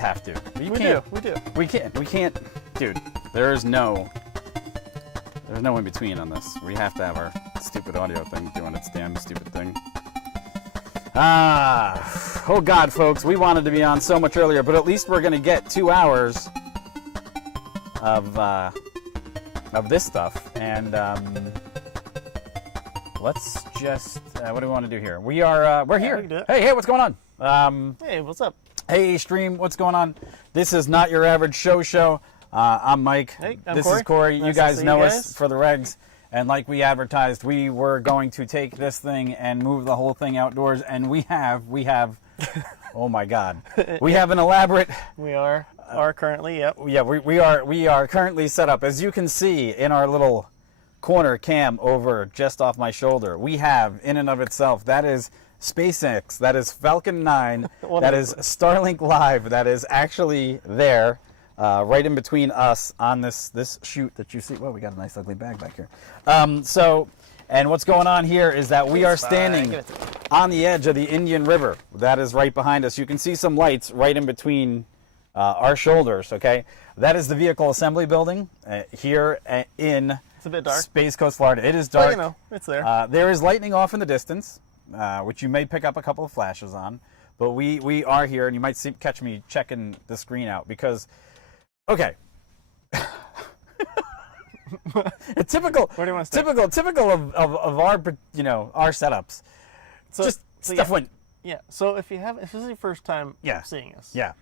have to. We do. We can't, dude. There's no in between on this. We have to have our stupid audio thing doing its damn stupid thing. Oh God, folks, we wanted to be on so much earlier, but at least we're gonna get 2 hours of this stuff. And let's just what do we want to do here? We're here. Hey, what's going on? Hey, what's up? Hey, stream, what's going on? This is Not Your Average Show. I'm Mike. Hey, I'm this Corey. is Corey. Nice you guys to see know you us guys. for the regs. And like we advertised, we were going to take this thing and move the whole thing outdoors. And we have, oh my God. We have an elaborate... We are currently, yep. Yeah, we are currently set up. As you can see in our little corner cam over just off my shoulder, we have in and of itself, that is SpaceX, that is Falcon 9, that is Starlink Live, that is actually there, right in between us on this chute that you see. Well, we got a nice ugly bag back here. And what's going on here is that we are standing on the edge of the Indian River. That is right behind us. You can see some lights right in between our shoulders, okay? That is the vehicle assembly building here in It's a bit dark. Space Coast, Florida. It is dark. But, you know, it's there. There is lightning off in the distance, which you may pick up a couple of flashes on. But we are here, and you might catch me checking the screen out because, okay. Typical. Where do you want to start? Typical of our our setups. So, Just stuff went. Yeah. So if this is your first time seeing us, Yeah.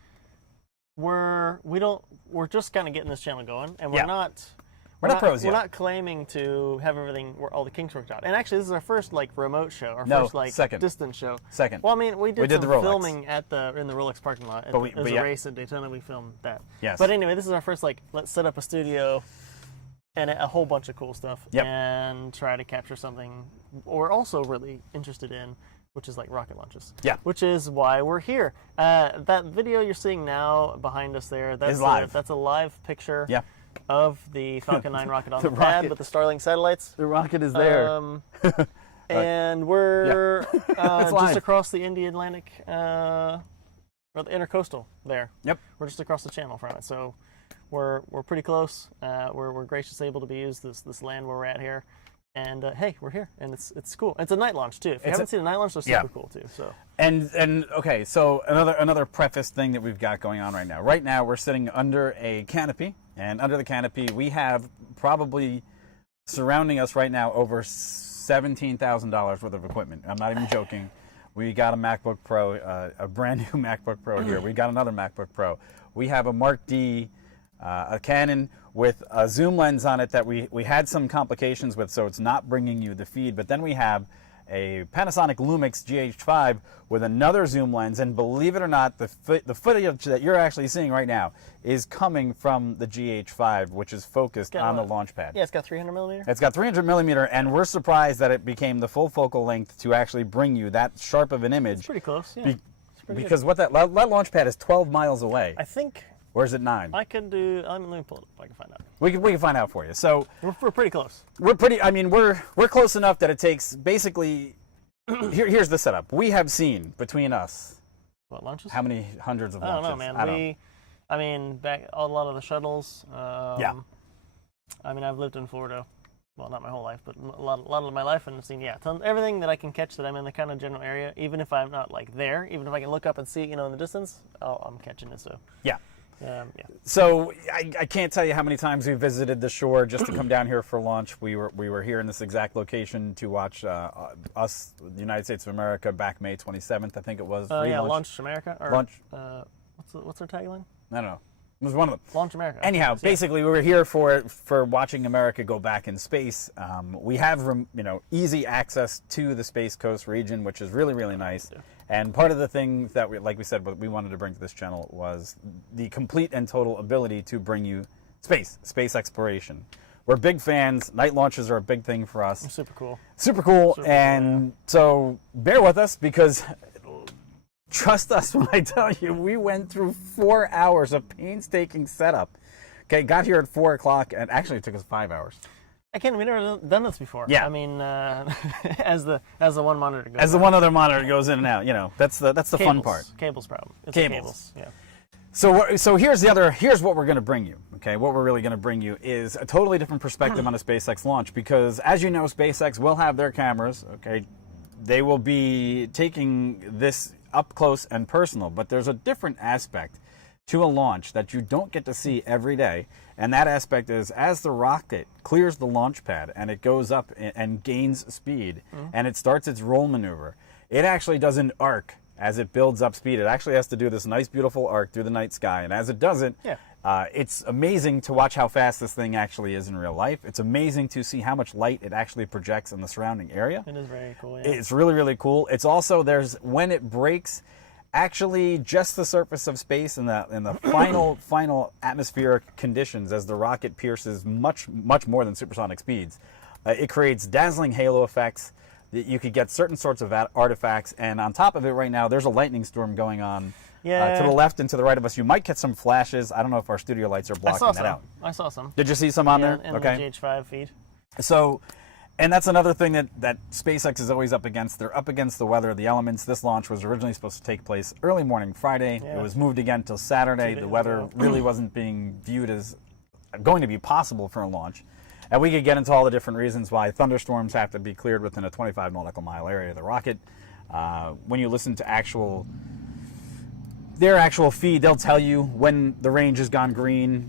we're just kind of getting this channel going, and we're Yeah. not. We're not pros yet. We're not claiming to have all the kinks worked out. And actually, this is our first remote show, our No, first second. distance show. Second. Well, I mean, we did the some Rolex. filming in the Rolex parking lot. But It was a race at Daytona. We filmed that. Yes. But anyway, this is our first let's set up a studio and a whole bunch of cool stuff, Yep. and try to capture something we're also really interested in, which is rocket launches. Yeah. Which is why we're here. That video you're seeing now behind us there, that's live. That's a live picture. Yeah. Of the Falcon 9 rocket on The the pad rocket. with the Starlink satellites. The rocket is there. And we're just live. across the Atlantic, or the intercoastal there. Yep. We're just across the channel from it, so we're pretty close. We're graciously able to be used this land where we're at here. And hey, we're here, and it's cool. It's a night launch too. If you haven't seen a night launch, they're super cool too. So. And okay, so another preface thing that we've got going on right now. Right now, we're sitting under a canopy, and under the canopy, we have probably surrounding us right now over $17,000 worth of equipment. I'm not even joking. We got a MacBook Pro, a brand new MacBook Pro here. We got another MacBook Pro. We have a Mark D, a Canon with a zoom lens on it that we had some complications with, so it's not bringing you the feed. But then we have a Panasonic Lumix GH5 with another zoom lens, and believe it or not, the footage that you're actually seeing right now is coming from the GH5, which is focused on the launch pad. Yeah, it's got 300 millimeter. It's got 300 millimeter, and we're surprised that it became the full focal length to actually bring you that sharp of an image. It's pretty close, yeah. It's pretty Because good. that launch pad is 12 miles away. I think. Or is it 9? I could do. Let me pull it up. I can find out. We can find out for you. So we're pretty close. We're pretty. I mean, we're close enough that it takes basically. Here's the setup. We have seen between us. What launches? How many hundreds of launches? I don't know, man. I mean, back a lot of the shuttles. Yeah. I mean, I've lived in Florida. Well, not my whole life, but a lot of my life, and I've seen everything that I can catch that I'm in the kind of general area. Even if I'm not there, even if I can look up and see, in the distance, I'm catching it. So. Yeah. Yeah. So I can't tell you how many times we visited the shore just to come down here for launch. We were here in this exact location to watch us, the United States of America, back May 27th, I think it was. Launch America. Or, Launch. What's their tagline? I don't know. It was one of them. Launch America. Anyhow, basically, we were here for watching America go back in space. We have easy access to the Space Coast region, which is really, really nice. Yeah. And part of the thing that like we said, what we wanted to bring to this channel was the complete and total ability to bring you space exploration. We're big fans. Night launches are a big thing for us. Super cool. Super cool. So bear with us, because trust us when I tell you, we went through 4 hours of painstaking setup. Okay, got here at 4 o'clock, and actually it took us 5 hours. We've never done this before. Yeah. I mean, as the one monitor goes. As the one other monitor goes in and out, that's the fun part. Cables problem. It's cables. Yeah. So here's what we're going to bring you. Okay, what we're really going to bring you is a totally different perspective on a SpaceX launch, because as you know, SpaceX will have their cameras. Okay, they will be taking this up close and personal, but there's a different aspect to a launch that you don't get to see every day, and that aspect is as the rocket clears the launch pad and it goes up and gains speed and it starts its roll maneuver, it actually does an arc. As it builds up speed, it actually has to do this nice, beautiful arc through the night sky. And as it does it, it's amazing to watch how fast this thing actually is in real life. It's amazing to see how much light it actually projects in the surrounding area. It is very cool. Yeah. It's really, really cool. It's also, when it breaks, actually just the surface of space in the final atmospheric conditions as the rocket pierces much more than supersonic speeds. It creates dazzling halo effects. You could get certain sorts of artifacts, and on top of it right now, there's a lightning storm going on to the left and to the right of us. You might get some flashes. I don't know if our studio lights are blocking that out. I saw some. Did you see some on there? In the GH5 feed. So, and that's another thing that SpaceX is always up against. They're up against the weather, the elements. This launch was originally supposed to take place early morning Friday. Yeah. It was moved again till Saturday. The weather really wasn't being viewed as going to be possible for a launch. And we could get into all the different reasons why thunderstorms have to be cleared within a 25 nautical mile area of the rocket. When you listen to their actual feed, they'll tell you when the range has gone green,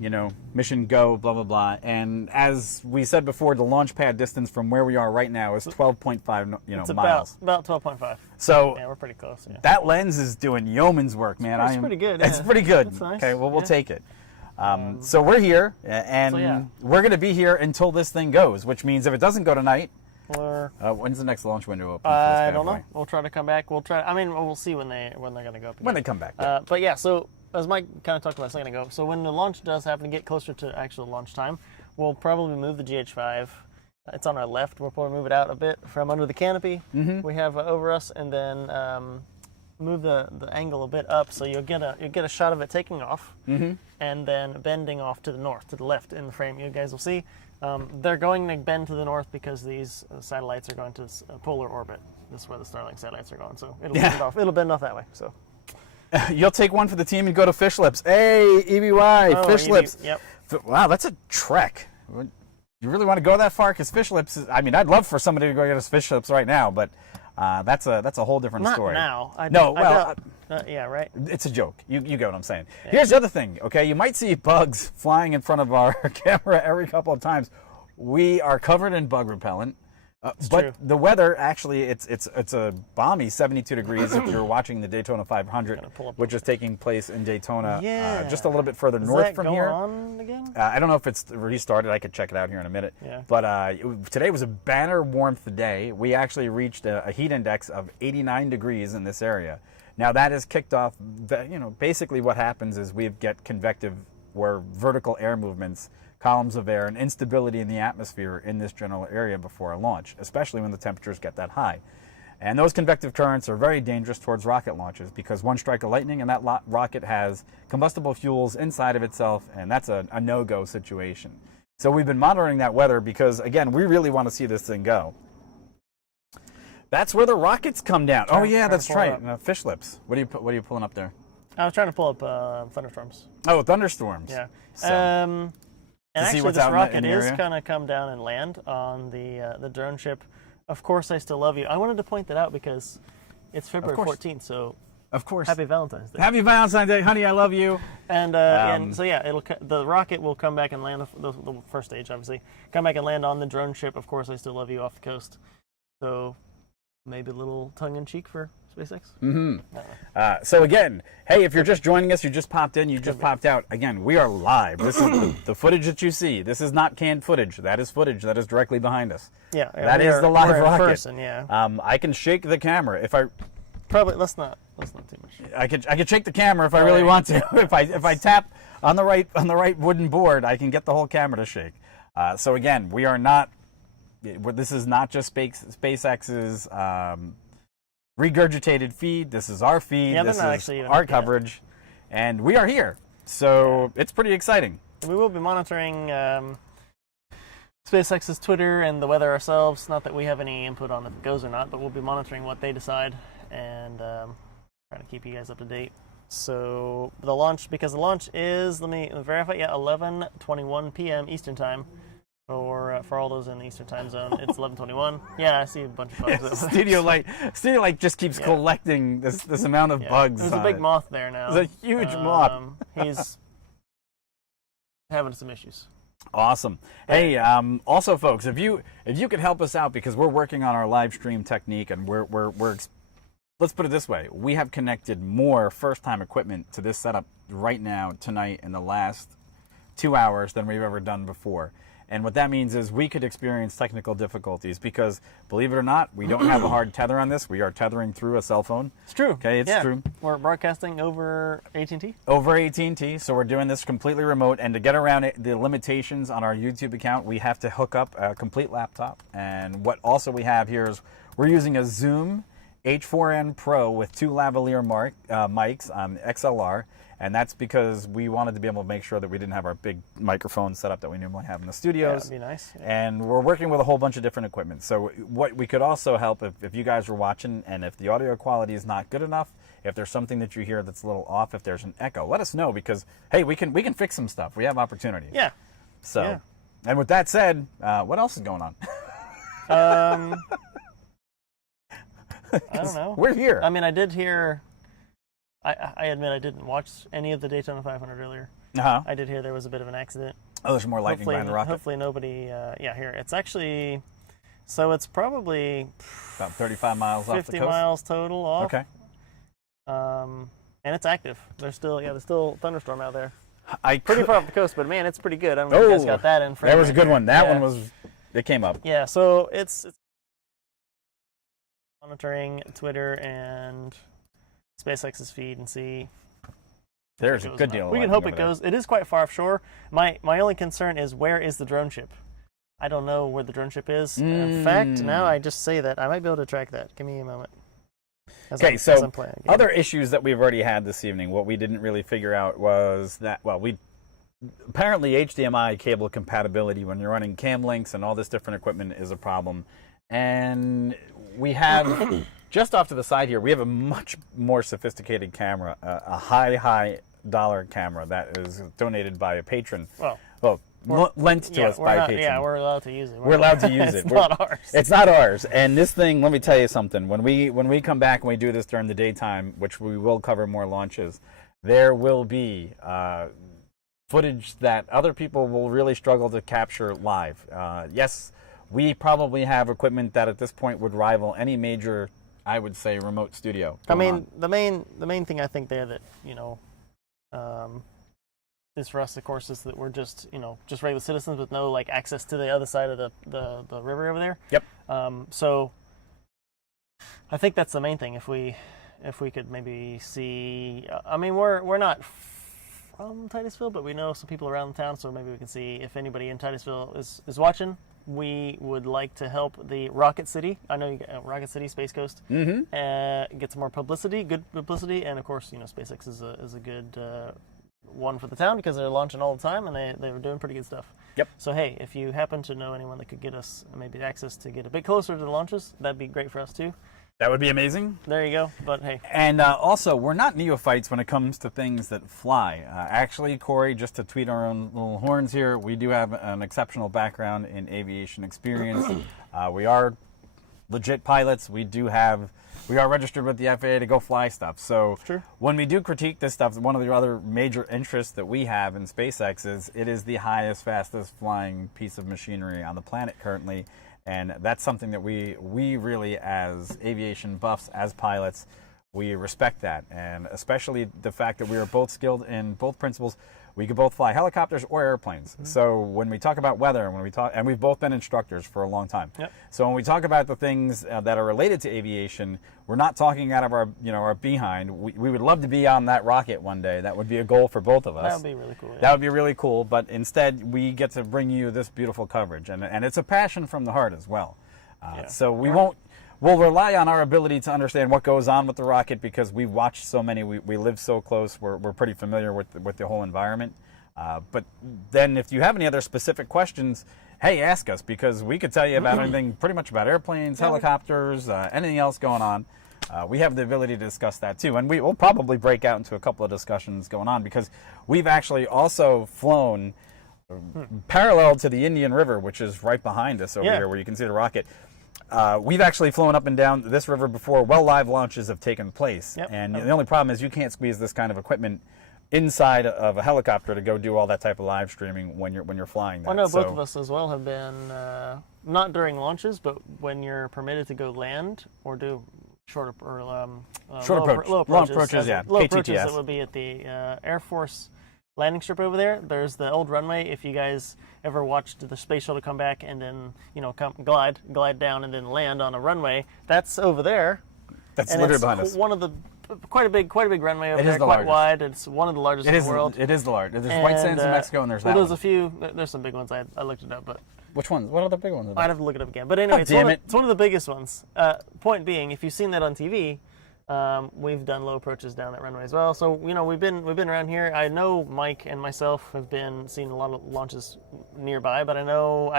mission go, blah, blah, blah. And as we said before, the launch pad distance from where we are right now is 12.5 it's miles. About 12.5. So yeah, we're pretty close. Yeah. That lens is doing yeoman's work, man. It's pretty good. It's pretty good. That's nice. Okay, well, we'll take it. So we're here, and we're going to be here until this thing goes, which means if it doesn't go tonight, when's the next launch window open? I don't know. We'll try to come back. We'll see when they're going to go up again. When they come back. But yeah, so as Mike kind of talked about a second ago, so when the launch does happen to get closer to actual launch time, we'll probably move the GH5. It's on our left. We'll probably move it out a bit from under the canopy we have over us, and then move the angle a bit up, so you'll get a shot of it taking off, and then bending off to the north, to the left in the frame. You guys will see they're going to bend to the north because these satellites are going to polar orbit. This is where the Starlink satellites are going, so it'll bend off that way. So you'll take one for the team and go to Fish Lips. Hey, EBY, Fish Lips. Yep. Wow, that's a trek. You really want to go that far? Because Fish Lips I'd love for somebody to go get us Fish Lips right now, but that's a whole different story. Not now. Yeah, right. It's a joke. You get what I'm saying. Yeah. Here's the other thing. Okay, you might see bugs flying in front of our camera every couple of times. We are covered in bug repellent. But true. The weather, actually, it's a balmy 72 degrees if you're watching the Daytona 500, which is taking place in Daytona, just a little bit further north from here. On again? I don't know if it's restarted. I could check it out here in a minute. Yeah. But today was a banner warmth day. We actually reached a heat index of 89 degrees in this area. Now that is kicked off. Basically what happens is we get convective, or vertical air movements, columns of air, and instability in the atmosphere in this general area before a launch, especially when the temperatures get that high. And those convective currents are very dangerous towards rocket launches, because one strike of lightning and that rocket has combustible fuels inside of itself, and that's a no-go situation. So we've been monitoring that weather because, again, we really want to see this thing go. That's where the rockets come down. Oh yeah, that's right. Fish Lips. What are you pulling up there? I was trying to pull up thunderstorms. Oh, thunderstorms. Yeah. So. And actually, this rocket is going to come down and land on the Droneship. Of course, I still love you. I wanted to point that out because it's February 14th, so of course, happy Valentine's Day. Happy Valentine's Day, honey. I love you. And so yeah, the rocket will come back and land the first stage, obviously. Come back and land on the Droneship. Of course, I still love you off the coast. So maybe a little tongue-in-cheek for SpaceX. So again, hey, if you're just joining us, you just popped in, you just popped out. Again, we are live. This is the footage that you see. This is not canned footage. That is footage that is directly behind us. Yeah, that is the live rocket. Person, yeah. I can shake the camera if I. Probably let's not too much. I could shake the camera if I really want to. if I tap on the right wooden board, I can get the whole camera to shake. So again, we are not. This is not just SpaceX's regurgitated feed. This is our feed. Yeah, this is our coverage, and we are here. So it's pretty exciting. We will be monitoring SpaceX's Twitter and the weather ourselves. Not that we have any input on if it goes or not, but we'll be monitoring what they decide and trying to keep you guys up to date. So the launch, because the launch is, let me verify, yeah, 11:21 p.m. Eastern time. For all those in the Eastern time zone, it's 11:21. Yeah, I see a bunch of bugs. Studio Light just keeps collecting this amount of bugs. There's a big moth there now. There's a huge moth. He's having some issues. Awesome. Hey, also, folks, if you could help us out, because we're working on our live stream technique, and we're let's put it this way: we have connected more first-time equipment to this setup right now, tonight, in the last 2 hours than we've ever done before. And what that means is we could experience technical difficulties because, believe it or not, we don't have a hard tether on this. We are tethering through a cell phone. It's true. Okay, it's true. We're broadcasting over AT&T. Over AT&T, so we're doing this completely remote. And to get around the limitations on our YouTube account, we have to hook up a complete laptop. And what also we have here is we're using a Zoom H4n Pro with 2 lavalier mics on XLR. And that's because we wanted to be able to make sure that we didn't have our big microphone set up that we normally have in the studios. Yeah, that'd be nice. Yeah. And we're working with a whole bunch of different equipment. So what we could also help, if you guys were watching, and if the audio quality is not good enough, if there's something that you hear that's a little off, if there's an echo, let us know, because, hey, we can fix some stuff. We have opportunity. Yeah. So, and with that said, what else is going on? I don't know. We're here. I mean, I did hear... I admit I didn't watch any of the Daytona 500 earlier. Uh-huh. I did hear there was a bit of an accident. Oh, there's more lightning behind the rocket. Hopefully nobody... here. It's actually... So it's probably... About 35 miles off the coast? 50 miles total off. Okay. And it's active. There's still thunderstorm out there. Pretty far off the coast, but man, it's pretty good. I don't know if you guys got that in frame. That was a good one. That one was... It came up. Yeah, so it's monitoring Twitter and SpaceX's feed and see. There's a good deal. We can hope it goes. It is quite far offshore. My only concern is, where is the drone ship? I don't know where the drone ship is. In fact, now I just say that I might be able to track that. Give me a moment. Okay, so other issues that we've already had this evening, what we didn't really figure out was that, well, apparently HDMI cable compatibility when you're running cam links and all this different equipment is a problem. And we have, just off to the side here, we have a much more sophisticated camera, a high dollar camera that is donated by a patron. Well, lent to us by a patron. Yeah, we're allowed to use it. We're allowed to use it. It's not ours. It's not ours. And this thing, let me tell you something. When we come back and we do this during the daytime, which we will cover more launches, there will be footage that other people will really struggle to capture live. Yes, we probably have equipment that at this point would rival any major, I would say, remote studio. I mean, the main thing I think there that, is for us, of course, is that we're just regular citizens with no access to the other side of the river over there. Yep. So I think that's the main thing. If we could maybe see, I mean, we're not from Titusville, but we know some people around the town, so maybe we can see if anybody in Titusville is watching. We would like to help the Rocket City. I know you got Rocket City, Space Coast. Mm-hmm. Get some more publicity, good publicity, and of course, SpaceX is a good one for the town because they're launching all the time and they were doing pretty good stuff. Yep. So hey, if you happen to know anyone that could get us maybe access to get a bit closer to the launches, that'd be great for us too. That would be amazing. There you go. But hey. And also, we're not neophytes when it comes to things that fly. Actually, Corey, just to tweet our own little horns here, we do have an exceptional background in aviation experience. We are legit pilots. We are registered with the FAA to go fly stuff. So when we do critique this stuff, one of the other major interests that we have in SpaceX is it is the highest, fastest flying piece of machinery on the planet currently. And that's something that we really, as aviation buffs, as pilots, we respect that. And especially the fact that we are both skilled in both principles. We could both fly helicopters or airplanes. Mm-hmm. So when we talk about weather, and we've both been instructors for a long time. Yep. So when we talk about the things that are related to aviation, we're not talking out of our behind. We would love to be on that rocket one day. That would be a goal for both of us. That would be really cool. Yeah. That would be really cool. But instead, we get to bring you this beautiful coverage, and it's a passion from the heart as well. So we'll rely on our ability to understand what goes on with the rocket because we've watched so many. We live so close. We're pretty familiar with the whole environment. But then if you have any other specific questions, hey, ask us because we could tell you about anything pretty much about airplanes, helicopters, anything else going on. we have the ability to discuss that too. And we will probably break out into a couple of discussions going on because we've actually also flown parallel to the Indian River, which is right behind us over here where you can see the rocket. We've actually flown up and down this river before live launches have taken place. And the only problem is you can't squeeze this kind of equipment inside of a helicopter to go do all that type of live streaming when you're flying that. I know both of us as well have been, not during launches, but when you're permitted to go land or do short or low approaches, yeah. Low approaches, KTTS. that would be at the Air Force landing strip over there. There's the old runway. If you guys ever watched the space shuttle come back and then glide down and then land on a runway, that's over there. That's literally behind us. One of the quite a big runway over It is there, the quite largest. wide. It's one of the largest in the world. It is the largest. There's White Sands in Mexico, and there's that there's one. a few. There's some big ones. I looked it up, but Which ones? What are the big ones? I'd have to look it up again. But anyway, it's one of the biggest ones. Point being, if you've seen that on TV, we've done low approaches down that runway as well. So we've been around here. I know Mike and myself have been seeing a lot of launches nearby, but I don't know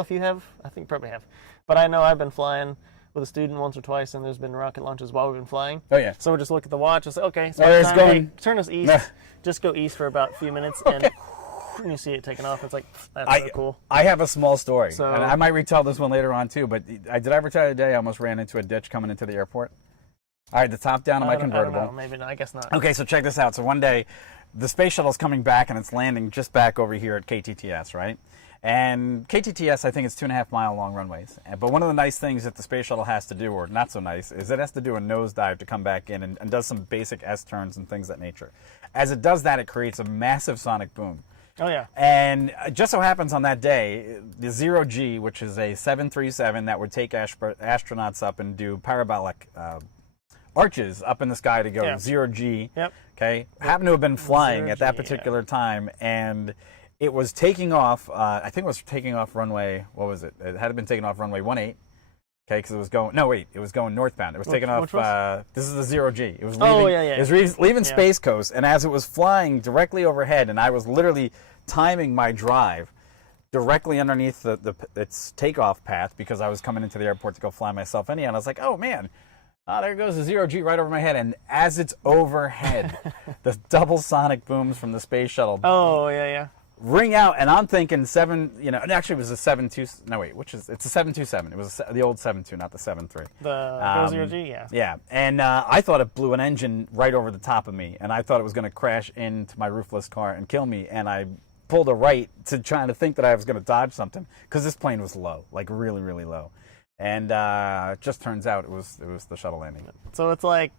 if you have. I think you probably have, but I know I've been flying with a student once or twice, and there's been rocket launches while we've been flying. Oh yeah. So we just look at the watch and say, okay, so turn us east. Just go east for about a few minutes, and you see it taking off. It's like, that's so cool. I have a small story, So- and I might retell this one later on too. But did I ever tell you today I almost ran into a ditch coming into the airport? I had the top down of my convertible. I don't know, maybe not. I guess not. Okay, so check this out. So one day, the space shuttle's coming back, and it's landing just back over here at KTTS, right? And KTTS, I think it's 2.5 mile long runways. But one of the nice things that the space shuttle has to do, or not so nice, is it has to do a nosedive to come back in and does some basic S-turns and things of that nature. As it does that, it creates a massive sonic boom. Oh, yeah. And just so happens on that day, the 0G, which is a 737 that would take astronauts up and do parabolic arches up in the sky to go 0G, okay, happened to have been flying at that particular time, and it was taking off, I think it was taking off runway, what was it? It had been taking off runway 18, okay, because it was going, no wait, it was going northbound. It was taking off, this is the 0G. It was leaving, It was leaving Space Coast, and as it was flying directly overhead, and I was literally timing my drive directly underneath its takeoff path because I was coming into the airport to go fly myself anyhow, and I was like, oh man, there goes the 0G right over my head, and as it's overhead, the double sonic booms from the space shuttle ring out, and I'm thinking actually it was a 7.2, no wait, it's a 727. It was the old 7.2, not the 7.3. The 0G, yeah. Yeah, and I thought it blew an engine right over the top of me, and I thought it was going to crash into my roofless car and kill me, and I pulled a right to trying to think that I was going to dodge something, because this plane was low, like really, really low. And it just turns out it was the shuttle landing. So it's like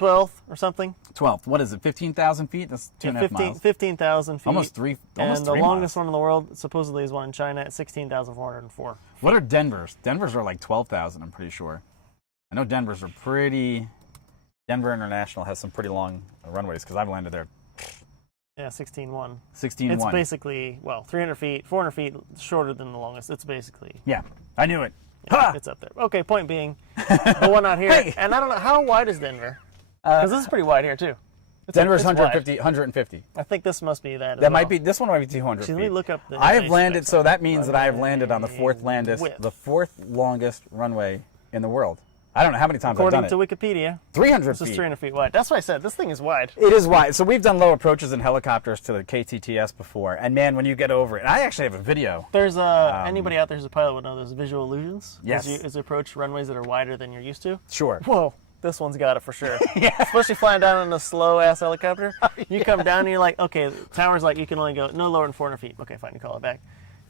12th or something? 12th. What is it, 15,000 feet? That's 2.5 miles. 15,000 feet. Almost 3 And the miles. longest one in the world supposedly is one in China at 16,404. What are Denver's? Denver's are like 12,000, I'm pretty sure. I know Denver's are pretty... Denver International has some pretty long runways, because I've landed there. Yeah, 16.1. 16.1. It's basically, 300 feet, 400 feet shorter than the longest. It's basically... Yeah, I knew it. Yeah, it's up there. Okay, point being, the one out here, Hey! and I don't know, how wide is Denver? Because this is pretty wide here, too. Denver's it's 150. I think this must be that as That well. might be, this one might be 200 Actually, feet. let me look up the I have interface landed, specs so on that means that I have runway landed on the fourth width. longest runway in the world. I don't know how many times According I've done to it. Wikipedia, 300 this is feet. 300 feet wide. That's why I said this thing is wide. It is wide. So we've done low approaches in helicopters to the KTTS before, and man, when you get over it, I actually have a video. There's anybody out there who's a pilot would know there's visual illusions. Yes. As you approach runways that are wider than you're used to. Sure. Whoa, this one's got it for sure. Especially flying down in a slow-ass helicopter. You come down and you're like, okay, the tower's like, you can only go no lower than 400 feet. Okay, fine, you call it back.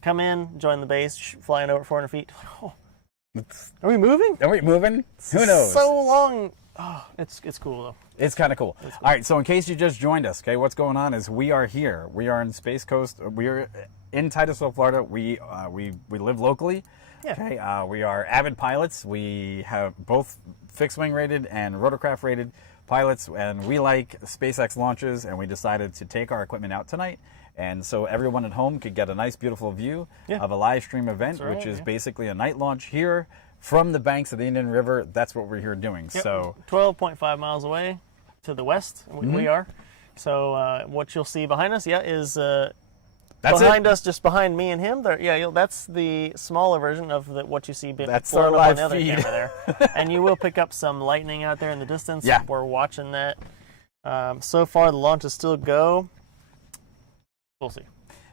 Come in, join the base, flying over 400 feet. Oh. Are we moving? Are we moving? Who knows? So long. Oh, it's cool, though. It's kind of cool. All right, so in case you just joined us, okay, what's going on is we are here. We are in Space Coast. We are in Titusville, Florida. We live locally. Yeah. Okay, we are avid pilots. We have both fixed-wing rated and rotorcraft rated pilots, and we like SpaceX launches, and we decided to take our equipment out tonight. And so everyone at home could get a nice, beautiful view of a live stream event, which is basically a night launch here from the banks of the Indian River. That's what we're here doing. Yep. So 12.5 miles away to the west, we are. So what you'll see behind us, is That's behind us, just behind me and him. There, yeah, that's the smaller version of what you see That's blowing our up on live the other feed. camera there. And you will pick up some lightning out there in the distance. Yeah. We're watching that. So far, the launch is still go. We'll see.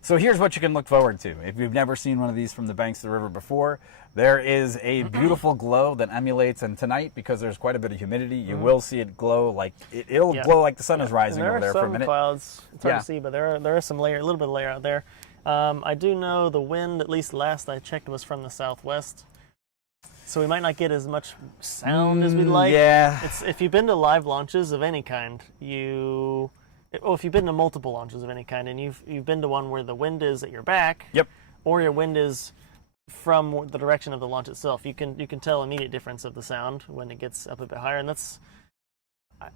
So here's what you can look forward to. If you've never seen one of these from the banks of the river before, there is a beautiful glow that emulates, and tonight, because there's quite a bit of humidity, you will see it glow like, it'll glow like the sun is rising over there for a minute. There are some clouds. It's hard to see, but there are some layer, a little bit of layer out there. I do know the wind, at least last I checked, was from the southwest. So we might not get as much sound as we'd like. Yeah. If you've been to live launches of any kind, if you've been to multiple launches of any kind, and you've been to one where the wind is at your back, Yep. or your wind is from the direction of the launch itself, you can tell immediate difference of the sound when it gets up a bit higher, and that's,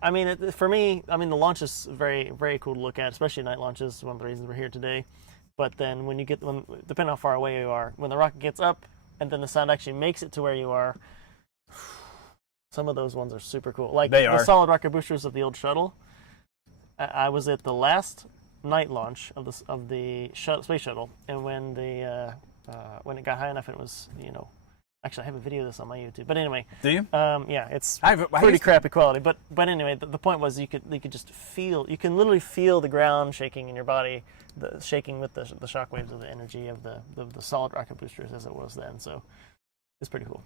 I mean, for me, I mean, the launch is very, very cool to look at, especially night launches. One of the reasons we're here today. But then when depending how far away you are, when the rocket gets up and then the sound actually makes it to where you are, some of those ones are super cool. Like the solid rocket boosters of the old shuttle. I was at the last night launch of the space shuttle, and when it got high enough, it was, actually I have a video of this on my YouTube. But anyway, do you? Yeah, it's pretty crappy quality. But anyway, the point was you could just feel, you can literally feel the ground shaking in your body, shaking with the shock waves of the energy of the solid rocket boosters as it was then. So it's pretty cool.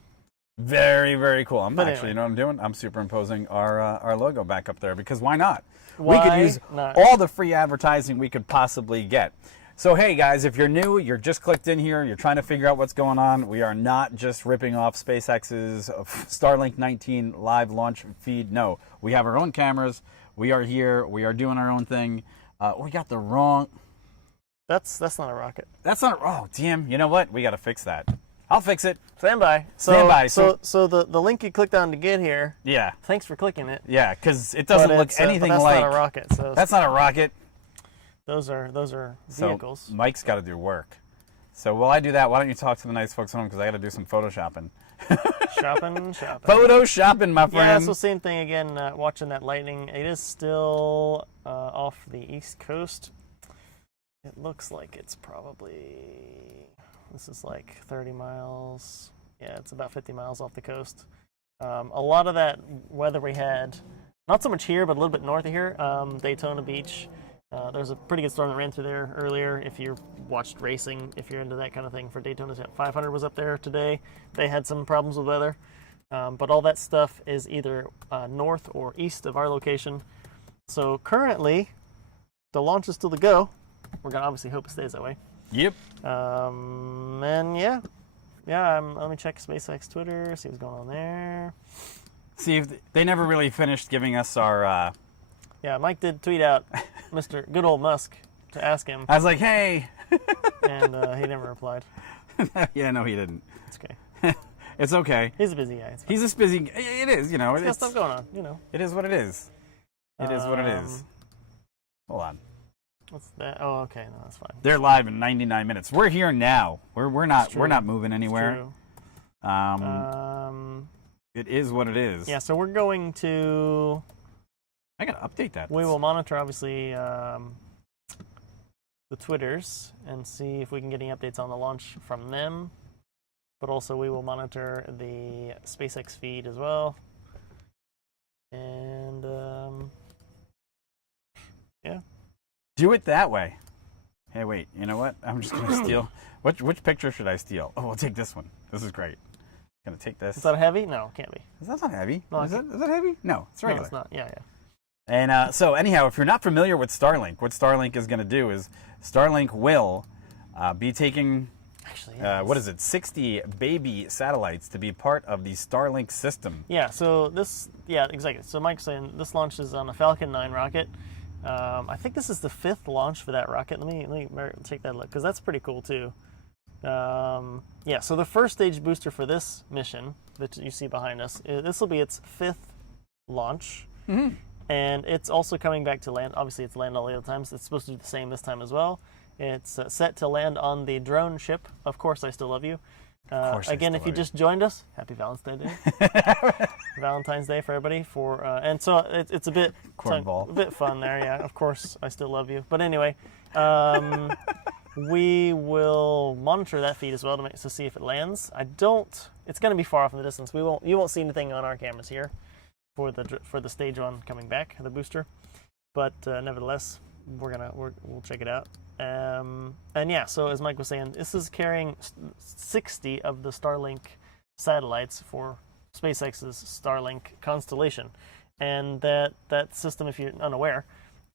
Very, very cool. Anyway. You know what I'm doing? I'm superimposing our logo back up there because why not? Why we could use not? all the free advertising we could possibly get. So hey guys, if you're new, you're just clicked in here, you're trying to figure out what's going on, we are not just ripping off SpaceX's Starlink 19 live launch feed. No, we have our own cameras. We are here. We are doing our own thing. We got the wrong... That's not a rocket. That's not... Oh, damn. You know what? We got to fix that. I'll fix it. Stand by. Stand by. So the link you clicked on to get here. Yeah. Thanks for clicking it. Yeah, because it doesn't look anything but that's like... That's not a rocket. So that's not a rocket. Those are vehicles. So Mike's got to do work. So while I do that, why don't you talk to the nice folks at home, because I got to do some photoshopping. Shopping. Photoshopping, my friend. Yeah, so same thing again. Watching that lightning, it is still off the east coast. It looks like it's probably, this is like 30 miles. Yeah, it's about 50 miles off the coast. A lot of that weather we had, not so much here, but a little bit north of here, Daytona Beach. There's a pretty good storm that ran through there earlier. If you watched racing, if you're into that kind of thing, for Daytona 500 was up there today. They had some problems with weather. But all that stuff is either north or east of our location. So currently, the launch is still to go. We're going to obviously hope it stays that way. Yep. And yeah. Let me check SpaceX Twitter, see what's going on there. See, if they never really finished giving us our... Yeah, Mike did tweet out Mr. Good Old Musk to ask him. I was like, hey. And he never replied. Yeah, no, he didn't. It's okay. It's okay. He's a busy guy. He's a busy... It is, He's got stuff going on, It is what it is. It is what it is. Hold on. What's that? Oh, okay. No, that's fine. They're live in 99 minutes. We're here now. We're not moving anywhere. It is what it is. Yeah, so we're going to... I gotta update that. We will monitor, obviously, the Twitters and see if we can get any updates on the launch from them. But also we will monitor the SpaceX feed as well. And, yeah. Do it that way. Hey, wait. You know what? I'm just gonna steal... Which picture should I steal? Oh, I'll take this one. This is great. Gonna take this. Is that heavy? No, it can't be. Is that not heavy? No, is that heavy? No, it's regular. No, it's not. Yeah. And so anyhow, if you're not familiar with Starlink, what Starlink is going to do is Starlink will be taking, actually, what is it, 60 baby satellites to be part of the Starlink system. Yeah, so exactly. So Mike's saying this launch is on a Falcon 9 rocket. I think this is the 5th launch for that rocket. Let me take that look, because that's pretty cool too. Yeah, so the first stage booster for this mission that you see behind us, this will be its 5th launch. Mm-hmm. And it's also coming back to land. Obviously, it's land all the other times. It's supposed to do the same this time as well. It's set to land on the Droneship. Of course, I still love you. Again, if you just joined us, happy Valentine's Day. Valentine's Day for everybody. And so it's a bit cornball, a bit fun there. Yeah, of course, I still love you. But anyway, we will monitor that feed as well to see if it lands. It's going to be far off in the distance. You won't see anything on our cameras here for the stage one coming back, the booster. But nevertheless, we'll check it out. And yeah, so as Mike was saying, this is carrying 60 of the Starlink satellites for SpaceX's Starlink constellation. And that system, if you're unaware,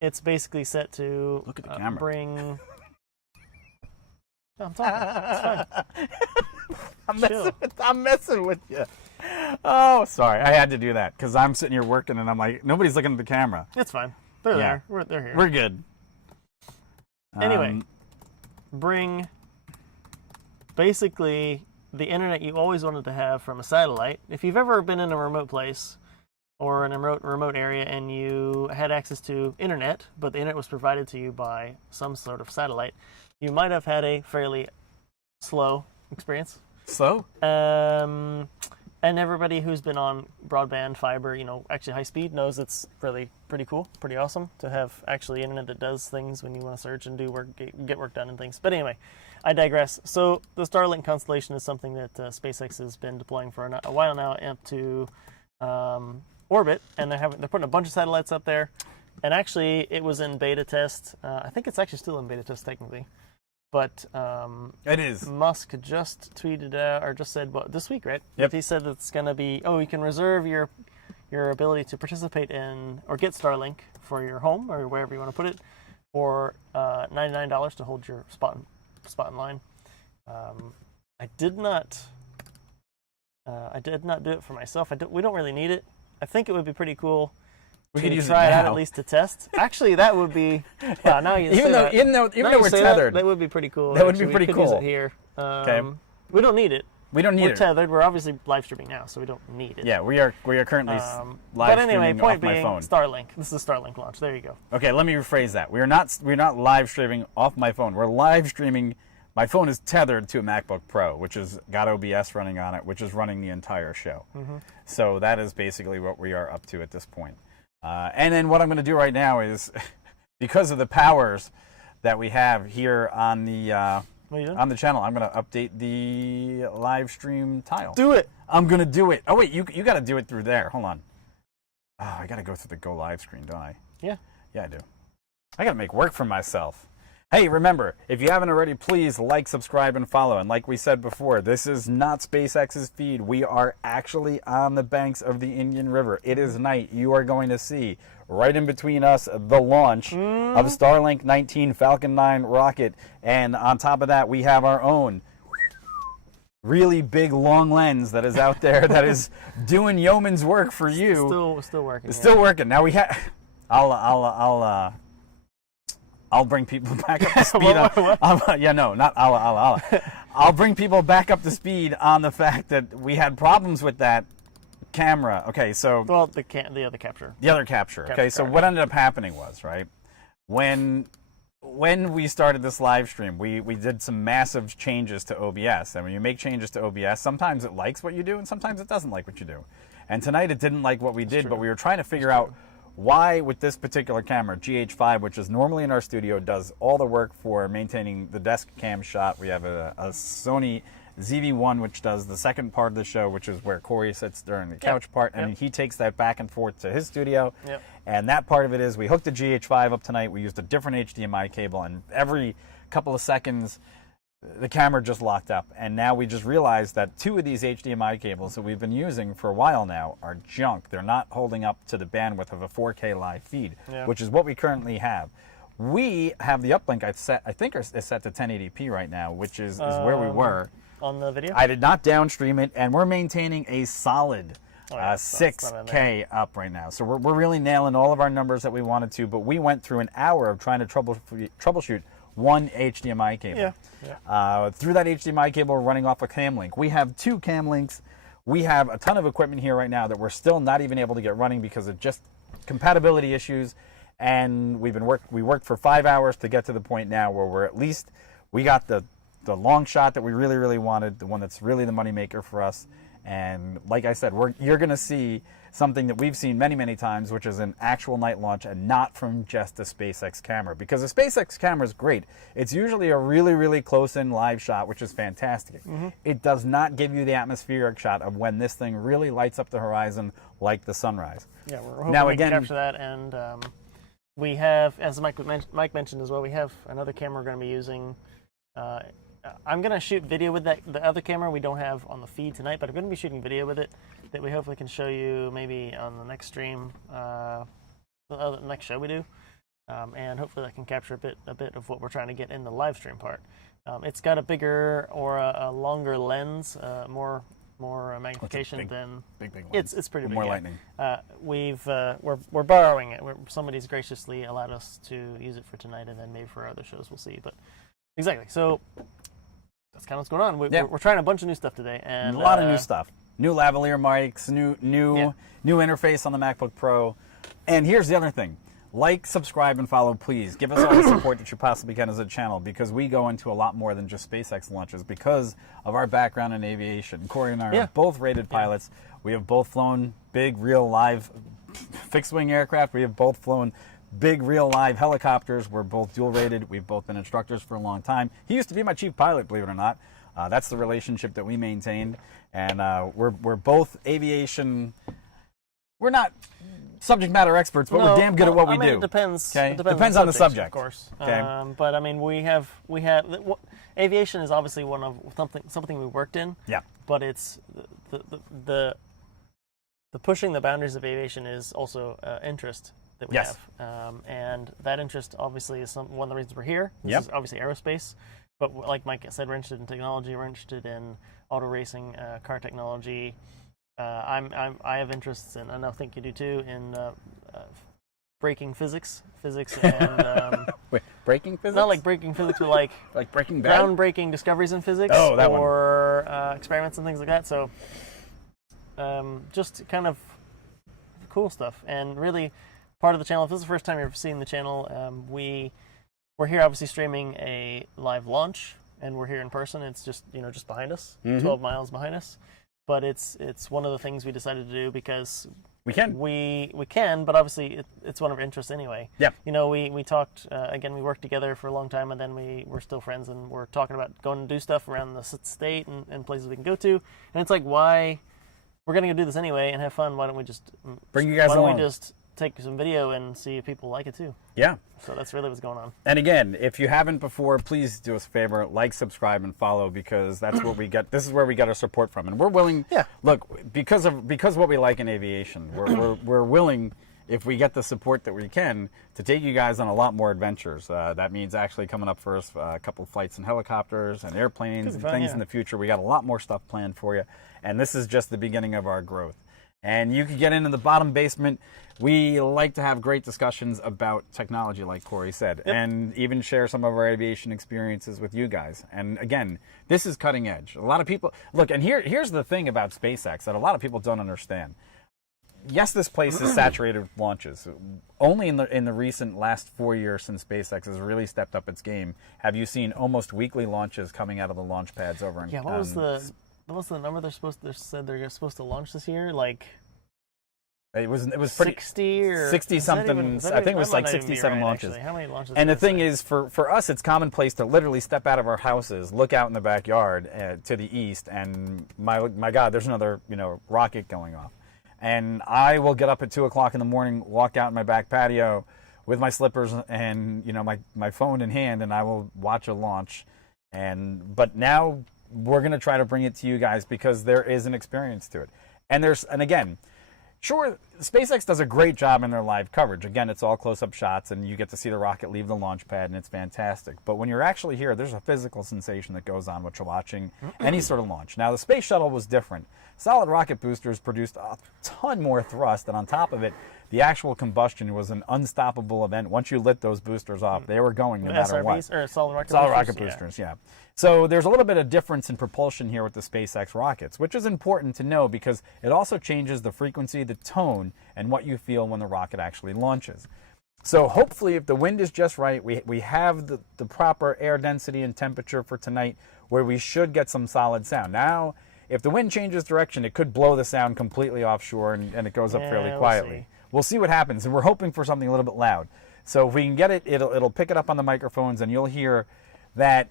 it's basically set to look at the camera. Bring. No, I'm talking. It's fine. I'm messing with you. Oh, sorry. I had to do that because I'm sitting here working and I'm like, nobody's looking at the camera. It's fine. They're there. They're here. We're good. Anyway, bring basically the internet you always wanted to have from a satellite. If you've ever been in a remote place or in a remote area and you had access to internet, but the internet was provided to you by some sort of satellite, you might have had a fairly slow experience. Slow? And everybody who's been on broadband, fiber, actually high speed knows it's really pretty cool, pretty awesome to have actually internet that does things when you want to search and do work, get work done and things. But anyway, I digress. So the Starlink constellation is something that SpaceX has been deploying for a while now up to orbit, and they're putting a bunch of satellites up there. And actually, it was in beta test. I think it's actually still in beta test technically. But it is. Musk just tweeted or just said this week, right? Yep. He said it's going to be, you can reserve your ability to participate in or get Starlink for your home or wherever you want to put it for $99 to hold your spot in line. I did not do it for myself. We don't really need it. I think it would be pretty cool. We could try it out at least to test. Actually, that would be. Now you even though we're tethered, that would be pretty cool. That would be pretty cool. Use it here. Okay. We don't need it. We're tethered. We're obviously live streaming now, so we don't need it. Yeah, we are currently live streaming off my phone. Starlink. This is Starlink launch. There you go. Okay, let me rephrase that. We're not live streaming off my phone. We're live streaming. My phone is tethered to a MacBook Pro, which has got OBS running on it, which is running the entire show. Mm-hmm. So that is basically what we are up to at this point. And then what I'm going to do right now is, because of the powers that we have here on the channel, I'm going to update the live stream tile. Do it. I'm going to do it. Oh wait, you got to do it through there. Hold on. Oh, I got to go through the Go Live screen, don't I? Yeah. Yeah, I do. I got to make work for myself. Hey, remember, if you haven't already, please like, subscribe, and follow. And like we said before, this is not SpaceX's feed. We are actually on the banks of the Indian River. It is night. You are going to see, right in between us, the launch of Starlink 19 Falcon 9 rocket. And on top of that, we have our own really big, long lens that is out there that is doing yeoman's work for you. Still working. It's still working. Now we have... I'll bring people back up to speed I'll bring people back up to speed on the fact that we had problems with that camera. Okay, so the other capture. The other capture. Okay, so what ended up happening was, right, when we started this live stream, we did some massive changes to OBS. And when you make changes to OBS, sometimes it likes what you do and sometimes it doesn't like what you do. And tonight it didn't like what we did, but we were trying to figure out why, with this particular camera, GH5, which is normally in our studio, does all the work for maintaining the desk cam shot. We have a Sony ZV-1, which does the second part of the show, which is where Corey sits during the couch part, and he takes that back and forth to his studio. Yep. And that part of it is we hooked the GH5 up tonight. We used a different HDMI cable, and every couple of seconds, the camera just locked up. And now we just realized that 2 of these HDMI cables that we've been using for a while now are junk. They're not holding up to the bandwidth of a 4K live feed, which is what we currently have. We have the uplink I think is set to 1080p right now, which is where we were. On the video? I did not downstream it, and we're maintaining a solid 6K up right now. So we're really nailing all of our numbers that we wanted to, but we went through an hour of trying to troubleshoot one HDMI cable. Through that HDMI cable, we're running off a cam link. We have 2 cam links. We have a ton of equipment here right now that we're still not even able to get running because of just compatibility issues. And we worked for 5 hours to get to the point now where we got the long shot that we really, really wanted, the one that's really the moneymaker for us. And like I said, you're going to see something that we've seen many, many times, which is an actual night launch and not from just a SpaceX camera. Because a SpaceX camera is great. It's usually a really, really close-in live shot, which is fantastic. It does not give you the atmospheric shot of when this thing really lights up the horizon like the sunrise. Yeah, we're hoping we can capture that. And we have, as Mike mentioned as well, we have another camera we're going to be using. I'm going to shoot video with the other camera we don't have on the feed tonight, but I'm going to be shooting video with it that we hopefully can show you maybe on the next stream, the next show we do, and hopefully that can capture a bit of what we're trying to get in the live stream part. It's got a bigger or a longer lens, more magnification than big lens. It's pretty big. More lightning. We're borrowing it. Somebody's graciously allowed us to use it for tonight, and then maybe for other shows we'll see. But exactly. So that's kind of what's going on. We're trying a bunch of new stuff today, and a lot of new stuff. New lavalier mics, new interface on the MacBook Pro. And here's the other thing. Like, subscribe, and follow, please. Give us all the support that you possibly can as a channel, because we go into a lot more than just SpaceX launches because of our background in aviation. Corey and I are both rated pilots. We have both flown big, real, live fixed-wing aircraft. We have both flown big, real, live helicopters. We're both dual-rated. We've both been instructors for a long time. He used to be my chief pilot, believe it or not. That's the relationship that we maintained. And we're both aviation. We're not subject matter experts, but we're damn good at what we do. It depends. Okay? It depends on the subject, of course. Okay? But I mean, we have aviation is obviously one of something we worked in. Yeah. But it's the pushing the boundaries of aviation is also interest that we have, and that interest obviously is one of the reasons we're here. This is obviously aerospace, but like Mike said, we're interested in technology. We're interested in auto racing, car technology. I have interests, and I think you do too, in breaking physics, and wait, breaking physics? Not like breaking physics, but like Breaking Bad? groundbreaking discoveries in physics, or experiments and things like that. So just kind of cool stuff, and really part of the channel. If this is the first time you've ever seen the channel, we're here obviously streaming a live launch, and we're here in person. It's just just behind us, 12 miles behind us. But it's one of the things we decided to do because we can. We can, but obviously it's one of our interests anyway. Yeah. We talked again. We worked together for a long time, and then we're still friends, and we're talking about going to do stuff around the state and places we can go to. And it's like, why we're going to go do this anyway and have fun? Why don't we just bring you guys along? Why don't we just take some video and see if people like it too? Yeah. So that's really what's going on. And again, if you haven't before, please do us a favor, like, subscribe, and follow, because that's what we get. This is where we get our support from, and we're willing. Yeah. Look, because what we like in aviation, we're willing, if we get the support that we can, to take you guys on a lot more adventures. That means actually coming up for us a couple of flights in helicopters and airplanes and things in the future. We got a lot more stuff planned for you, and this is just the beginning of our growth. And you can get into the bottom basement. We like to have great discussions about technology, like Corey said, and even share some of our aviation experiences with you guys. And again, this is cutting edge. A lot of people, look, and here's the thing about SpaceX that a lot of people don't understand. Yes, this place is saturated with launches. Only in the recent last 4 years since SpaceX has really stepped up its game have you seen almost weekly launches coming out of the launch pads over in what was the number they said they're supposed to launch this year? Like it was pretty 60 or 60 something. I think it was like 67 launches. How many launches? And the thing is, for us, it's commonplace to literally step out of our houses, look out in the backyard to the east, and my God, there's another rocket going off. And I will get up at 2 o'clock in the morning, walk out in my back patio with my slippers and my phone in hand, and I will watch a launch. But now we're going to try to bring it to you guys because there is an experience to it. And again, sure, SpaceX does a great job in their live coverage. Again, it's all close-up shots, and you get to see the rocket leave the launch pad, and it's fantastic. But when you're actually here, there's a physical sensation that goes on when you're watching any sort of launch. Now, the space shuttle was different. Solid rocket boosters produced a ton more thrust, and on top of it, the actual combustion was an unstoppable event. Once you lit those boosters off, they were going no matter what. Or solid rocket boosters, yeah. So there's a little bit of difference in propulsion here with the SpaceX rockets, which is important to know because it also changes the frequency, the tone, and what you feel when the rocket actually launches. So hopefully, if the wind is just right, we have the proper air density and temperature for tonight where we should get some solid sound. Now, if the wind changes direction, it could blow the sound completely offshore and it goes up fairly quietly. We'll see what happens, and we're hoping for something a little bit loud. So if we can get it, it'll pick it up on the microphones, and you'll hear that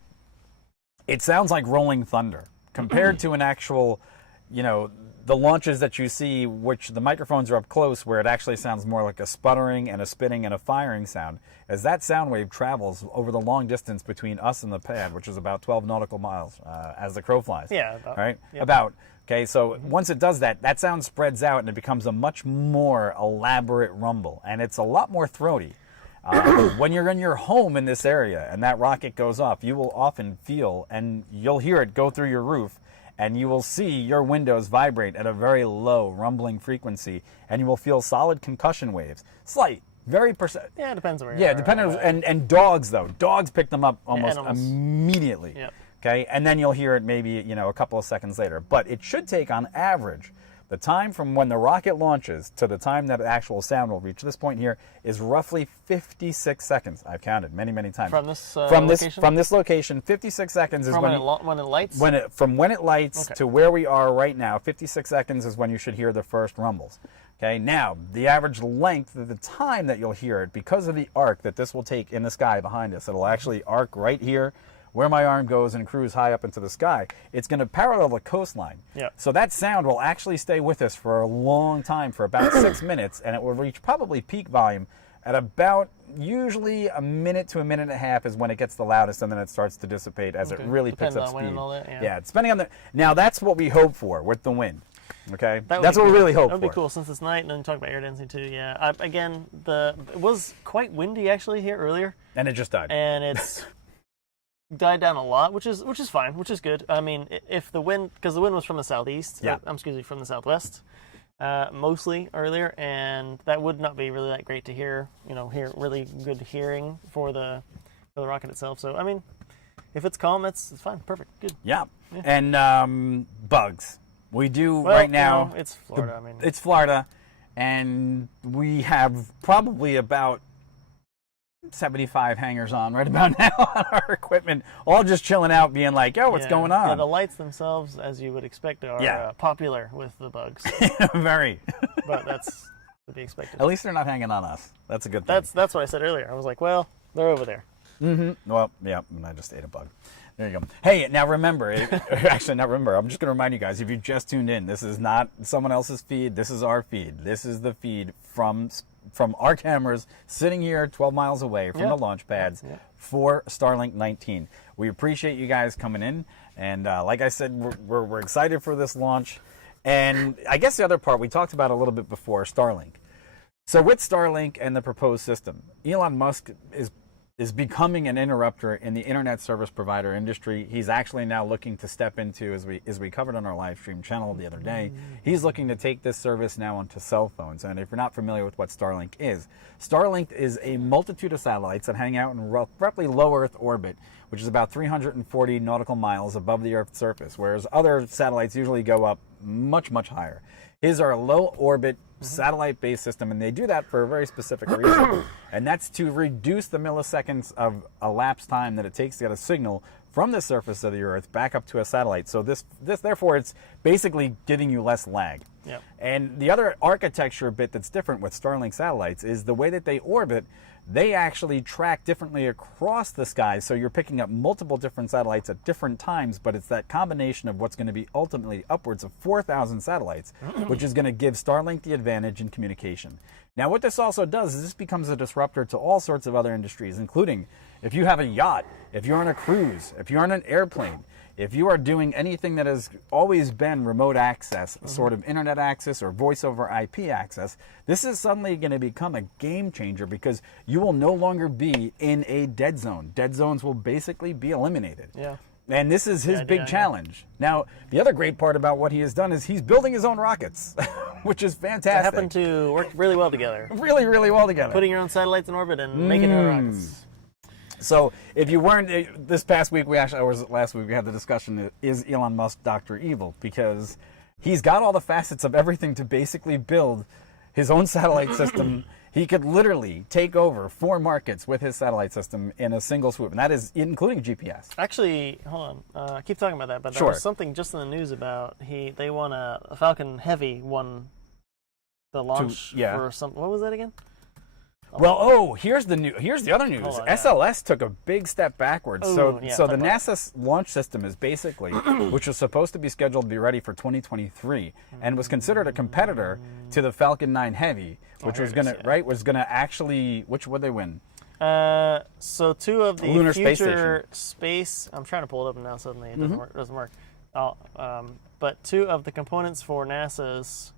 it sounds like rolling thunder compared to an actual, you know, the launches that you see, which the microphones are up close, where it actually sounds more like a sputtering and a spitting and a firing sound. As that sound wave travels over the long distance between us and the pad, which is about 12 nautical miles as the crow flies. Yeah, about. Right? Yep. About. Okay, so once it does that, that sound spreads out and it becomes a much more elaborate rumble, and it's a lot more throaty. When you're in your home in this area and that rocket goes off, you will often feel, and you'll hear it go through your roof, and you will see your windows vibrate at a very low rumbling frequency, and you will feel solid concussion waves. Slight, very Yeah, it depends where you Yeah, are. depending. And dogs, though. Dogs pick them up almost Animals. immediately. Yep. Okay, and then you'll hear it maybe, you know, a couple of seconds later. But it should take, on average, the time from when the rocket launches to the time that actual sound will reach this point here is roughly 56 seconds. I've counted many, many times. From this location? From this location, 56 seconds is from when it lights? From when it lights Okay. to where we are right now, 56 seconds is when you should hear the first rumbles. Okay, now, the average length of the time that you'll hear it, because of the arc that this will take in the sky behind us, it'll actually arc right here, where my arm goes, and cruise high up into the sky. It's going to parallel the coastline. Yep. So that sound will actually stay with us for a long time, for about 6 minutes, and it will reach probably peak volume at about usually a minute to a minute and a half is when it gets the loudest, and then it starts to dissipate as it really Depends picks up on wind speed. and all that, yeah. Yeah, it's depending on the. Now that's what we hope for with the wind. Okay, That would that's be what we cool. really hope That for. would be cool since it's night, and then talk about air density too. Yeah, again, it was quite windy actually here earlier, And it just died. and it's died down a lot, which is fine, which is good. I mean, if the wind, because the wind was from the southeast, Yeah. excuse me, from the southwest, mostly earlier, and that would not be really that great to hear. You know, hear really good hearing for the rocket itself. So I mean, if it's calm, it's fine, perfect, good. Yeah. And bugs. We do Well, right now. you know, it's Florida. I mean, It's Florida, and we have probably about 75 hangers on right about now on our equipment, all just chilling out, being like, "Yo, what's going on?" Yeah, the lights themselves, as you would expect, are popular with the bugs, Very. but that's to be expected. At least they're not hanging on us. That's a good thing. That's what I said earlier. I was like, well, they're over there. Well, yeah, and I just ate a bug. There you go. Hey, now remember, actually not remember, I'm just going to remind you guys, if you just tuned in, this is not someone else's feed. This is our feed. This is the feed from our cameras sitting here 12 miles away from the launch pads for Starlink 19. We appreciate you guys coming in, and like I said, we're excited for this launch. And I guess the other part we talked about a little bit before, Starlink. So with Starlink and the proposed system, Elon Musk is becoming an interrupter in the internet service provider industry. He's actually now looking to step into, as we covered on our live stream channel the other day, he's looking to take this service now onto cell phones. And if you're not familiar with what Starlink is a multitude of satellites that hang out in roughly low Earth orbit, which is about 340 nautical miles above the Earth's surface, whereas other satellites usually go up much, much higher. His are a low orbit satellite-based system, and they do that for a very specific reason, and that's to reduce the milliseconds of elapsed time that it takes to get a signal from the surface of the Earth back up to a satellite. So this therefore, it's basically giving you less lag. Yep. And the other architecture bit that's different with Starlink satellites is the way that they orbit. They actually track differently across the sky, so you're picking up multiple different satellites at different times, but it's that combination of what's going to be ultimately upwards of 4,000 satellites, which is going to give Starlink the advantage in communication. Now, what this also does is this becomes a disruptor to all sorts of other industries, including if you have a yacht, if you're on a cruise, if you're on an airplane, if you are doing anything that has always been remote access, sort of internet access or voice over IP access, this is suddenly going to become a game changer because you will no longer be in a dead zone. Dead zones will basically be eliminated. Yeah. And this is his big challenge. Now, the other great part about what he has done is he's building his own rockets, which is They fantastic. happen to work really well together. Really, really well together. Putting your own satellites in orbit and making your own rockets. So if you weren't, this past week, last week we had the discussion, is Elon Musk Dr. Evil? Because he's got all the facets of everything to basically build his own satellite system He could literally take over 4 markets with his satellite system in a single swoop, and that is including GPS. Actually, hold on. Keep talking about that, but there Sure. was something just in the news about they won a Falcon Heavy won the launch for some. What was that again? Well, here's the other news. Hold on, yeah. SLS took a big step backwards. Oh, So the talk about NASA launch system is basically, which was supposed to be scheduled to be ready for 2023, and was considered a competitor to the Falcon 9 Heavy, which was gonna actually, which would they win? So 2 of the Lunar Space future space. I'm trying to pull it up now. Suddenly it doesn't work. But 2 of the components for NASA's.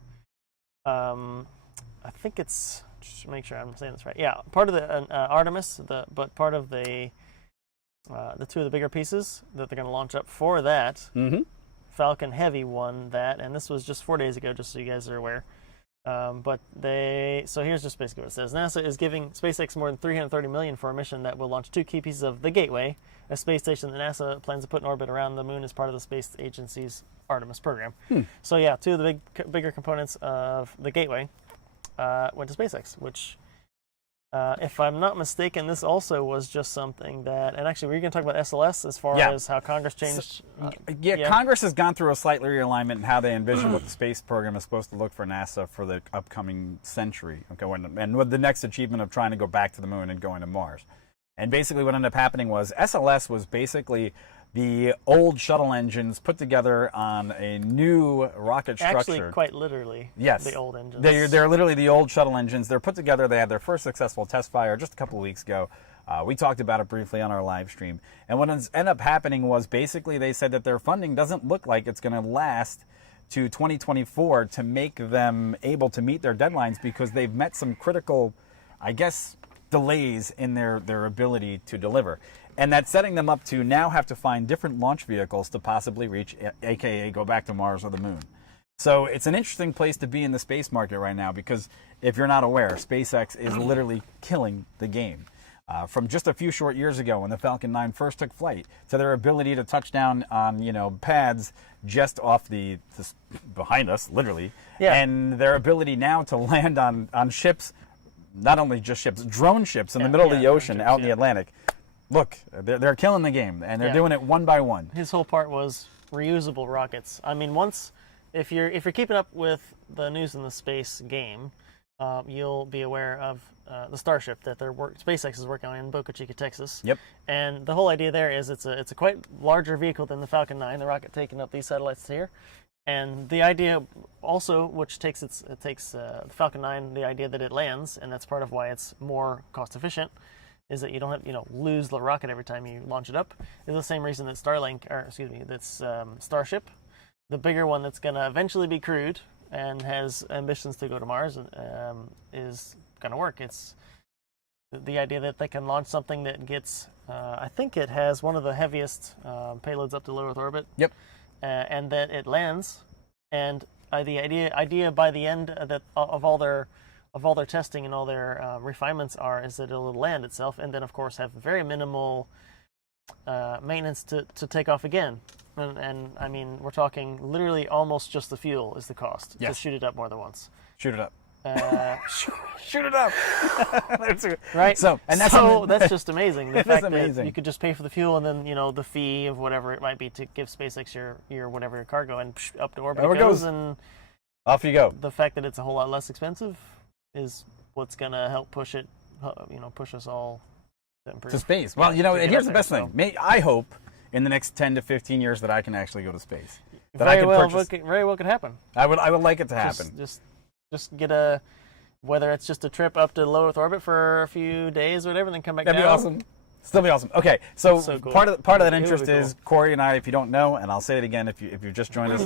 I think it's. Just make sure I'm saying this right. Yeah, part of the Artemis, but part of the 2 of the bigger pieces that they're going to launch up for that. Falcon Heavy won that, and this was just 4 days ago, just so you guys are aware. So here's just basically what it says. NASA is giving SpaceX more than $330 million for a mission that will launch 2 key pieces of the Gateway, a space station that NASA plans to put in orbit around the moon as part of the space agency's Artemis program. So yeah, 2 of the bigger components of the Gateway went to SpaceX, which, if I'm not mistaken, this also was just something that, and actually, were you going to talk about SLS as far as how Congress changed? Congress has gone through a slight realignment in how they envision what the space program is supposed to look for NASA for the upcoming century, and with the next achievement of trying to go back to the moon and going to Mars. And basically what ended up happening was SLS was basically the old shuttle engines put together on a new rocket structure. Actually, quite literally, yes, the old engines. They're literally the old shuttle engines. They're put together. They had their first successful test fire just a couple of weeks ago. We talked about it briefly on our live stream. And what ended up happening was basically they said that their funding doesn't look like it's going to last to 2024 to make them able to meet their deadlines because they've met some critical, I guess, delays in their ability to deliver. And that's setting them up to now have to find different launch vehicles to possibly reach, aka go back to Mars or the moon. So it's an interesting place to be in the space market right now because if you're not aware, SpaceX is literally killing the game. From just a few short years ago when the Falcon 9 first took flight to their ability to touch down on pads just off behind us, literally, and their ability now to land on ships, not only just ships, drone ships in the middle of the ocean out in the Atlantic. Look, they're killing the game, and they're doing it one by one. His whole part was reusable rockets. I mean, if you're keeping up with the news in the space game, you'll be aware of the Starship that SpaceX is working on in Boca Chica, Texas. Yep. And the whole idea there is it's a quite larger vehicle than the Falcon 9, the rocket taking up these satellites here. And the idea also, which takes the Falcon 9, the idea that it lands, and that's part of why it's more cost efficient, is that you don't have, lose the rocket every time you launch it up. Is the same reason that that's Starship, the bigger one that's going to eventually be crewed and has ambitions to go to Mars, is going to work. It's the idea that they can launch something that gets, I think it has one of the heaviest payloads up to low Earth orbit. Yep. And that it lands, and the idea by the end of all their testing and all their refinements is that it'll land itself, and then of course have very minimal maintenance to take off again. And I mean, we're talking literally almost just the fuel is the cost to shoot it up more than once. Shoot it up. Shoot it up. Right. That's just amazing. The fact amazing. That you could just pay for the fuel and then the fee of whatever it might be to give SpaceX your cargo and up to orbit it goes, and off you go. The fact that it's a whole lot less expensive is what's gonna help push it. Push us all to space. Well, and here's the best thing. I hope in the next 10 to 15 years that I can actually go to space. Very well could happen. I would like it to happen. Just get whether it's just a trip up to low Earth orbit for a few days or whatever, and then come back down. That'd be awesome. Still be awesome. Okay, so cool. part of that interest is Corey and I, if you don't know, and I'll say it again if you've just joined us,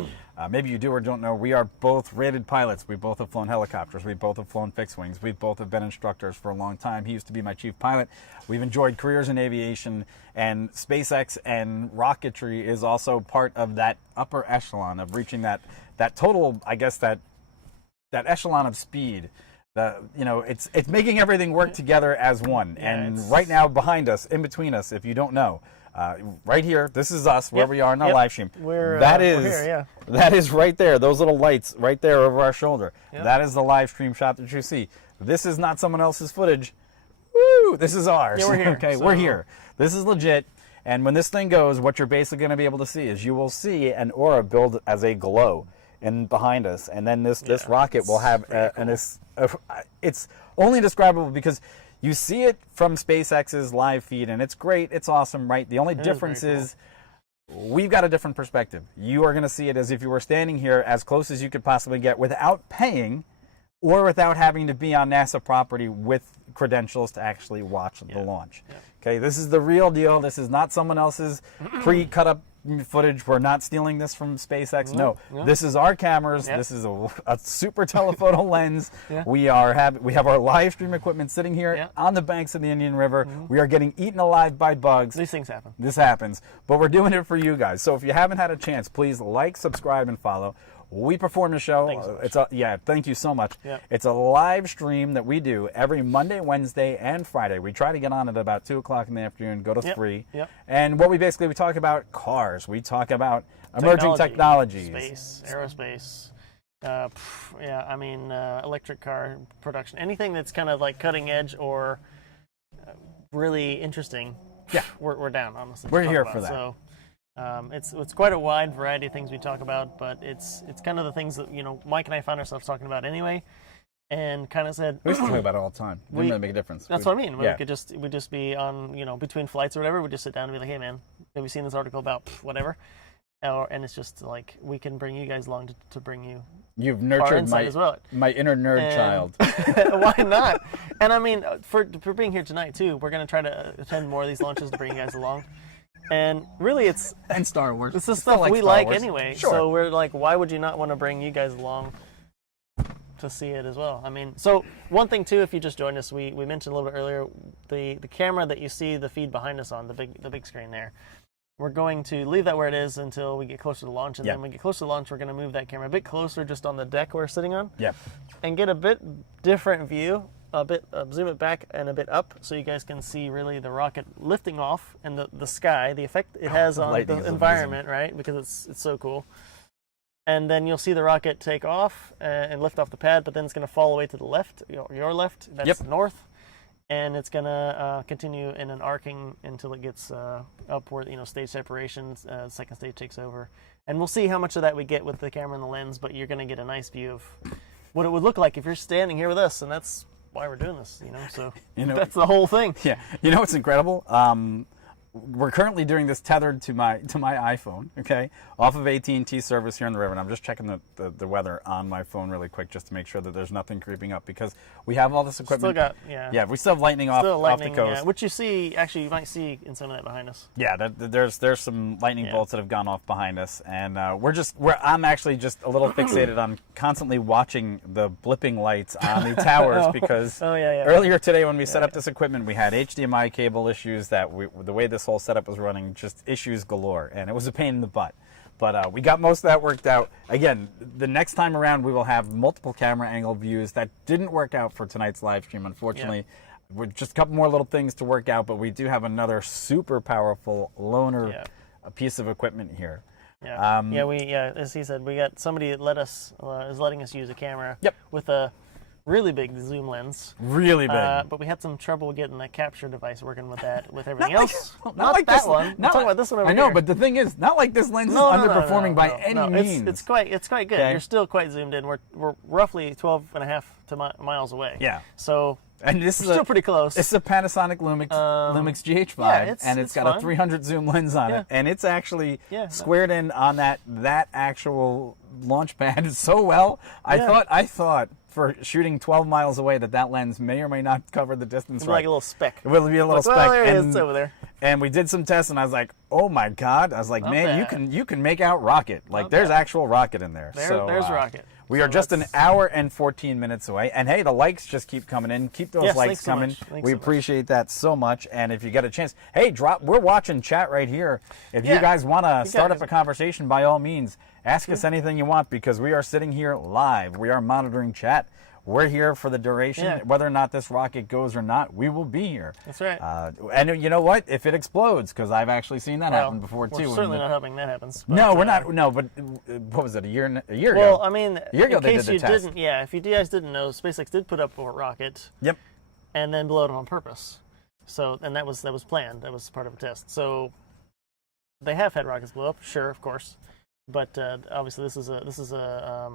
maybe you do or don't know, we are both rated pilots. We both have flown helicopters. We both have flown fixed wings. We both have been instructors for a long time. He used to be my chief pilot. We've enjoyed careers in aviation, and SpaceX and rocketry is also part of that upper echelon of reaching that total, I guess, that echelon of speed. It's making everything work together as one. And right now, behind us, in between us, if you don't know, right here, this is us, where we are in our live stream. That is right there, those little lights right there over our shoulder. That is the live stream shot that you see. This is not someone else's footage. Woo! This is ours. Yeah, we're here. Okay, So- we're here. This is legit. And when this thing goes, what you're basically going to be able to see is you will see an aura build as a glow in behind us, and then this rocket will have it's only describable because you see it from SpaceX's live feed, and it's great, it's awesome, right? The only difference is we've got a different perspective. You are going to see it as if you were standing here as close as you could possibly get without paying or without having to be on NASA property with credentials to actually watch the launch. Yeah. Okay, this is the real deal. This is not someone else's pre-cut up footage. We're not stealing this from SpaceX. No, this is our cameras. This is a super telephoto lens. We have our live stream equipment sitting here on the banks of the Indian River. We are getting eaten alive by bugs. These things happen. This happens, but we're doing it for you guys. So if you haven't had a chance, please like, subscribe, and follow. We perform the show. Thank you so much. Yep. It's a live stream that we do every Monday, Wednesday, and Friday. We try to get on at about 2 o'clock in the afternoon, go to 3. Yep. And what we talk about cars. We talk about emerging technologies. Space, aerospace. Electric car production. Anything that's kind of like cutting edge or really interesting. Yeah. We're down, honestly. We're here for that. So, it's quite a wide variety of things we talk about, but it's kind of the things that Mike and I find ourselves talking about anyway, and kind of said we used to talk about it all the time. It didn't really make a difference. That's what I mean. We'd just be on between flights or whatever. We'd just sit down and be like, hey man, have you seen this article about whatever? And it's just like we can bring you guys along to bring you. You've nurtured my inner nerd child. Why not? And I mean, for being here tonight too, we're gonna try to attend more of these launches to bring you guys along. And really, it's Star Wars. It's the stuff we like anyway. Sure. So we're like, why would you not want to bring you guys along to see it as well? I mean, so one thing too, if you just joined us, we mentioned a little bit earlier, the camera that you see the feed behind us on the big screen there. We're going to leave that where it is until we get closer to launch, and then when we get closer to launch, we're going to move that camera a bit closer, just on the deck we're sitting on. Yeah. And get a bit different view. Zoom it back and a bit up so you guys can see really the rocket lifting off and the sky, the effect it has on the environment, right? Because it's so cool. And then you'll see the rocket take off and lift off the pad, but then it's going to fall away to the left, your left, that's north. And it's going to continue in an arcing until it gets upward, stage separations, second stage takes over. And we'll see how much of that we get with the camera and the lens, but you're going to get a nice view of what it would look like if you're standing here with us, and that's why we're doing this, so that's the whole thing. Yeah, what's incredible? We're currently doing this tethered to my iPhone, okay, off of AT&T service here in the river, and I'm just checking the weather on my phone really quick just to make sure that there's nothing creeping up, because we have all this equipment. We still have lightning off the coast. Which you might see in some of that behind us. Yeah, there's some lightning bolts that have gone off behind us, and I'm actually just a little fixated on constantly watching the blipping lights on the towers because earlier today when we set up this equipment, we had HDMI cable issues the way this whole setup was running, just issues galore, and it was a pain in the butt. But we got most of that worked out. Again, the next time around we will have multiple camera angle views. That didn't work out for tonight's live stream, unfortunately. With just a couple more little things to work out, but we do have another super powerful loaner piece of equipment here. As he said, we got somebody that is letting us use a camera with a really big zoom lens. Really big. But we had some trouble getting that capture device working with everything else. Not like this one. Not talking about this one over here. I know, but the thing is, not like this lens is underperforming by any means. It's quite good. Okay. You're still quite zoomed in. We're roughly 12.5 miles away. Yeah. So and this is still pretty close. It's a Panasonic Lumix GH5, and it's got a 300 zoom lens on it, and it's actually squared in on that actual launch pad so well. I thought for shooting 12 miles away that lens may or may not cover the distance right. Like a little speck. It will be a little speck. Well, there it is. It's over there. And we did some tests, and I was like, oh my God. I was like, you can make out rocket. Like, there's actual rocket in there. There's rocket. We are just an hour and 14 minutes away. And hey, the likes just keep coming in. Keep those likes coming. We appreciate that so much. And if you get a chance, hey, we're watching chat right here. If you guys want to start up a conversation, by all means, ask us anything you want, because we are sitting here live. We are monitoring chat. we're here for the duration. Yeah. Whether or not this rocket goes or not, we will be here. That's right. And you know what? If it explodes, because I've actually seen that happen before we're too. certainly not hoping that happens. But, No, we're not. No, but what was it? A year ago? Well, I mean, a year ago in they case did the you test. didn't, yeah, if you guys didn't know, SpaceX did put up a rocket. Yep. And then blow it on purpose. So, and that was planned. That was part of a test. So, they have had rockets blow up, sure, of course, but obviously this is a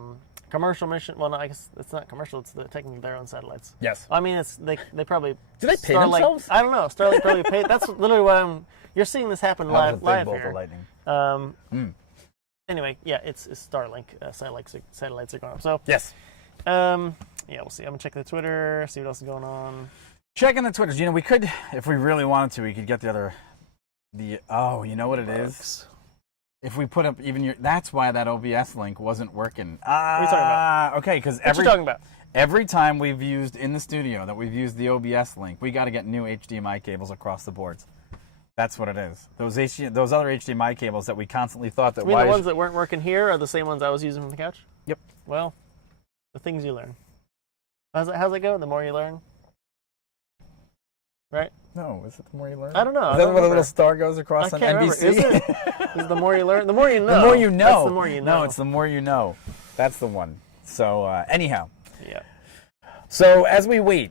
commercial mission. Well, no, I guess it's not commercial. It's technically their own satellites. Yes. I mean, it's they probably do they pay themselves? I don't know. Starlink probably paid. That's literally what you're seeing this happen live here. Lightning. Anyway, yeah, it's Starlink satellites are going up. So yes. Yeah, we'll see. I'm gonna check the Twitter, see what else is going on. Checking the Twitters. You know, we could, if we really wanted to, we could get oh, you know what it is? If we put up even that's why that OBS link wasn't working. What are you talking about? Okay, because what you talking about? Every time we've used in the studio that we've used the OBS link, we got to get new HDMI cables across the boards. That's what it is. Those other HDMI cables that we constantly thought that. You mean the ones that weren't working here are the same ones I was using from the couch? Yep. Well, the things you learn. How's it go? The more you learn. Right? No, is it the more you learn? I don't know. Is that where the little star goes across on NBC? Remember. Is it? Is the more you learn, the more you know. The more you know. That's the more you know. No, it's the more you know. That's the one. So anyhow. Yeah. So as we wait,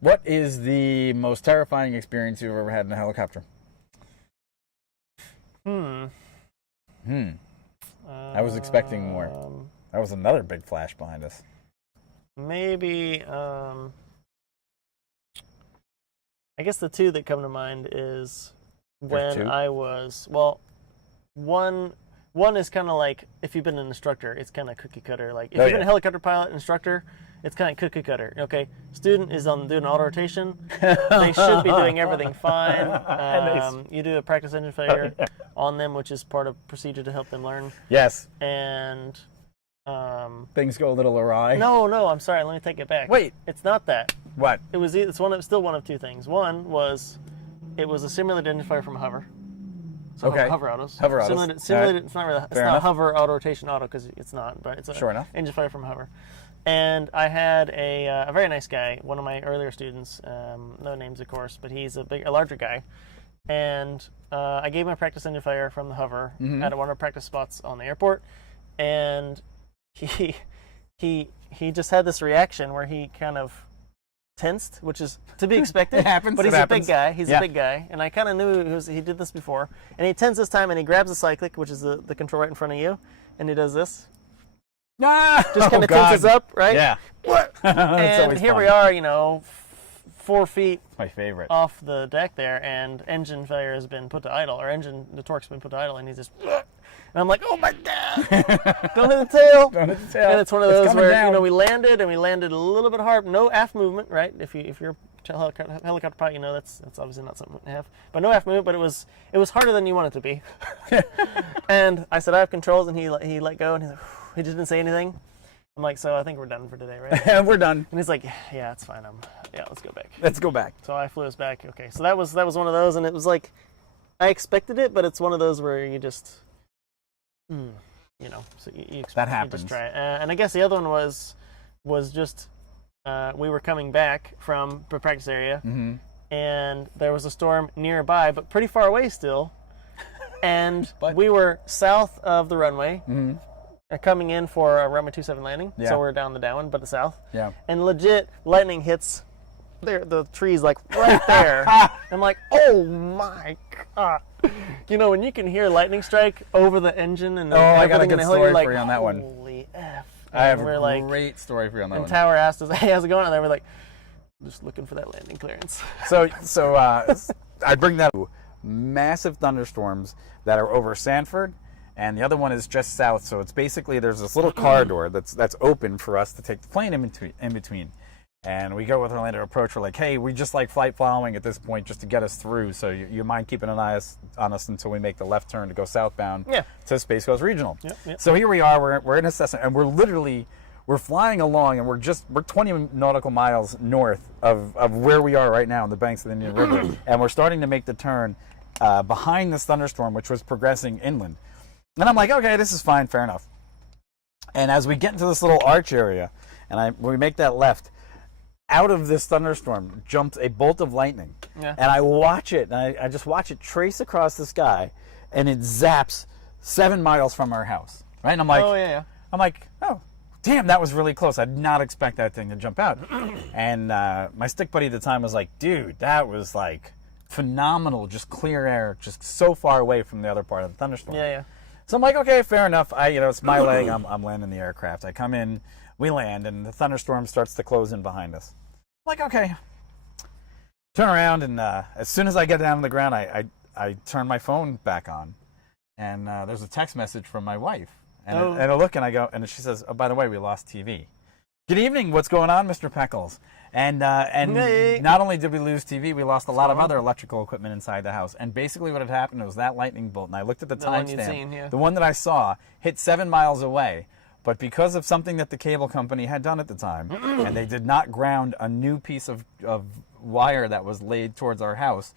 what is the most terrifying experience you've ever had in a helicopter? I was expecting more. That was another big flash behind us. Maybe. I guess the two that come to mind is when I was one is kind of like if you've been an instructor, it's kind of cookie cutter. Like if you've been a helicopter pilot instructor, it's kind of cookie cutter. Okay, student is doing auto rotation. They should be doing everything fine. You do a practice engine failure on them, which is part of procedure to help them learn. Yes. And things go a little awry. No, I'm sorry. Let me take it back. Wait, it's not that. What? It's still one of two things. One was it was a simulated identifier from a hover. So hover autos. Hover autos. Simulated. It's not really. It's not hover auto rotation auto because it's not. But it's a engine fire from a hover. And I had a very nice guy, one of my earlier students. No names, of course, but he's a larger guy. And I gave him a practice engine fire from the hover at one of our practice spots on the airport, and he just had this reaction where he kind of tensed, which is to be expected. It happens. But he's a big guy. He's a big guy, and I kind of knew he did this before. And he tensed this time, and he grabs the cyclic, which is the control right in front of you, and he does this. Just kind of tenses up, right? Yeah. And here we are, 4 feet my favorite off the deck there, and engine failure has been put to idle, or the torque's been put to idle, and he's just. And I'm like, oh my God! Don't hit the tail! Don't hit the tail! And it's one of those where we landed a little bit hard. No aft movement, right? If you're a helicopter pilot, that's obviously not something to have. But no aft movement. But it was harder than you want it to be. And I said I have controls, and he let go, and he just didn't say anything. I'm like, so I think we're done for today, right? We're done. And he's like, yeah, it's fine. Let's go back. Let's go back. So I flew us back. Okay, so that was one of those, and it was like I expected it, but it's one of those where you just. So you expect that happens. You just try it. And I guess the other one was just we were coming back from the practice area, and there was a storm nearby, but pretty far away still. And we were south of the runway, coming in for a runway 27 landing. Yeah. So we're down the downwind, but the south. Yeah. And legit, lightning hits the trees like right there. I'm like, oh my God. When you can hear lightning strike over the engine and I got a good story you're like, for you on that one. Holy F. I have a great story for you on that one. And Tower asked us, hey, how's it going? And they were like, just looking for that landing clearance. So I bring that up. Massive thunderstorms that are over Sanford, and the other one is just south. So it's basically there's this little corridor that's open for us to take the plane in between. And we go with our landing approach. We're like, hey, we just like flight following at this point just to get us through. So you mind keeping an eye on us until we make the left turn to go southbound to Space Coast Regional. Yep. So here we are. We're in Cessna, and we're flying along, and we're 20 nautical miles north of where we are right now on the banks of the Indian River. And we're starting to make the turn behind this thunderstorm, which was progressing inland. And I'm like, okay, this is fine, fair enough. And as we get into this little arch area, and when we make that left, out of this thunderstorm jumps a bolt of lightning. Yeah. And I watch it, and I just watch it trace across the sky, and it zaps 7 miles from our house. Right? And I'm like, I'm like, oh, damn, that was really close. I did not expect that thing to jump out. And my stick buddy at the time was like, dude, that was like phenomenal, just clear air, just so far away from the other part of the thunderstorm. Yeah. So I'm like, okay, fair enough. It's my leg. I'm landing the aircraft. I come in, we land, and the thunderstorm starts to close in behind us. I'm like, okay. Turn around, and as soon as I get down on the ground, I turn my phone back on, and there's a text message from my wife. And I look, and I go, and she says, oh, by the way, we lost TV. Good evening. What's going on, Mr. Peckles? And Hey. not only did we lose TV, we lost a lot of other electrical equipment inside the house. And basically what had happened was that lightning bolt, and I looked at the timestamp, the one that I saw hit 7 miles away. But because of something that the cable company had done at the time, and they did not ground a new piece of wire that was laid towards our house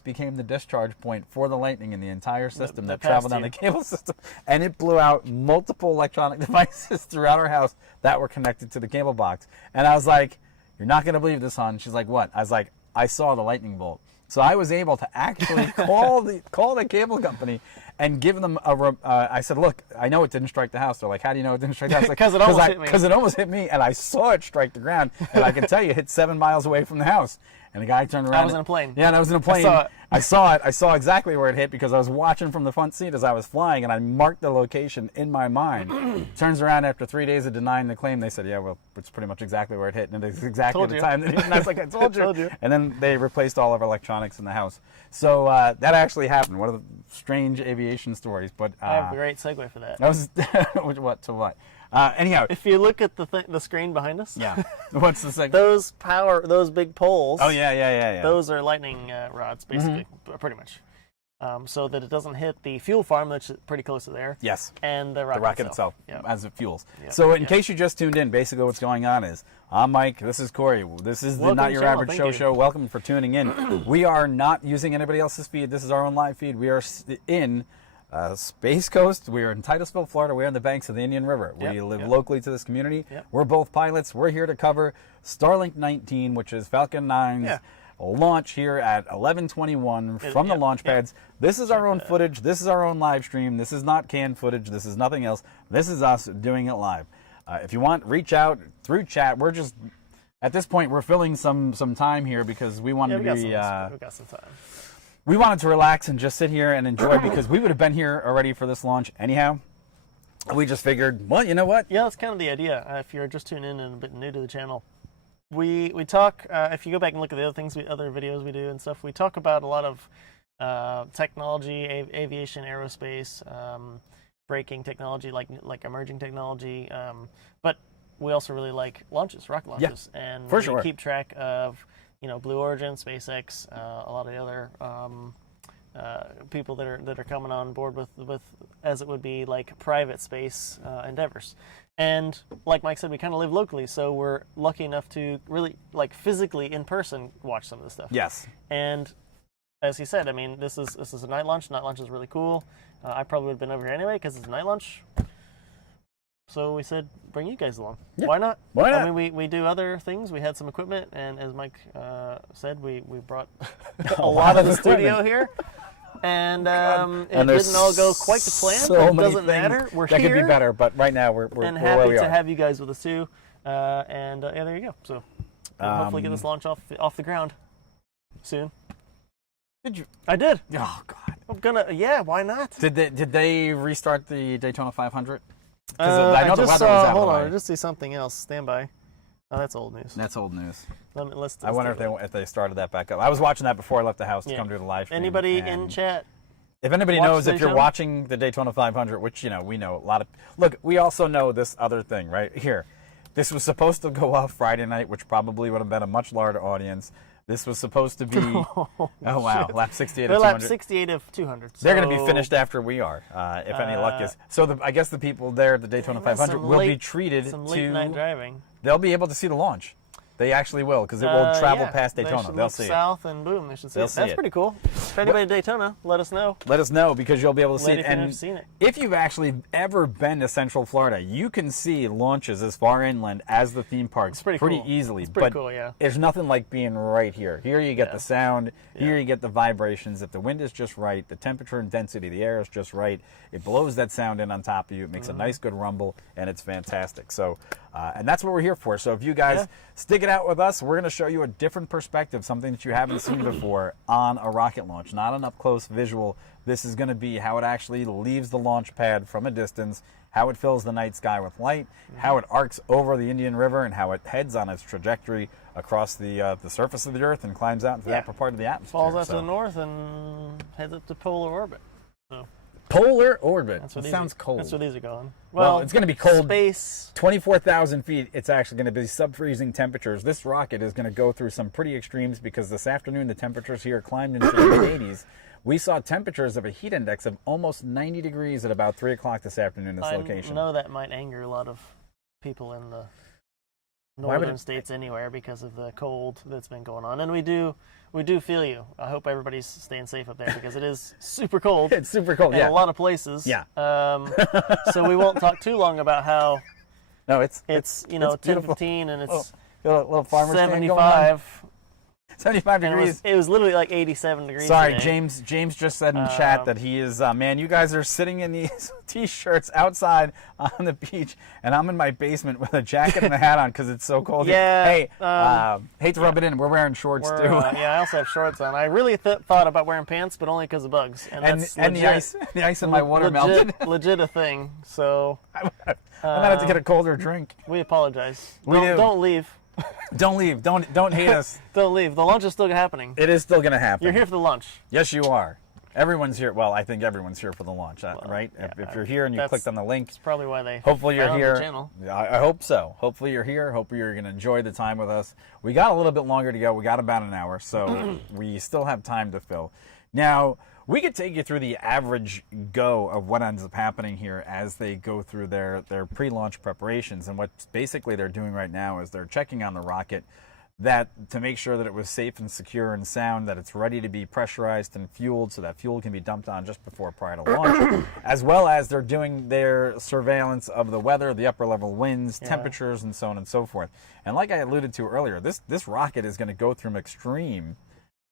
became the discharge point for the lightning in the entire system that traveled down the cable system. And it blew out multiple electronic devices throughout our house that were connected to the cable box. And I was like, you're not going to believe this, hon. She's like, what? I was like, I saw the lightning bolt. So I was able to actually call the cable company and give them I said, look, I know it didn't strike the house. They're like, how do you know it didn't strike the house? Because it almost hit me. Because it almost hit me, and I saw it strike the ground. And I can tell you, it hit 7 miles away from the house. And the guy turned around. I was in a plane. Yeah, and I was in a plane. I saw it. I saw exactly where it hit because I was watching from the front seat as I was flying, and I marked the location in my mind. Turns around after 3 days of denying the claim, they said, yeah, well, it's pretty much exactly where it hit, and it's exactly the time that it hit. And I was like, I told you. And then they replaced all of our electronics in the house. So that actually happened. One of the strange aviation stories. But I have a great segue for that. That was what? Anyhow, if you look at the screen behind us, what's the second? Those big poles. Oh yeah. Those are lightning rods, basically, pretty much, so that it doesn't hit the fuel farm, that's pretty close to there. Yes. And the rocket itself as it fuels. Yep. So in case you just tuned in, basically what's going on is I'm Mike. This is Corey. This is the Not Your Average Show. Welcome for tuning in. We are not using anybody else's feed. This is our own live feed. We are in Space Coast. We are in Titusville, Florida. We are on the banks of the Indian River. We live locally to this community. We're both pilots. We're here to cover Starlink 19, which is Falcon 9's launch here at 11:21 from the launch pads. This is our own footage. This is our own live stream. This is not canned footage. This is nothing else. This is us doing it live. If you want, reach out through chat. We're just, at this point, we're filling some time here because we wanted to be... we got some time. We wanted to relax and just sit here and enjoy because we would have been here already for this launch anyhow. We just figured, well, you know what? Yeah, that's kind of the idea. If you're just tuning in and a bit new to the channel, we talk. If you go back and look at the other videos we do and stuff, we talk about a lot of technology, aviation, aerospace, braking technology, like emerging technology. But we also really like launches, rocket launches, and for we sure. keep track of. Blue Origin, SpaceX, a lot of the other people that are coming on board with as it would be like private space endeavors. And like Mike said, we kind of live locally, so we're lucky enough to really like physically in person watch some of this stuff. Yes. And as he said, I mean, this is a night launch. Night launch is really cool. I probably would have been over here anyway because it's a night launch. So we said, bring you guys along. Yeah. Why not? Why not? I mean, we do other things. We had some equipment, and as Mike said, we brought a lot of the studio here. And it didn't all go quite to plan, but it doesn't matter. We're here. That could be better, but right now we're and happy where we to have you guys with us too. And there you go. So we'll hopefully get this launch off the ground soon. Did you? I did. Oh God. I'm gonna. Yeah. Why not? Did they restart the Daytona 500? I know the weather was out. Hold on, I just see something else. Stand by. Oh, that's old news. That's old news. Let's I wonder if they started that back up. I was watching that before I left the house to come to the live stream. Anybody in chat? If anybody knows, if you're watching the Daytona 500, which we know a lot of. Look, we also know this other thing right here. This was supposed to go off Friday night, which probably would have been a much larger audience. This was supposed to be, lap 68 of 200. Lap 68 of 200. So they're going to be finished after we are, if any luck is. So I guess the people there at the Daytona 500 will be treated some late night driving. They'll be able to see the launch. They actually will, because it will travel yeah, past they Daytona. should They'll look see it. south and boom, they should see They'll it. see That's it. pretty cool. If anybody at Daytona, let us know. Let us know, because you'll be able to see Let it. if you've And seen it. if you've actually ever been to Central Florida, you can see launches as far inland as the theme parks pretty cool. easily. It's pretty but cool, yeah. there's nothing like being right here. Here you get the sound. Here you get the vibrations. If the wind is just right, the temperature and density of the air is just right, it blows that sound in on top of you. It makes a nice, good rumble, and it's fantastic. So, and that's what we're here for. So if you guys stick it out with us, we're going to show you a different perspective, something that you haven't seen before on a rocket launch. Not an up-close visual. This is going to be how it actually leaves the launch pad from a distance, how it fills the night sky with light, how it arcs over the Indian River, and how it heads on its trajectory across the surface of the Earth and climbs out into the upper part of the atmosphere. Falls out to the north and heads up to polar orbit. So Polar orbit. that's what That these sounds are, cold. That's where these are going. Well, it's going to be cold. Space. 24,000 feet, it's actually going to be sub-freezing temperatures. This rocket is going to go through some pretty extremes because this afternoon the temperatures here climbed into the mid-80s. We saw temperatures of a heat index of almost 90 degrees at about 3 o'clock this afternoon in this location. I know that might anger a lot of people in the northern states anywhere because of the cold that's been going on. And we do feel you. I hope everybody's staying safe up there because it is super cold. It's super cold, in a lot of places. Yeah. So we won't talk too long about how No, it's 10, beautiful. 15, and it's little farmer's stand going on. 75. 75 And degrees. it was literally like 87 degrees. Sorry, today. James just said in chat that he is, man, you guys are sitting in these t-shirts outside on the beach, and I'm in my basement with a jacket and a hat on because it's so cold. Yeah. Hey, hate to rub it in, we're wearing shorts too. Yeah, I also have shorts on. I really thought about wearing pants, but only because of bugs. And that's the ice in my water melted. Legit a thing. So I might have to get a colder drink. we apologize. We do. Don't leave. Don't leave. Don't hate us. Don't leave. The launch is still happening. It is still going to happen. You're here for the launch. Yes, you are. Everyone's here. Well, I think everyone's here for the launch, right? Yeah, if you're here and you clicked on the link, that's probably why they hopefully you're found here. the channel. I hope so. Hopefully you're here. Hopefully you're going to enjoy the time with us. We got a little bit longer to go. We got about an hour, so we still have time to fill. Now, we could take you through the average go of what ends up happening here as they go through their pre-launch preparations. And what basically they're doing right now is they're checking on the rocket to make sure that it was safe and secure and sound, that it's ready to be pressurized and fueled so that fuel can be dumped on just prior to launch, as well as they're doing their surveillance of the weather, the upper level winds, temperatures, and so on and so forth. And like I alluded to earlier, this rocket is going to go from extreme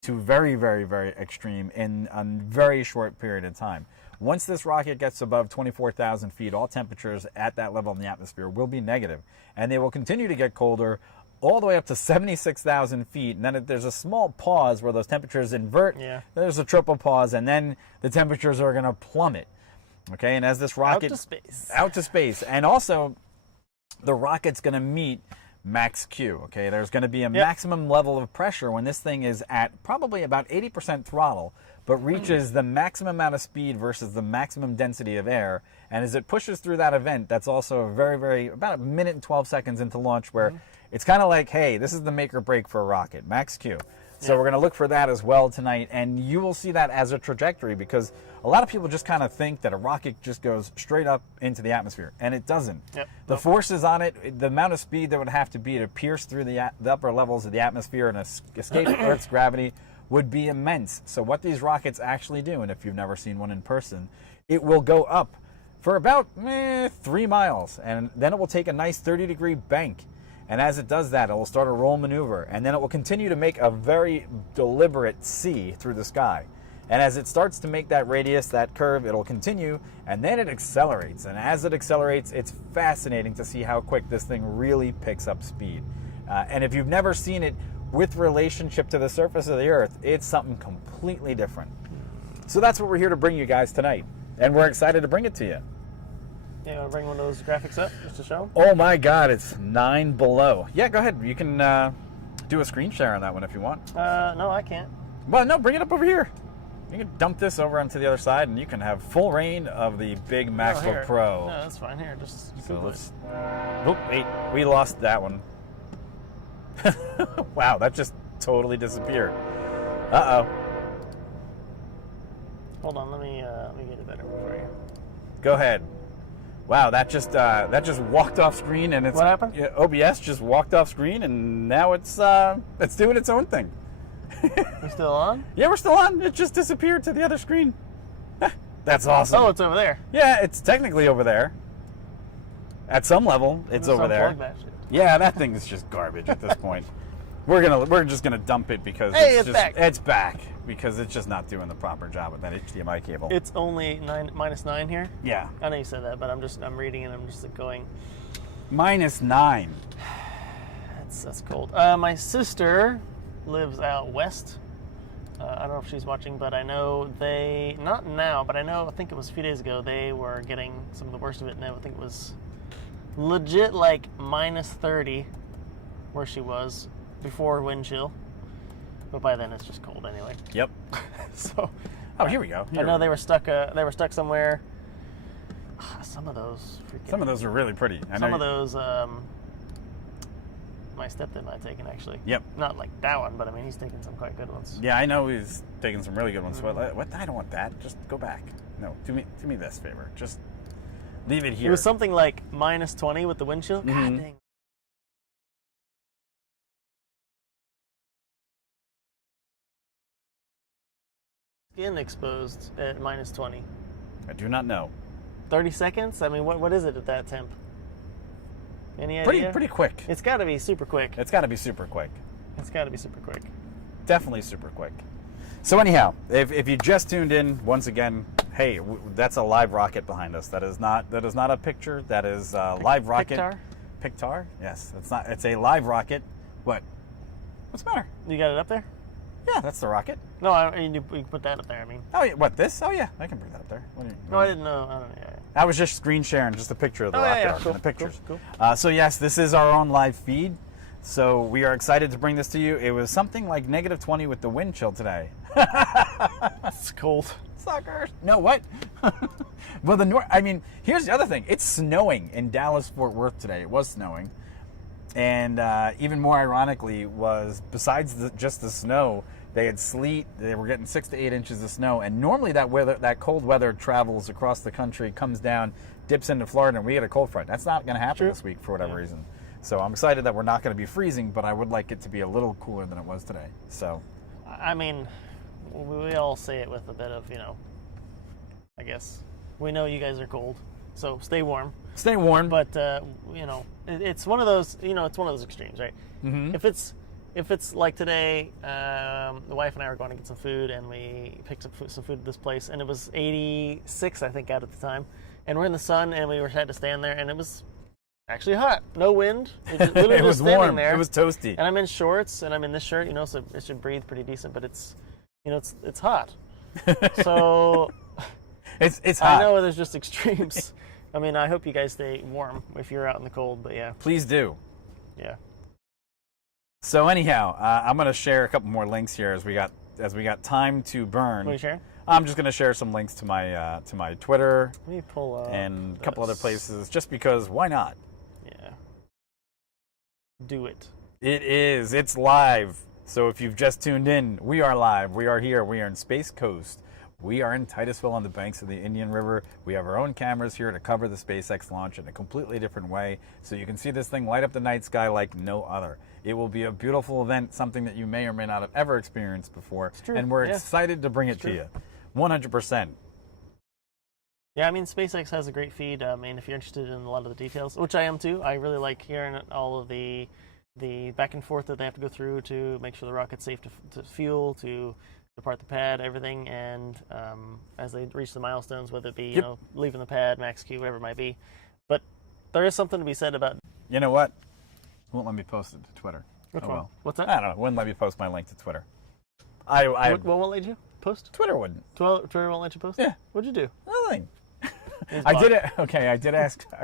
to very, very, very extreme in a very short period of time. Once this rocket gets above 24,000 feet, all temperatures at that level in the atmosphere will be negative, and they will continue to get colder all the way up to 76,000 feet. And then there's a small pause where those temperatures invert. Yeah. There's a triple pause, and then the temperatures are going to plummet. Okay, and as this rocket... Out to space. And also, the rocket's going to meet max Q. Okay, there's going to be a maximum level of pressure when this thing is at probably about 80% throttle, but reaches the maximum amount of speed versus the maximum density of air. And as it pushes through that event, that's also about a minute and 12 seconds into launch, where it's kind of like, hey, this is the make or break for a rocket, max Q. So we're going to look for that as well tonight, and you will see that as a trajectory, because a lot of people just kind of think that a rocket just goes straight up into the atmosphere, and it doesn't. The forces on it, the amount of speed that would have to be to pierce through the upper levels of the atmosphere and escape Earth's gravity would be immense. So what these rockets actually do, and if you've never seen one in person, it will go up for about 3 miles, and then it will take a nice 30-degree bank. And as it does that, it will start a roll maneuver, and then it will continue to make a very deliberate C through the sky. And as it starts to make that radius, that curve, it'll continue, and then it accelerates. And as it accelerates, it's fascinating to see how quick this thing really picks up speed. And if you've never seen it with relationship to the surface of the Earth, it's something completely different. So that's what we're here to bring you guys tonight, and we're excited to bring it to you. Yeah, want to bring one of those graphics up just to show them? Oh my God, it's 9 below. Yeah, go ahead. You can do a screen share on that one if you want. No, I can't. Well, no, bring it up over here. You can dump this over onto the other side, and you can have full reign of the big Maxwell Pro. No, that's fine. Here, just so let's. Oh, wait, we lost that one. Wow, that just totally disappeared. Uh-oh. Hold on, let me get it better for you. Go ahead. Wow, that just walked off screen, and it's What happened? yeah, OBS just walked off screen, and now it's doing its own thing. We're still on? Yeah, we're still on. It just disappeared to the other screen. That's awesome. Oh, it's over there. Yeah, it's technically over there. At some level, it's over there. Unplug that shit. Yeah, that thing is just garbage at this point. We're just gonna dump it because Hey, it's it's back. It's back because it's just not doing the proper job with that HDMI cable. It's only -9 here. Yeah, I know you said that, but I'm reading and I'm just like going. -9. That's cold. My sister lives out west. I don't know if she's watching, but I know not now, but I think it was a few days ago, they were getting some of the worst of it, and I think it was legit like -30 where she was before wind chill. But by then it's just cold anyway. Yep. So, Oh, here we go. I know they were stuck. They were stuck somewhere. Some of those freaking. Some of those are really pretty. Some of those. My stepdad might have taken actually. Yep. Not like that one, but I mean he's taken some quite good ones. Yeah, I know he's taking some really good ones. What? I don't want that. Just go back. No, do me this favor. Just leave it here. It was something like -20 with the wind chill. God dang. Skin exposed at -20. I do not know. 30 seconds? I mean, what is it at that temp? Any idea? Pretty quick. It's got to be super quick. It's got to be super quick. It's got to be super quick. Definitely super quick. So anyhow, if you just tuned in, once again, hey, that's a live rocket behind us. That is not a picture. That is a live rocket. Pictar? Pictar? Yes. It's not. It's a live rocket. What? What's the matter? You got it up there? Yeah, that's the rocket. No, you can put that up there. I mean. Oh yeah. What, this? Oh yeah, I can bring that up there. No, I didn't know. I don't know. Yeah. I was just screen sharing just a picture of the rocket arc Cool, and the pictures. Cool. So yes, this is our own live feed. So we are excited to bring this to you. It was something like -20 with the wind chill today. It's cold. Suckers. No, what? Well, I mean, here's the other thing. It's snowing in Dallas-Fort Worth today. It was snowing. And even more ironically was, besides just the snow, they had sleet. They were getting 6 to 8 inches of snow. And normally that cold weather travels across the country, comes down, dips into Florida, and we get a cold front. That's not going to happen this week for whatever reason. So I'm excited that we're not going to be freezing, but I would like it to be a little cooler than it was today. So, I mean, we all say it with a bit of, I guess we know you guys are cold, so stay warm. Stay warm. But it's one of those, it's one of those extremes, right? Mm-hmm. If it's like today, the wife and I were going to get some food, and we picked up some food at this place, and it was 86, I think, out at the time, and we're in the sun, and we had to stand there, and it was actually hot. No wind. It was warm. There. It was toasty. And I'm in shorts, and I'm in this shirt, so it should breathe pretty decent, but it's hot. So it's hot. I know there's just extremes. I mean, I hope you guys stay warm if you're out in the cold, but yeah. Please do. Yeah. So anyhow, I'm going to share a couple more links here as we got time to burn. What are you sharing? I'm just going to share some links to my Twitter. Let me pull up and a couple other places, just because why not? Yeah. Do it. It is. It's live. So if you've just tuned in, we are live. We are here. We are in Space Coast. We are in Titusville on the banks of the Indian River. We have our own cameras here to cover the SpaceX launch in a completely different way, so you can see this thing light up the night sky like no other. It will be a beautiful event, something that you may or may not have ever experienced before, It's true. and we're Yeah. excited to bring it to you. 100%. Yeah, I mean, SpaceX has a great feed. I mean, if you're interested in a lot of the details, which I am too, I really like hearing all of the back and forth that they have to go through to make sure the rocket's safe to fuel, to depart the pad, everything, and as they reach the milestones, whether it be leaving the pad, max Q, whatever it might be. But there is something to be said about. You know what? It won't let me post it to Twitter. Which Oh, one? well. What's that? I don't know. It wouldn't let me post my link to Twitter. I What won't let you post? Twitter wouldn't. Twitter won't let you post? Yeah. What'd you do? Nothing. He's I blocked. did it. Okay, I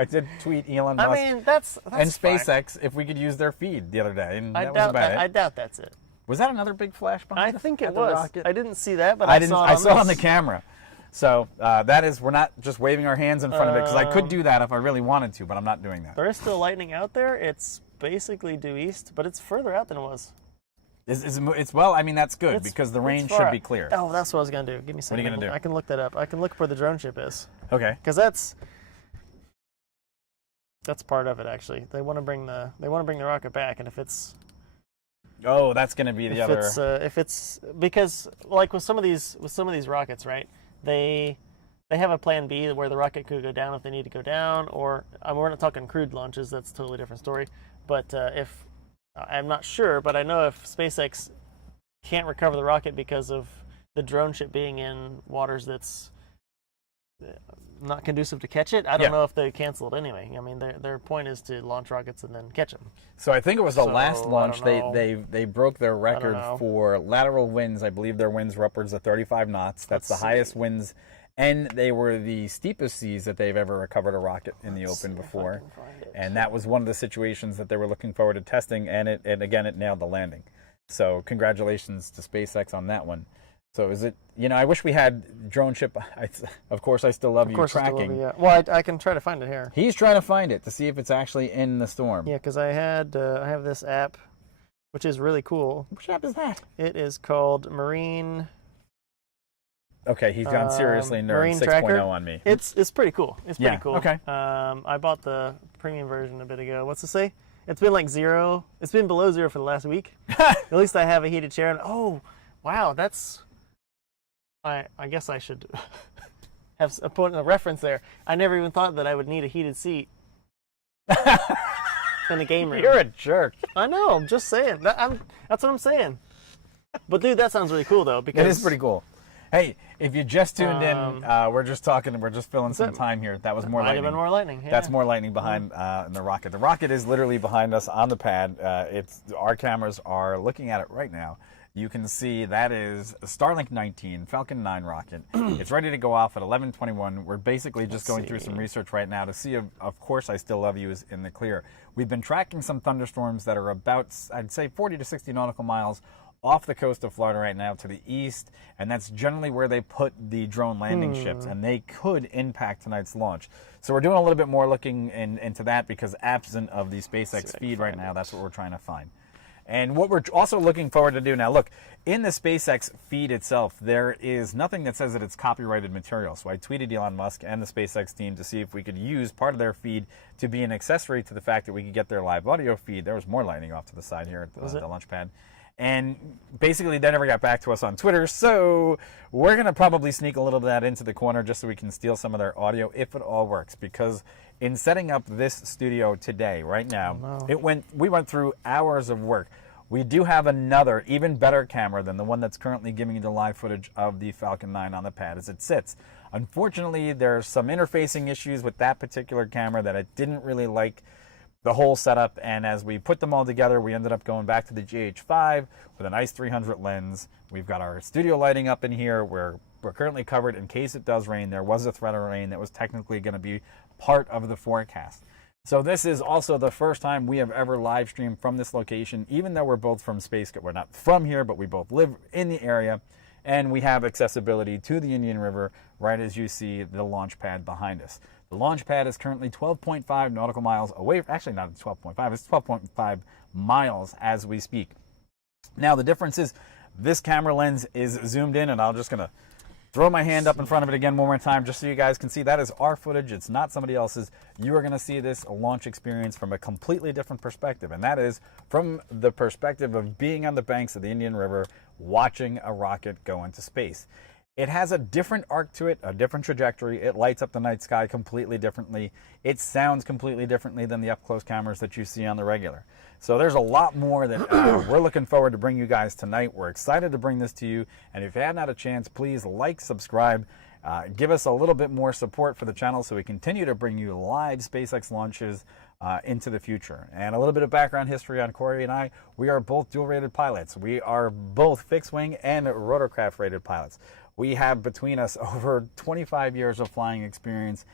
did tweet Elon Musk I mean, that's and fine. SpaceX if we could use their feed the other day, and I that was doubt about I it. doubt that's it. Was that another big flash I behind us think at it the was. rocket? I didn't see that, but I I didn't. saw it I on saw it on the this. camera. So that is, we're not just waving our hands in front of it, because I could do that if I really wanted to, but I'm not doing that. There is still lightning out there. It's basically due east, but it's further out than it was. It's well, I mean, that's good, It's- because the it's range far should out. be clear. Oh, that's what I was gonna do. Give me a second. What are you gonna do? I can look that up. I can look where the drone ship is, Okay. because that's That's part of it, actually. They want to bring the rocket back, and if it's Oh, that's going to be the other. if it's because like with some of these rockets, right? They have a plan B where the rocket could go down if they need to go down, or we're not talking crewed launches. That's a totally different story. But if I'm not sure, but I know if SpaceX can't recover the rocket because of the drone ship being in waters that's not conducive to catch it, I don't know if they cancel it anyway. I mean, their point is to launch rockets and then catch them. So I think it was the So, last I launch don't know. they broke their record know. for lateral winds. I believe their winds were upwards of 35 knots. That's Let's the highest see. winds, and they were the steepest seas that they've ever recovered a rocket in the Let's open see if I before. can find it. And that was one of the situations that they were looking forward to testing, and again it nailed the landing. So congratulations to SpaceX on that one. So is it, I wish we had Droneship. Of course, I still love Of you course, it's still tracking. over, yeah. Well, I can try to find it here. He's trying to find it to see if it's actually in the storm. Yeah, because I have this app, which is really cool. Which app is that? It is called Marine. Okay, he's gone seriously nerd Marine 6.0 Tracker. on me. It's pretty cool. It's pretty Yeah, cool. okay. I bought the premium version a bit ago. What's it say? It's been like 0. It's been below 0 for the last week. At least I have a heated chair. And oh, wow, that's. I guess I should have put a reference there. I never even thought that I would need a heated seat in a game room. You're a jerk. I know. I'm just saying. That's what I'm saying. But dude, that sounds really cool though. Because It is pretty cool. Hey, if you just tuned in, we're just talking. We're just filling some time here. That was more Might have lightning. been more lightning. Yeah. That's more lightning behind the rocket. The rocket is literally behind us on the pad. Our cameras are looking at it right now. You can see that is a Starlink 19 Falcon 9 rocket. It's ready to go off at 11:21. We're basically just going through some research right now to see if, of course, I Still Love You is in the clear. We've been tracking some thunderstorms that are about, I'd say, 40 to 60 nautical miles off the coast of Florida right now to the east, and that's generally where they put the drone landing ships, and they could impact tonight's launch. So we're doing a little bit more looking into that because absent of the SpaceX feed right now, that's what we're trying to find. And what we're also looking forward to do now, look, in the SpaceX feed itself, there is nothing that says that it's copyrighted material. So I tweeted Elon Musk and the SpaceX team to see if we could use part of their feed to be an accessory to the fact that we could get their live audio feed. There was more lightning off to the side here at the launch pad. And basically, they never got back to us on Twitter, so we're going to probably sneak a little of that into the corner just so we can steal some of their audio if it all works. Because in setting up this studio today, right now, we went through hours of work. We do have another, even better camera than the one that's currently giving you the live footage of the Falcon 9 on the pad as it sits. Unfortunately, there's some interfacing issues with that particular camera that I didn't really like the whole setup, and as we put them all together, we ended up going back to the GH5 with a nice 300 lens. We've got our studio lighting up in here. We're currently covered in case it does rain. There was a threat of rain that was technically going to be part of the forecast. So this is also the first time we have ever live streamed from this location, even though we're both from space. We're not from here, but we both live in the area, and we have accessibility to the Indian River right as you see the launch pad behind us. The launch pad is currently 12.5 nautical miles away. Actually, not 12.5. It's 12.5 miles as we speak. Now, the difference is this camera lens is zoomed in, and I'm just going to throw my hand up in front of it again one more time just so you guys can see that is our footage. It's not somebody else's. You are going to see this launch experience from a completely different perspective, and that is from the perspective of being on the banks of the Indian River watching a rocket go into space. It has a different arc to it, a different trajectory. It lights up the night sky completely differently. It sounds completely differently than the up-close cameras that you see on the regular. So there's a lot more that we're looking forward to bring you guys tonight. We're excited to bring this to you. And if you haven't had a chance, please like, subscribe, give us a little bit more support for the channel so we continue to bring you live SpaceX launches into the future. And a little bit of background history on Corey and I. We are both dual-rated pilots. We are both fixed-wing and rotorcraft-rated pilots. We have between us over 25 years of flying experience,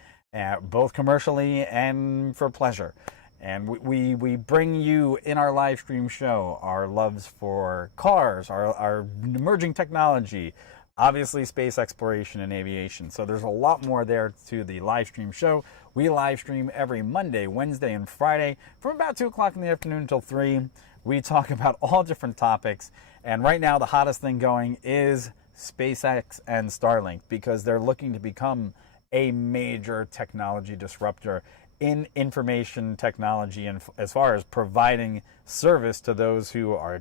both commercially and for pleasure. And we bring you in our live stream show our loves for cars, our emerging technology, obviously space exploration and aviation. So there's a lot more there to the live stream show. We live stream every Monday, Wednesday, and Friday from about 2 o'clock in the afternoon until 3. We talk about all different topics. And right now the hottest thing going is SpaceX and Starlink, because they're looking to become a major technology disruptor in information technology and as far as providing service to those who are,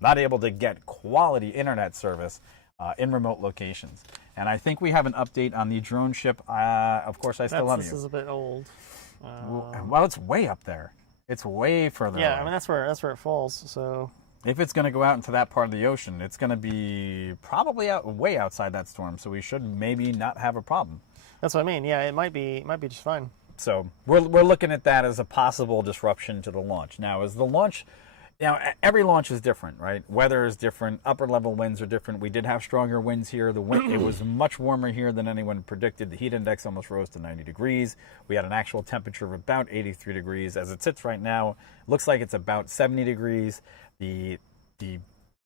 not able to get quality internet service in remote locations. And I think we have an update on the Droneship. Of course, I still love you. This is a bit old. Well, it's way up there. It's way further away. I mean, that's where it falls. So if it's going to go out into that part of the ocean, it's going to be probably way outside that storm. So we should maybe not have a problem. That's what I mean. Yeah, it might be just fine. So we're looking at that as a possible disruption to the launch. Now, as the launch, every launch is different, right? Weather is different. Upper level winds are different. We did have stronger winds here. It was much warmer here than anyone predicted. The heat index almost rose to 90 degrees. We had an actual temperature of about 83 degrees. As it sits right now, it looks like it's about 70 degrees. The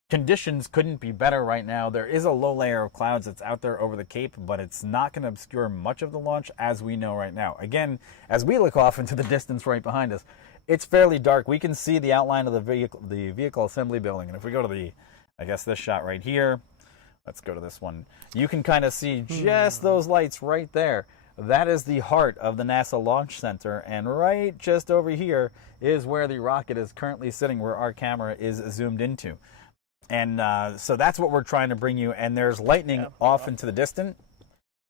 conditions couldn't be better right now. There is a low layer of clouds that's out there over the Cape, but it's not going to obscure much of the launch as we know right now. Again, as we look off into the distance right behind us, it's fairly dark. We can see the outline of the vehicle assembly building. And if we go to this shot right here, let's go to this one. You can kind of see just those lights right there. That is the heart of the NASA Launch Center. And right just over here is where the rocket is currently sitting, where our camera is zoomed into. And so that's what we're trying to bring you. And there's lightning off into the distance.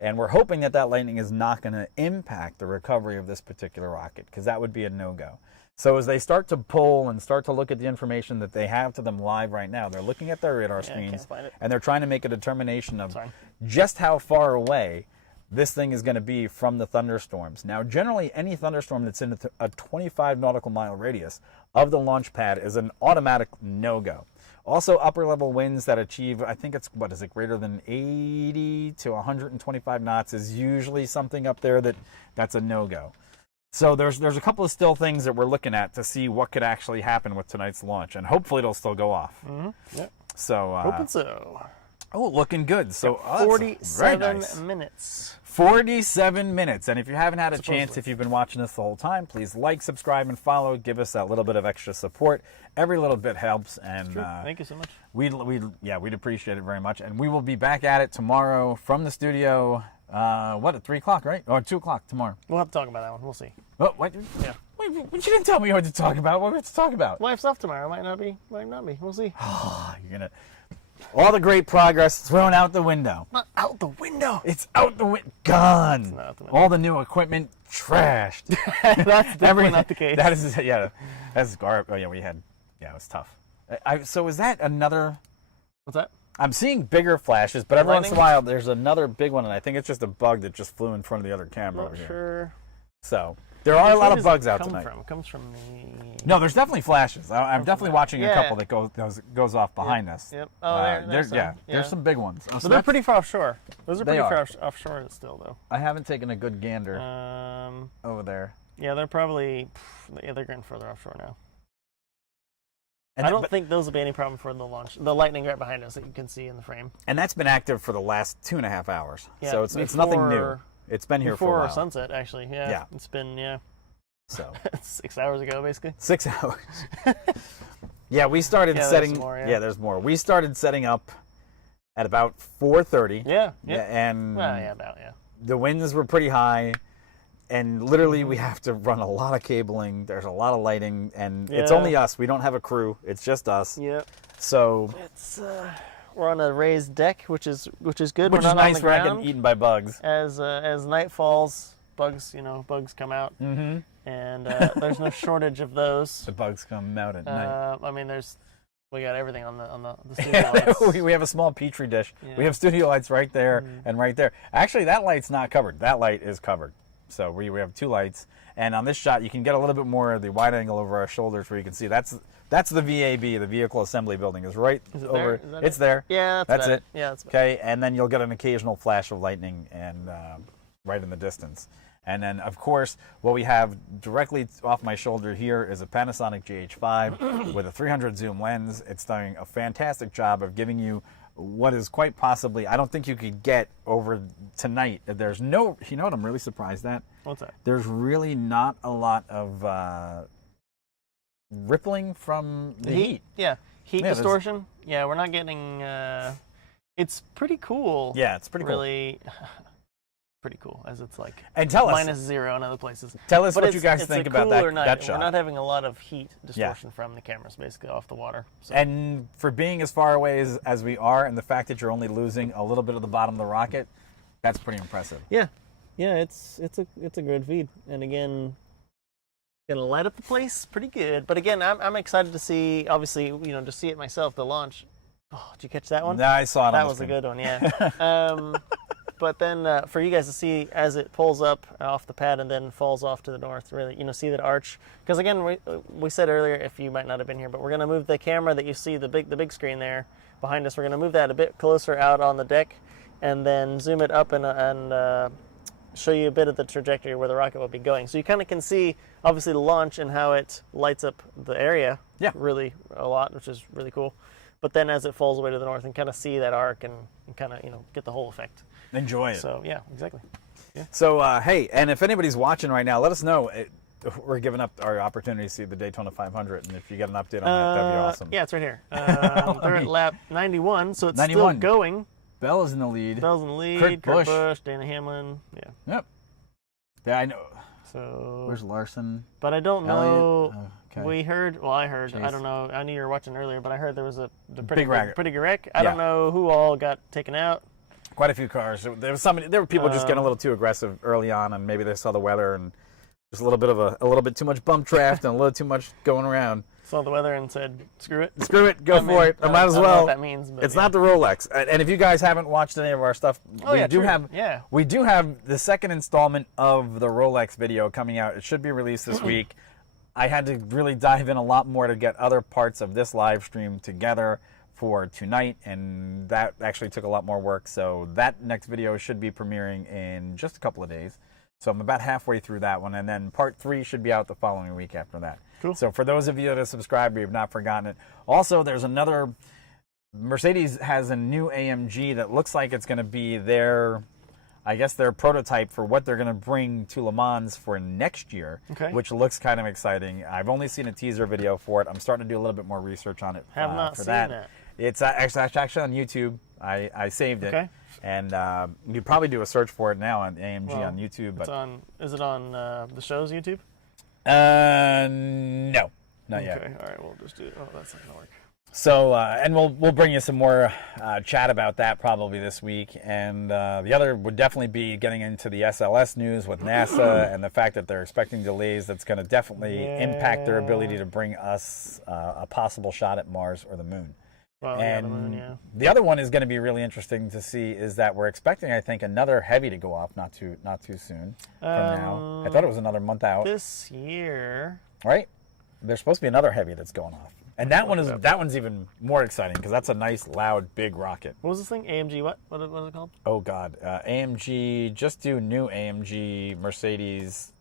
And we're hoping that lightning is not going to impact the recovery of this particular rocket, because that would be a no-go. So as they start to pull and start to look at the information that they have to them live right now, they're looking at their radar screens, and they're trying to make a determination of just how far away this thing is going to be from the thunderstorms. Now, generally, any thunderstorm that's in a 25 nautical mile radius of the launch pad is an automatic no-go. Also, upper level winds that achieve, I think it's, greater than 80 to 125 knots is usually something up there that's a no-go. So there's a couple of still things that we're looking at to see what could actually happen with tonight's launch, and hopefully it'll still go off. Mm-hmm. Yep. So hoping so. Oh, looking good. So 47 minutes. 47 minutes. And if you haven't had a chance, if you've been watching this the whole time, please like, subscribe, and follow. Give us that little bit of extra support. Every little bit helps. And thank you so much. We'd appreciate it very much. And we will be back at it tomorrow from the studio. At 3 o'clock, right? Or 2 o'clock tomorrow. We'll have to talk about that one. We'll see. Oh, what? Yeah. Wait, you didn't tell me what to talk about. What do we have to talk about? Live stuff tomorrow. Might not be. We'll see. You're going to... All the great progress thrown out the window. Not out the window. It's out the window. Gone. It's not out the window. All the new equipment trashed. That's definitely not the case. That is, that's garbage. Oh, yeah, it was tough. So is that another... What's that? I'm seeing bigger flashes, but every once in a while there's another big one, and I think it's just a bug that just flew in front of the other camera over here. Sure. So there are a lot of bugs out tonight. It comes from the... No, there's definitely flashes. I'm definitely watching a couple that goes off behind us. Yep. Oh, there's some big ones. So they're pretty far offshore. Those are pretty far offshore still, though. I haven't taken a good gander over there. Yeah, they're probably... they're getting further offshore now. I don't think those will be any problem for the launch. The lightning right behind us that you can see in the frame. And that's been active for the last 2.5 hours. Yeah, so it's nothing new. It's been here for a while. Before sunset, actually. Yeah. It's been, So 6 hours ago, basically. 6 hours. Yeah, we started setting... There's more, there's more. We started setting up at about 4:30. Yeah. And about. The winds were pretty high. And literally, we have to run a lot of cabling. There's a lot of lighting, and it's only us. We don't have a crew. It's just us. Yep. So it's we're on a raised deck, which is good. Which is nice. We're not getting eaten by bugs. As night falls, bugs come out, and there's no shortage of those. The bugs come out at night. I mean, we got everything on the studio lights. We have a small petri dish. Yeah. We have studio lights right there and right there. Actually, that light's not covered. That light is covered. So we have 2 lights, and on this shot you can get a little bit more of the wide angle over our shoulders, where you can see that's the VAB, the vehicle assembly building, is right over. It's there. Yeah, that's it. Yeah, that's okay. And then you'll get an occasional flash of lightning and right in the distance. And then of course what we have directly off my shoulder here is a Panasonic GH5 with a 300 zoom lens. It's doing a fantastic job of giving you what is quite possibly, I don't think you could get over tonight. There's no, what I'm really surprised at? What's that? There's really not a lot of rippling from the heat. Yeah, heat distortion. Yeah, we're not getting, it's pretty cool. Yeah, it's pretty cool. Really pretty cool, as it's like And tell us, -0 in other places. Tell us But what you guys think about that shot. We're not having a lot of heat distortion from the cameras, basically off the water. So. And for being as far away as we are, and the fact that you're only losing a little bit of the bottom of the rocket, that's pretty impressive. Yeah, it's a good feed, and again, gonna light up the place pretty good. But again, I'm excited to see, obviously, to see it myself. The launch. Oh, did you catch that one? No, I saw it. That was a good one, yeah. But then for you guys to see as it pulls up off the pad and then falls off to the north, really, see that arch. Because again, we said earlier, if you might not have been here, but we're gonna move the camera that you see, the big screen there behind us. We're gonna move that a bit closer out on the deck, and then zoom it up and show you a bit of the trajectory where the rocket will be going. So you kind of can see, obviously, the launch and how it lights up the area really a lot, which is really cool. But then as it falls away to the north, and kind of see that arc and kind of get the whole effect. Enjoy it. So yeah, exactly. Yeah. So hey, and if anybody's watching right now, let us know. We're giving up our opportunity to see the Daytona 500, and if you get an update on that, that'd be awesome. Yeah, it's right here. They're at lap 91, so it's 91. Still going. Bell is in the lead. Bell's in the lead. Kurt Busch, Dana Hamlin. Yeah. Yep. Yeah, I know. So. Where's Larson? But I don't know. Okay. We heard. Well, I heard. Chase. I don't know. I knew you were watching earlier, but I heard there was a Pretty good wreck. I don't know who all got taken out. Quite a few cars. There were people just getting a little too aggressive early on, and maybe they saw the weather and just a little bit too much bump draft and a little too much going around. Saw the weather and said, "Screw it, go for it. I might as well." I don't know what that means, but it's not the Rolex. And if you guys haven't watched any of our stuff, we do have the second installment of the Rolex video coming out. It should be released this week. I had to really dive in a lot more to get other parts of this live stream together for tonight, and that actually took a lot more work. So that next video should be premiering in just a couple of days. So I'm about halfway through that one, and then part 3 should be out the following week after that. Cool. So for those of you that have subscribed, we have not forgotten it. Also, there's another, Mercedes has a new AMG that looks like it's going to be their prototype for what they're going to bring to Le Mans for next year, which looks kind of exciting. I've only seen a teaser video for it. I'm starting to do a little bit more research on it. Have not for seen that. It's actually on YouTube. I saved it. And you probably do a search for it now on AMG on YouTube. But is it on the show's YouTube? No, not yet. Okay, all right, we'll just do it. Oh, that's not gonna work. So, and we'll bring you some more chat about that probably this week. And the other would definitely be getting into the SLS news with NASA and the fact that they're expecting delays. That's going to definitely impact their ability to bring us a possible shot at Mars or the Moon. Well, and the Moon, the other one is going to be really interesting to see is that we're expecting, I think, another Heavy to go off not too soon from now. I thought it was another month out. This year, right? There's supposed to be another Heavy that's going off. And that one's even more exciting because that's a nice, loud, big rocket. What was this thing? AMG what? What is it called? Oh, God. AMG, just do new AMG Mercedes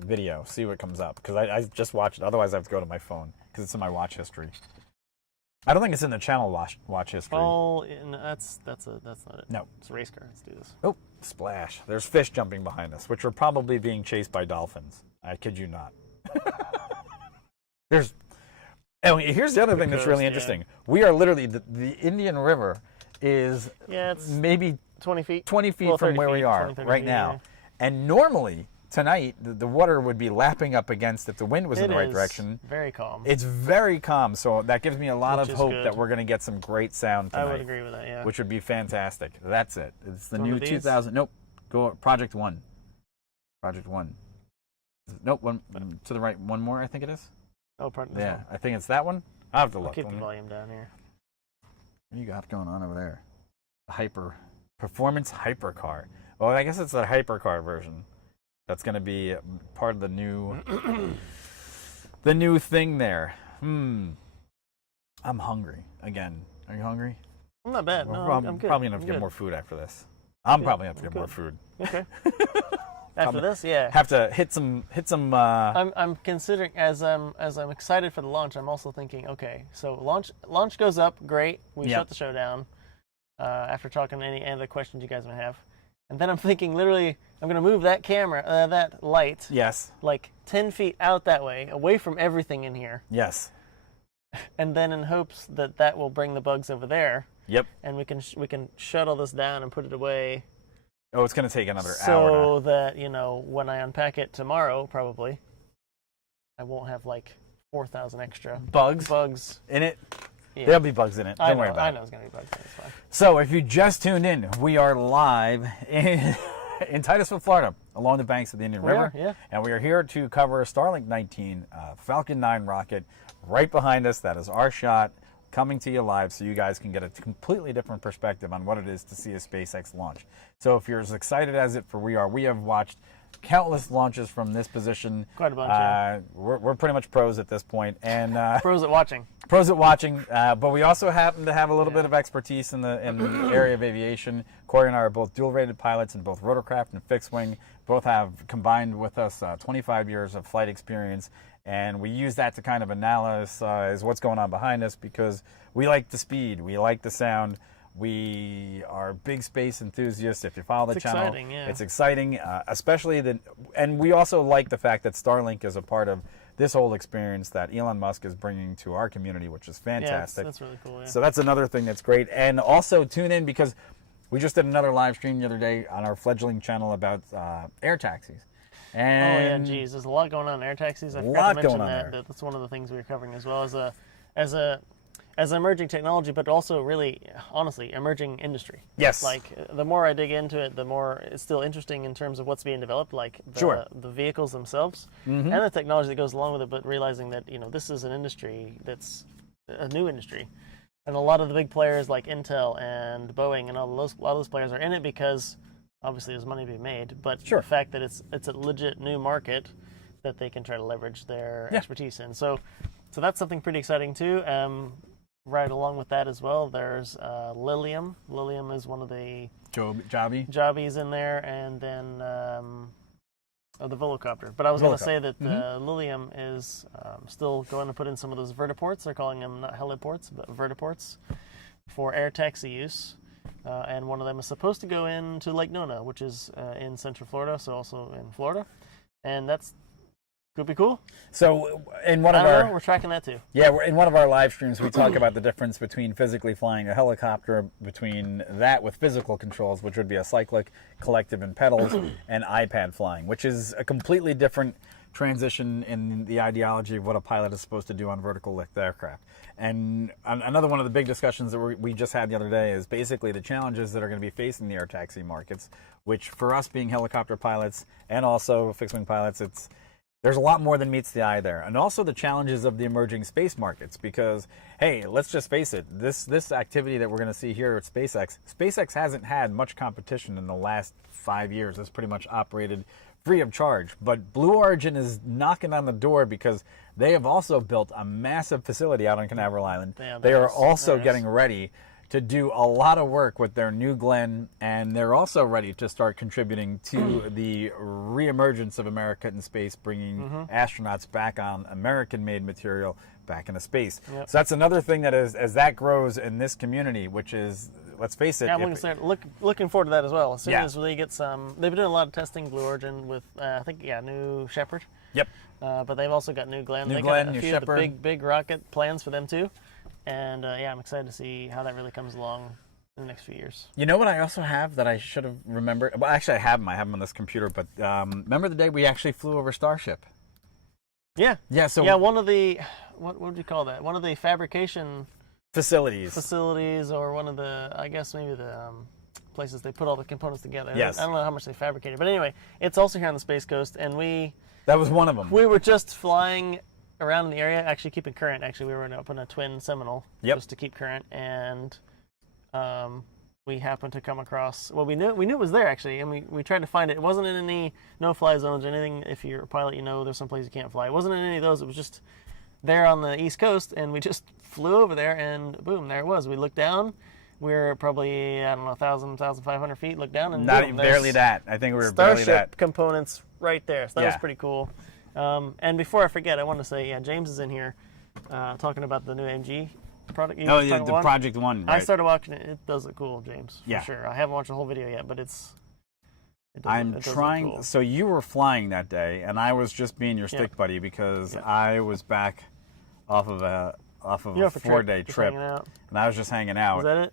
video. See what comes up. Because I just watched it. Otherwise, I have to go to my phone because it's in my watch history. I don't think it's in the channel watch history. Oh, that's not it. No. It's a race car. Let's do this. Oh, splash. There's fish jumping behind us, which are probably being chased by dolphins. I kid you not. Here's the other thing that's really interesting. We are literally, the Indian River is it's maybe 20 feet, from where we are right now. And normally, tonight, the water would be lapping up against if the wind was in the right direction. Very calm. It's very calm, so that gives me a lot of hope good. that we're going to get some great sound tonight. I would agree with that, yeah. Which would be fantastic. That's it. It's the new 2000. Nope. Go Project 1. Project 1. Nope, one to the right. One more, I think it is. Oh, pardon. Yeah, I think it's that one. I'll have to look. I'll keep the volume down here. What do you got going on over there? Performance hypercar. Well, I guess it's a hypercar version. That's going to be part of the new thing there. I'm hungry again. Are you hungry? I'm not bad. No, I'm good. Probably going to have to get more food after this. I'm probably going to have to get more food. Okay. After this, yeah. Have to hit some. I'm considering as I'm excited for the launch. I'm also thinking, okay, so launch goes up, great. We shut the show down. After talking any other questions you guys might have, and then I'm thinking, literally, I'm gonna move that camera, that light, like 10 feet out that way, away from everything in here. Yes. And then in hopes that will bring the bugs over there. Yep. And we can shuttle this down and put it away. Oh, it's going to take another hour. So that, you know, when I unpack it tomorrow, probably, I won't have like 4,000 extra bugs in it. Yeah. There'll be bugs in it. Don't worry about it. I know it's going to be bugs in it. It's fine. So if you just tuned in, we are live in Titusville, Florida, along the banks of the Indian River. Yeah. And we are here to cover Starlink 19, Falcon 9 rocket right behind us. That is our shot, coming to you live so you guys can get a completely different perspective on what it is to see a SpaceX launch. So if you're as excited as we have watched countless launches from this position. Quite a bunch, yeah. We're pretty much pros at this point. And pros at watching. But we also happen to have a little bit of expertise in the area of aviation. Corey and I are both dual-rated pilots in both rotorcraft and fixed wing. Both have combined with us 25 years of flight experience. And we use that to kind of analyze what's going on behind us because we like the speed, we like the sound. We are big space enthusiasts. If you follow the channel, exciting, yeah. It's exciting, especially and we also like the fact that Starlink is a part of this whole experience that Elon Musk is bringing to our community, which is fantastic. Yeah, that's really cool. Yeah. So that's another thing that's great. And also tune in because we just did another live stream the other day on our fledgling channel about air taxis. And geez, there's a lot going on in air taxis. I forgot lot to mention going on there. That's one of the things we were covering as well as an emerging technology, but also really, honestly, emerging industry. Yes. Like the more I dig into it, the more it's still interesting in terms of what's being developed, like the vehicles themselves and the technology that goes along with it. But realizing that this is an industry that's a new industry, and a lot of the big players like Intel and Boeing and a lot of those players are in it because obviously there's money to be made. But the fact that it's a legit new market that they can try to leverage their expertise in. So that's something pretty exciting too. Right along with that as well, there's Lilium. Lilium is one of the jobbies in there, and then the Volocopter. But I was going to say that Lilium is still going to put in some of those vertiports. They're calling them not heliports, but vertiports for air taxi use. And one of them is supposed to go into Lake Nona, which is in Central Florida, so also in Florida. And that's could be cool. So in we're tracking that too. Yeah, in one of our live streams, we talk about the difference between physically flying a helicopter, between that with physical controls, which would be a cyclic, collective, and pedals, and iPad flying, which is a completely different transition in the ideology of what a pilot is supposed to do on vertical lift aircraft. And another one of the big discussions that we just had the other day is basically the challenges that are going to be facing the air taxi markets, which for us being helicopter pilots and also fixed wing pilots, there's a lot more than meets the eye there. And also the challenges of the emerging space markets because, hey, let's just face it, this activity that we're going to see here at SpaceX hasn't had much competition in the last 5 years. It's pretty much operated free of charge. But Blue Origin is knocking on the door because they have also built a massive facility out on Canaveral Island. They are also getting ready to do a lot of work with their New Glenn, and they're also ready to start contributing to the reemergence of America in space, bringing astronauts back on American-made material back into space. Yep. So that's another thing that as that grows in this community, which is, let's face it. Yeah, I'm looking forward to that as well. As soon as we get some, they've been doing a lot of testing Blue Origin with, I think, New Shepard. Yep. But they've also got New Glenn. New They Glenn, got a New few Shepard. of the big rocket plans for them too. And I'm excited to see how that really comes along in the next few years. You know what I also have that I should have remembered? Well, actually, I have them on this computer. But remember the day we actually flew over Starship? Yeah. Yeah. So one of the what would you call that? One of the fabrication facilities, or one of the maybe the places they put all the components together. Yes. I don't know how much they fabricated, but anyway, it's also here on the Space Coast, and that was one of them. We were just flying around in the area, actually keeping current. Actually, we were up in a twin Seminole just to keep current, and we happened to come across. Well, we knew it was there actually, and we tried to find it. It wasn't in any no-fly zones or anything. If you're a pilot, there's some place you can't fly. It wasn't in any of those. It was just there on the East Coast, and we just flew over there, and boom, there it was. We looked down. We were probably 1,500 feet. Looked down, and not boom, barely that. I think we were barely that. Starship components right there. So that was pretty cool. And before I forget, I want to say, James is in here talking about the new AMG product. The Project One. Right? I started watching it. It does look cool, James. For sure. I haven't watched the whole video yet, but I'm trying. Cool. So you were flying that day, and I was just being your stick buddy because I was back off of a 4-day trip, and I was just hanging out. Is that it?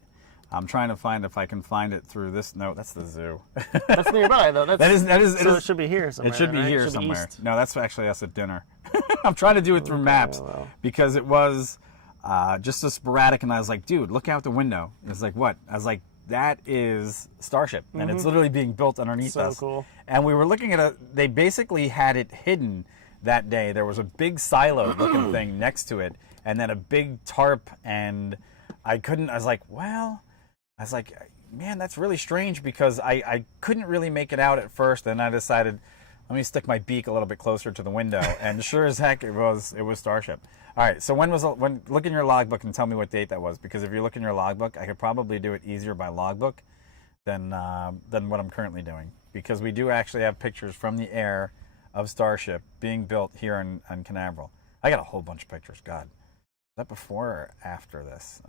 I'm trying to find if I can find it through this. No, that's the zoo. That's nearby, though. That is. It should be here somewhere. It should be right? here It should be somewhere. east. No, that's actually us at dinner. I'm trying to do it through maps because it was just so sporadic, and I was like, dude, look out the window. It's like, what? I was like, that is Starship, and it's literally being built underneath us. So cool. And we were looking at they basically had it hidden that day. There was a big silo-looking thing next to it, and then a big tarp, and I was like, man, that's really strange because I couldn't really make it out at first, and I decided, let me stick my beak a little bit closer to the window, and sure as heck, it was Starship. All right, so look in your logbook and tell me what date that was, because if you look in your logbook, I could probably do it easier by logbook than what I'm currently doing, because we do actually have pictures from the air of Starship being built here in Canaveral. I got a whole bunch of pictures. God, is that before or after this?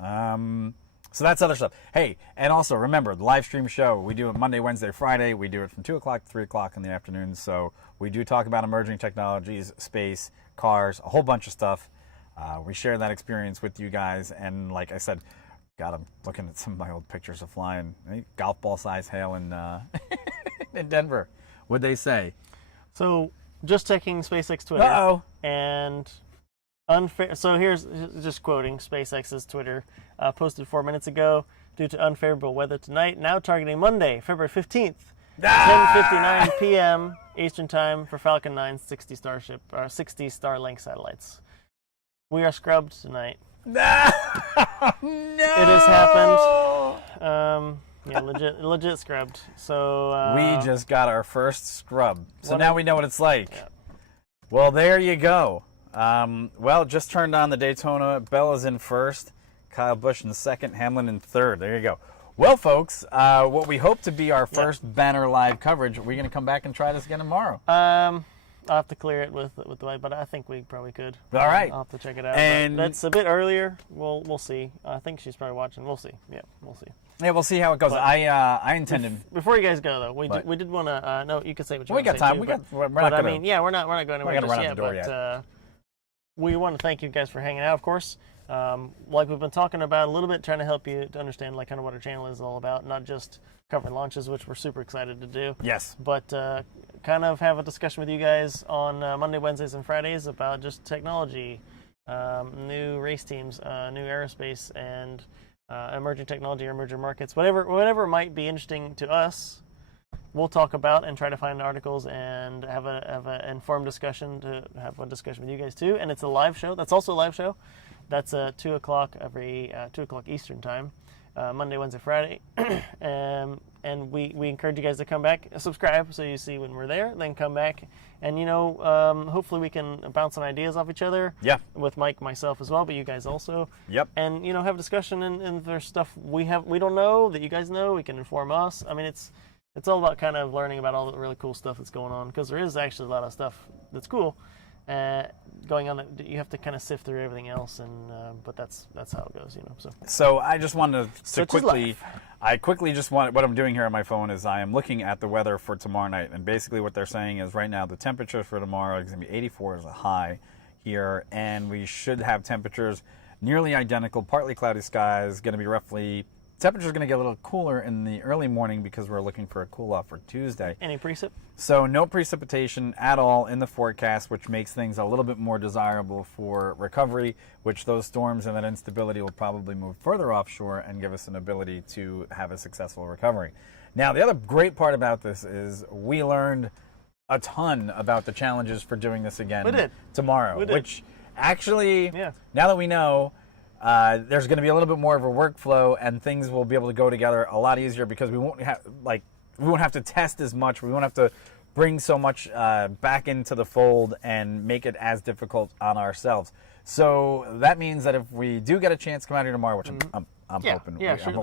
So that's other stuff. Hey, and also remember, the live stream show, we do it Monday, Wednesday, Friday. We do it from 2 o'clock to 3 o'clock in the afternoon. So we do talk about emerging technologies, space, cars, a whole bunch of stuff. We share that experience with you guys. And like I said, God, I'm looking at some of my old pictures of flying. Golf ball size hail in, in Denver. What'd they say? So just checking SpaceX Twitter. Uh-oh. And so here's just quoting SpaceX's Twitter, posted 4 minutes ago. Due to unfavorable weather tonight, now targeting Monday, February 15th, 10:59 p.m. Eastern Time for Falcon 9 60 Starlink satellites. We are scrubbed tonight. No! It has happened. Yeah, legit scrubbed. So we just got our first scrub. So now we know what it's like. Yeah. Well, there you go. Well, just turned on the Daytona. Bella's in first. Kyle Busch in second. Hamlin in third. There you go. Well, folks, what we hope to be our first banner live coverage, are we going to come back and try this again tomorrow? I'll have to clear it with the light, but I think we probably could. All right. I'll have to check it out. And but that's a bit earlier. We'll see. I think she's probably watching. We'll see. Yeah, we'll see. Yeah, we'll see how it goes. But I intended. Before you guys go though, we did want to. No, you can say what you want to say. We got time. Too, we're but not I gonna, mean, yeah, we're not going anywhere gonna just run out yet. the door But yet. we want to thank you guys for hanging out, of course. Like we've been talking about a little bit, trying to help you to understand like kind of what our channel is all about, not just covering launches, which we're super excited to do. Yes. But kind of have a discussion with you guys on Monday, Wednesdays, and Fridays about just technology, new race teams, new aerospace, and emerging technology or emerging markets, whatever might be interesting to us. We'll talk about and try to find articles and have an informed discussion to have a discussion with you guys too. And it's a live show. That's also a live show. That's 2 o'clock every 2 o'clock Eastern time, Monday, Wednesday, Friday. And we encourage you guys to come back, subscribe so you see when we're there, then come back. And, hopefully we can bounce some ideas off each other. Yeah. With Mike, myself as well, but you guys also. Yep. And, have a discussion, and if there's stuff we don't know that you guys know, we can inform us. I mean, it's all about kind of learning about all the really cool stuff that's going on, because there is actually a lot of stuff that's cool going on that you have to kind of sift through everything else, and but that's how it goes, So I just wanted to quickly, what I'm doing here on my phone is I am looking at the weather for tomorrow night, and basically what they're saying is right now the temperature for tomorrow is going to be 84 as a high here, and we should have temperatures nearly identical, partly cloudy skies, going to be roughly. Temperature's going to get a little cooler in the early morning because we're looking for a cool off for Tuesday. Any precip? So no precipitation at all in the forecast, which makes things a little bit more desirable for recovery, which those storms and that instability will probably move further offshore and give us an ability to have a successful recovery. Now, the other great part about this is we learned a ton about the challenges for doing this again tomorrow, which actually, now that we know, there's going to be a little bit more of a workflow, and things will be able to go together a lot easier because we won't have to test as much. We won't have to bring so much back into the fold and make it as difficult on ourselves. So that means that if we do get a chance to come out here tomorrow, which I'm hoping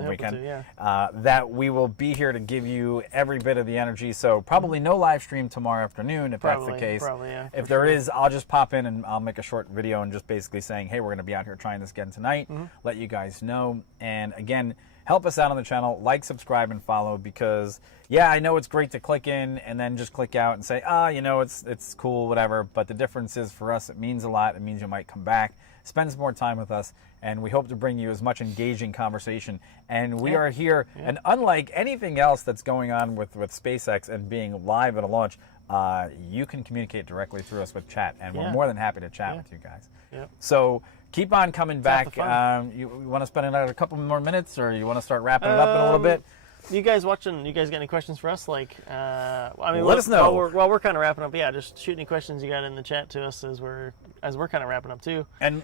we can, that we will be here to give you every bit of the energy. So probably no live stream tomorrow afternoon if that's the case. If there is, I'll just pop in and I'll make a short video and just basically saying, hey, we're going to be out here trying this again tonight. Let you guys know. And again, help us out on the channel, like, subscribe, and follow, because yeah, I know it's great to click in and then just click out and say, it's cool, whatever, but the difference is for us, it means a lot. It means you might come back, spend some more time with us, and we hope to bring you as much engaging conversation. And we are here, and unlike anything else that's going on with SpaceX and being live at a launch, you can communicate directly through us with chat, and we're more than happy to chat with you guys. So keep on coming back. You want to spend another couple more minutes, or you want to start wrapping it up in a little bit? You guys watching? You guys got any questions for us? Like, I mean, let us know while we're kind of wrapping up. Yeah, just shoot any questions you got in the chat to us as we're kind of wrapping up too. And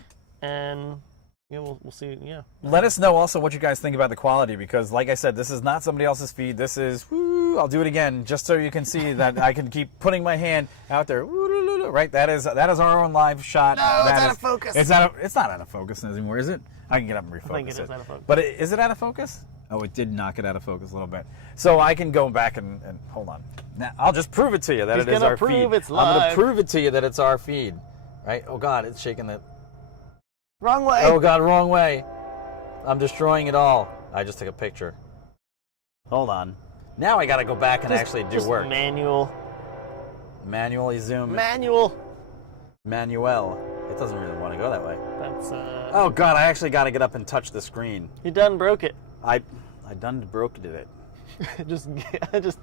yeah, we'll see. Yeah. Let us know also what you guys think about the quality, because, like I said, this is not somebody else's feed. This is, I'll do it again just so you can see that I can keep putting my hand out there. Right, that is our own live shot. No, it's out of focus. It's not out of focus anymore, is it? I can get up and refocus I think it is out of focus. But is it out of focus? Oh, it did knock it out of focus a little bit. So I can go back and hold on. Now, I'll just prove it to you that it is our feed. It's live. I'm going to prove it to you that it's our feed. Right? Oh, God, it's shaking the... Wrong way. Oh, God, wrong way. I'm destroying it all. I just took a picture. Hold on. Now I got to go back and actually do work. Manually zoom. Manual. Manuel. It doesn't really want to go that way. That's Oh, God, I actually got to get up and touch the screen. You done broke it. I done broke it. just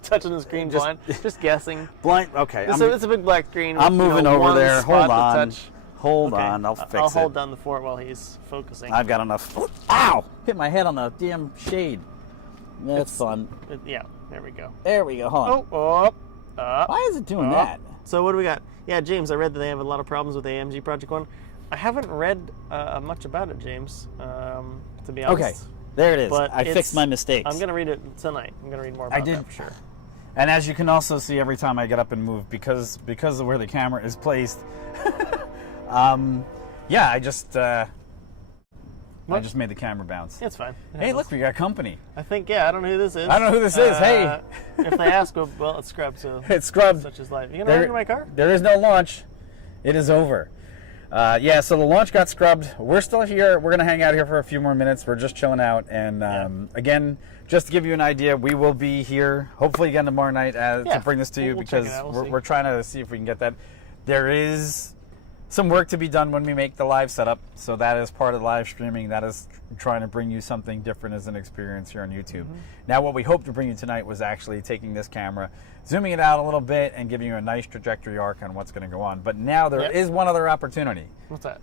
touching the screen blind. Just guessing. Blind. Okay. It's a big black screen. I'm moving over there. Hold on. Hold on. I'll fix it. I'll hold down the fort while he's focusing. I've got enough. Ow! Hit my head on the damn shade. That's fun. Yeah. There we go. There we go. Hold on. Why is it doing that? So what do we got? Yeah, James, I read that they have a lot of problems with AMG Project One. I haven't read much about it, James, to be honest. Okay, there it is. But I fixed my mistakes. I'm going to read it tonight. I'm going to read more about that for sure. And as you can also see, every time I get up and move, because of where the camera is placed, yeah, I just made the camera bounce. It's fine. Hey, look, we got company. I think, I don't know who this is. I don't know who this is. Hey. If they ask, well, it's scrubbed, so. It's scrubbed. Such is life. You going to ride into my car? There is no launch. It is over. Yeah, so the launch got scrubbed. We're still here. We're going to hang out here for a few more minutes. We're just chilling out. And again, just to give you an idea, we will be here hopefully again tomorrow night to bring this to you, because we're trying to see if we can get that. There is some work to be done when we make the live setup. So that is part of the live streaming. That is trying to bring you something different as an experience here on YouTube. Now, what we hope to bring you tonight was actually taking this camera, zooming it out a little bit, and giving you a nice trajectory arc on what's going to go on. But now there is one other opportunity. What's that?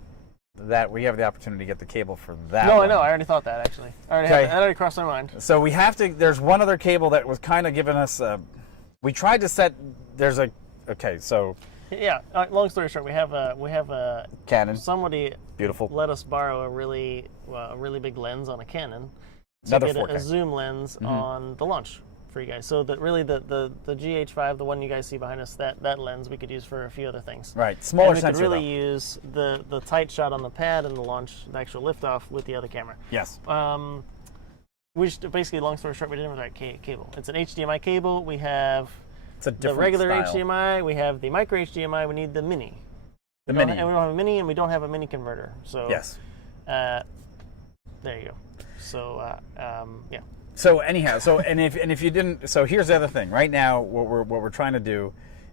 That we have the opportunity to get the cable for that. No, I know. I already thought that, actually. That already crossed my mind. So we have to. There's one other cable that was kind of giving us. We tried to set. There's a. Okay, so. Yeah. Long story short, we have a Canon. Somebody beautiful let us borrow a really big lens on a Canon. Another to get 4K. a zoom lens on the launch for you guys. So that really the GH5, the one you guys see behind us, that lens we could use for a few other things. Right. Smaller and sensor. We could really use the tight shot on the pad and the launch, the actual liftoff with the other camera. Yes. We just basically, long story short, we didn't have that cable. It's an HDMI cable. We have the regular style. HDMI. We have the micro HDMI. We need the mini. And we don't have a mini, and we don't have a mini converter. So yes. There you go. So yeah. So anyhow, and if you didn't, so here's the other thing. Right now, what we're trying to do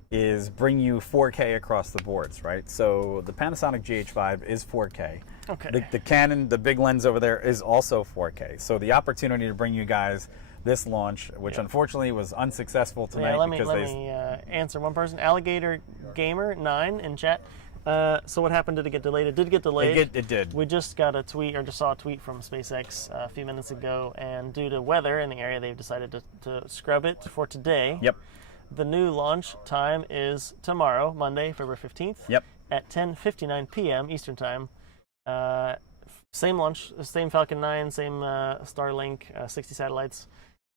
is bring you 4K across the boards, right? So the Panasonic GH5 is 4K. Okay. The Canon, the big lens over there, is also 4K. So the opportunity to bring you guys this launch, which unfortunately was unsuccessful tonight. Yeah, let me answer one person. Alligator Gamer 9 in chat. So what happened? Did it get delayed? It did get delayed. It did. We just got a tweet, or just saw a tweet from SpaceX a few minutes ago, and due to weather in the area, they've decided to scrub it for today. Yep. The new launch time is tomorrow, Monday, February 15th. Yep. At 10:59 p.m. Eastern Time. Same launch, same Falcon 9, same Starlink, 60 satellites,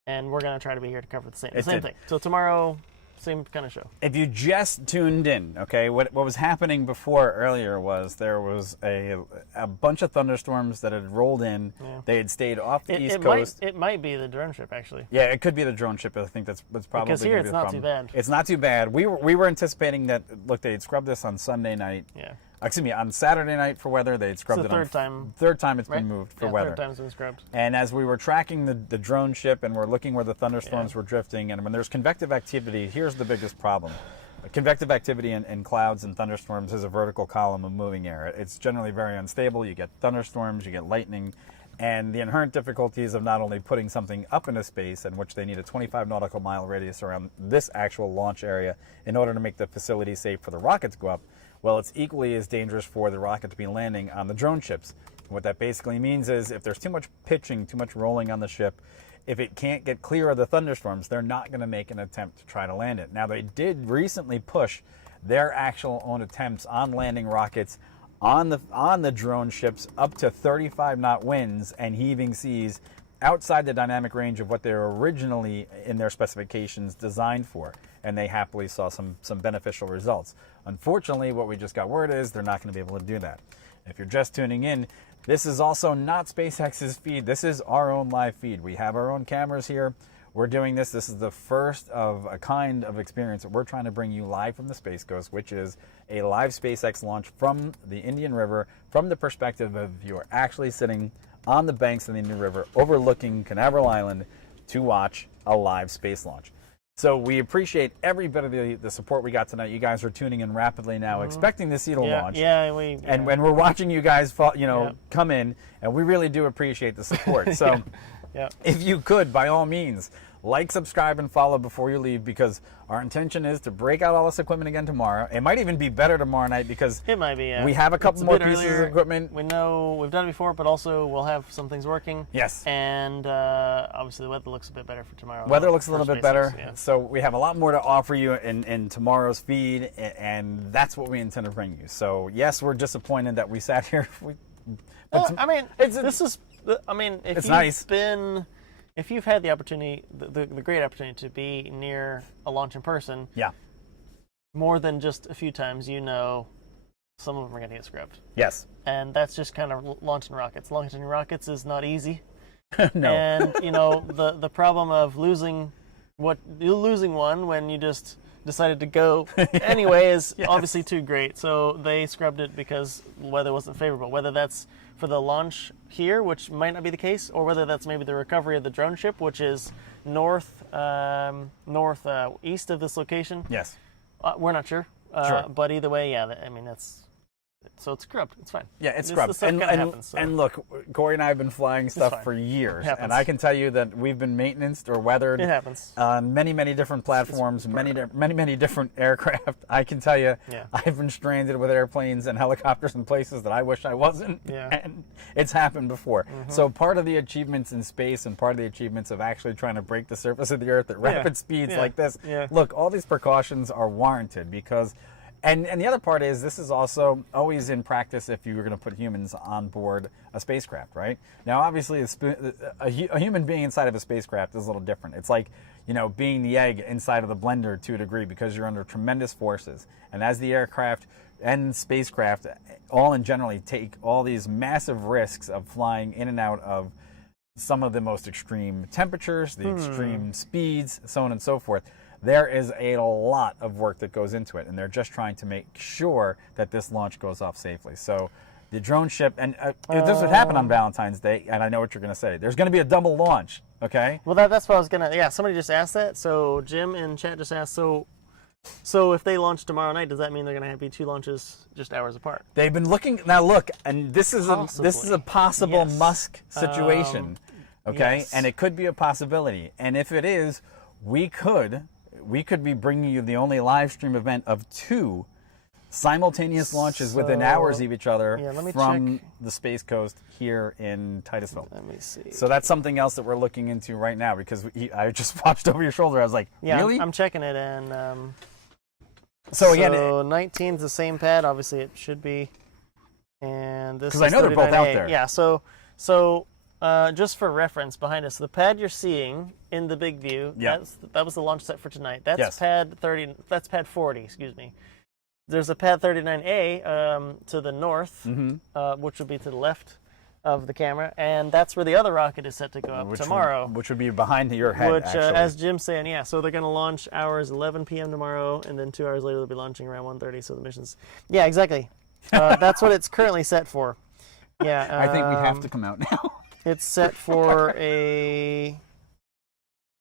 and we're going to try to be here to cover the same thing. So tomorrow, same kind of show. If you just tuned in, okay, what was happening before earlier was there was a bunch of thunderstorms that had rolled in. Yeah. They had stayed off the East Coast. It might be the Droneship, actually. Yeah, it could be the Droneship. I think that's probably because here it's not too bad. It's not too bad. We were anticipating that. Look, they had scrubbed this on Sunday night. Yeah. excuse me, on Saturday night for weather. They had scrubbed It's it the on third time. third time it's Right? been moved for Yeah, weather. third time's been scrubbed. And as we were tracking the drone ship and we're looking where the thunderstorms were drifting, and when there's convective activity, here's the biggest problem. Convective activity in clouds and thunderstorms is a vertical column of moving air. It's generally very unstable. You get thunderstorms, you get lightning, and the inherent difficulties of not only putting something up into space, in which they need a 25 nautical mile radius around this actual launch area in order to make the facility safe for the rocket to go up, well, it's equally as dangerous for the rocket to be landing on the drone ships. What that basically means is if there's too much pitching, too much rolling on the ship, if it can't get clear of the thunderstorms, they're not going to make an attempt to try to land it. Now, they did recently push their actual own attempts on landing rockets on the drone ships up to 35 knot winds and heaving seas outside the dynamic range of what they were originally in their specifications designed for, and they happily saw some beneficial results. Unfortunately, what we just got word is they're not going to be able to do that. If you're just tuning in, this is also not SpaceX's feed. This is our own live feed. We have our own cameras here. We're doing this. This is the first of a kind of experience that we're trying to bring you live from the Space Coast, which is a live SpaceX launch from the Indian River, from the perspective of you are actually sitting on the banks of the Indian River overlooking Canaveral Island to watch a live space launch. So we appreciate every bit of the support we got tonight. You guys are tuning in rapidly now, expecting to see the launch. And when we're watching you guys, come in, and we really do appreciate the support. So if you could, by all means, like, subscribe, and follow before you leave, because our intention is to break out all this equipment again tomorrow. It might even be better tomorrow night because it might be, we have a couple more pieces of equipment. We know we've done it before, but also we'll have some things working. Yes. And obviously the weather looks a bit better for tomorrow. Weather looks a little bit better. Yeah. So we have a lot more to offer you in tomorrow's feed, and that's what we intend to bring you. So yes, we're disappointed that we sat here. If you've had the opportunity, the great opportunity to be near a launch in person, more than just a few times, you know some of them are going to get scrubbed. Yes. And that's just kind of launching rockets. Launching rockets is not easy. No. And, the problem of losing one when you just decided to go anyway is obviously too great. So they scrubbed it because weather wasn't favorable, whether that's for the launch here, which might not be the case, or whether that's maybe the recovery of the drone ship, which is northeast of this location. Yes. We're not sure. Sure. But either way, so it's scrubbed. It's fine. Yeah, it's This scrubbed. stuff kinda happens, so. And look, Corey and I have been flying stuff for years, and I can tell you that we've been maintenanced or weathered. It happens. On many, many different platforms, many different aircraft. I can tell you, I've been stranded with airplanes and helicopters in places that I wish I wasn't, and it's happened before. So part of the achievements in space and part of the achievements of actually trying to break the surface of the Earth at rapid speeds like this, look, all these precautions are warranted because. And the other part is this is also always in practice if you were going to put humans on board a spacecraft, right? Now, obviously, a human being inside of a spacecraft is a little different. It's like, being the egg inside of the blender to a degree because you're under tremendous forces. And as the aircraft and spacecraft all in generally take all these massive risks of flying in and out of some of the most extreme temperatures, the extreme speeds, so on and so forth. There is a lot of work that goes into it, and they're just trying to make sure that this launch goes off safely. So the drone ship, and this would happen on Valentine's Day, and I know what you're going to say. There's going to be a double launch, okay? Well, that's what I was going to, somebody just asked that. So Jim in chat just asked, so if they launch tomorrow night, does that mean they're going to be two launches just hours apart? They've been looking, now look, and this is a possible Musk situation, okay? And it could be a possibility. And if it is, we could be bringing you the only live stream event of two simultaneous launches within hours of each other from the Space Coast here in Titusville. Let me see. So that's something else that we're looking into right now because I just watched over your shoulder. I was like, really? I'm checking it, and so again, 19's the same pad. Obviously, it should be. And this is because I know they're both out there. Yeah. So just for reference behind us, the pad you're seeing in the big view, that was the launch set for tonight. That's pad 30. That's pad 40. Excuse me. There's a pad 39A to the north, which will be to the left of the camera, and that's where the other rocket is set to go up tomorrow. Which would be behind your head, which, actually. as Jim's saying, so they're going to launch hours 11 p.m. tomorrow, and then 2 hours later they'll be launching around 1:30. So the mission's, exactly. That's what it's currently set for. Yeah. I think we have to come out now. It's set for a.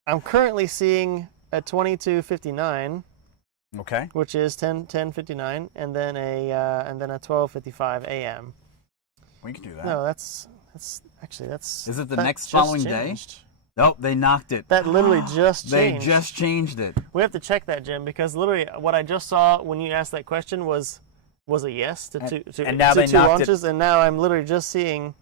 I'm currently seeing a 22:59. Okay. Which is 10:59, and then a 12:55 a.m. We can do that. No, that's actually. Is it the that next just following changed. day? Nope, they knocked it. That literally just changed. They just changed it. We have to check that, Jim, because literally what I just saw when you asked that question was a yes to two launches, and now I'm literally just seeing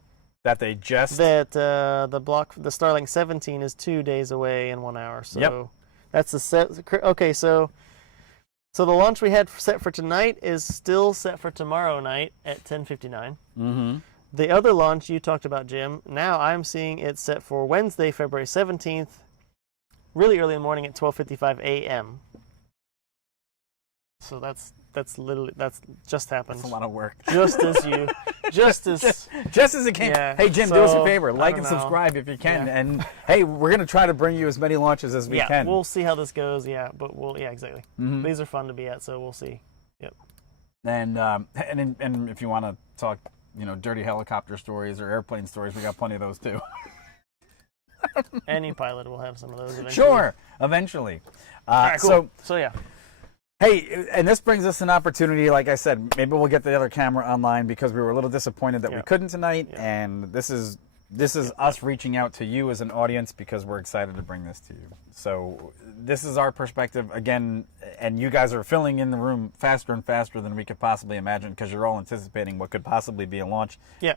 that they just the Starlink 17 is 2 days away in 1 hour. So yep. That's the set. Okay, so the launch we had set for tonight is still set for tomorrow night at 10:59. Mm-hmm. The other launch you talked about, Jim, now I'm seeing it set for Wednesday, February 17th, really early in the morning at 12:55 a.m. So that's just happened. That's a lot of work. Just as it came. Yeah, hey Jim, do us a favor, like and know. subscribe if you can, Yeah. and hey, we're gonna try to bring you as many launches as we can. We'll see how this goes. Yeah, but exactly. Mm-hmm. These are fun to be at, so we'll see. Yep. And if you want to talk, dirty helicopter stories or airplane stories, we got plenty of those too. Any pilot will have some of those eventually. Sure, eventually. All right, cool. So yeah. Hey, and this brings us an opportunity. Like I said, maybe we'll get the other camera online because we were a little disappointed that we couldn't tonight. Yeah. And this is us reaching out to you as an audience because we're excited to bring this to you. So this is our perspective again, and you guys are filling in the room faster and faster than we could possibly imagine because you're all anticipating what could possibly be a launch. Yeah.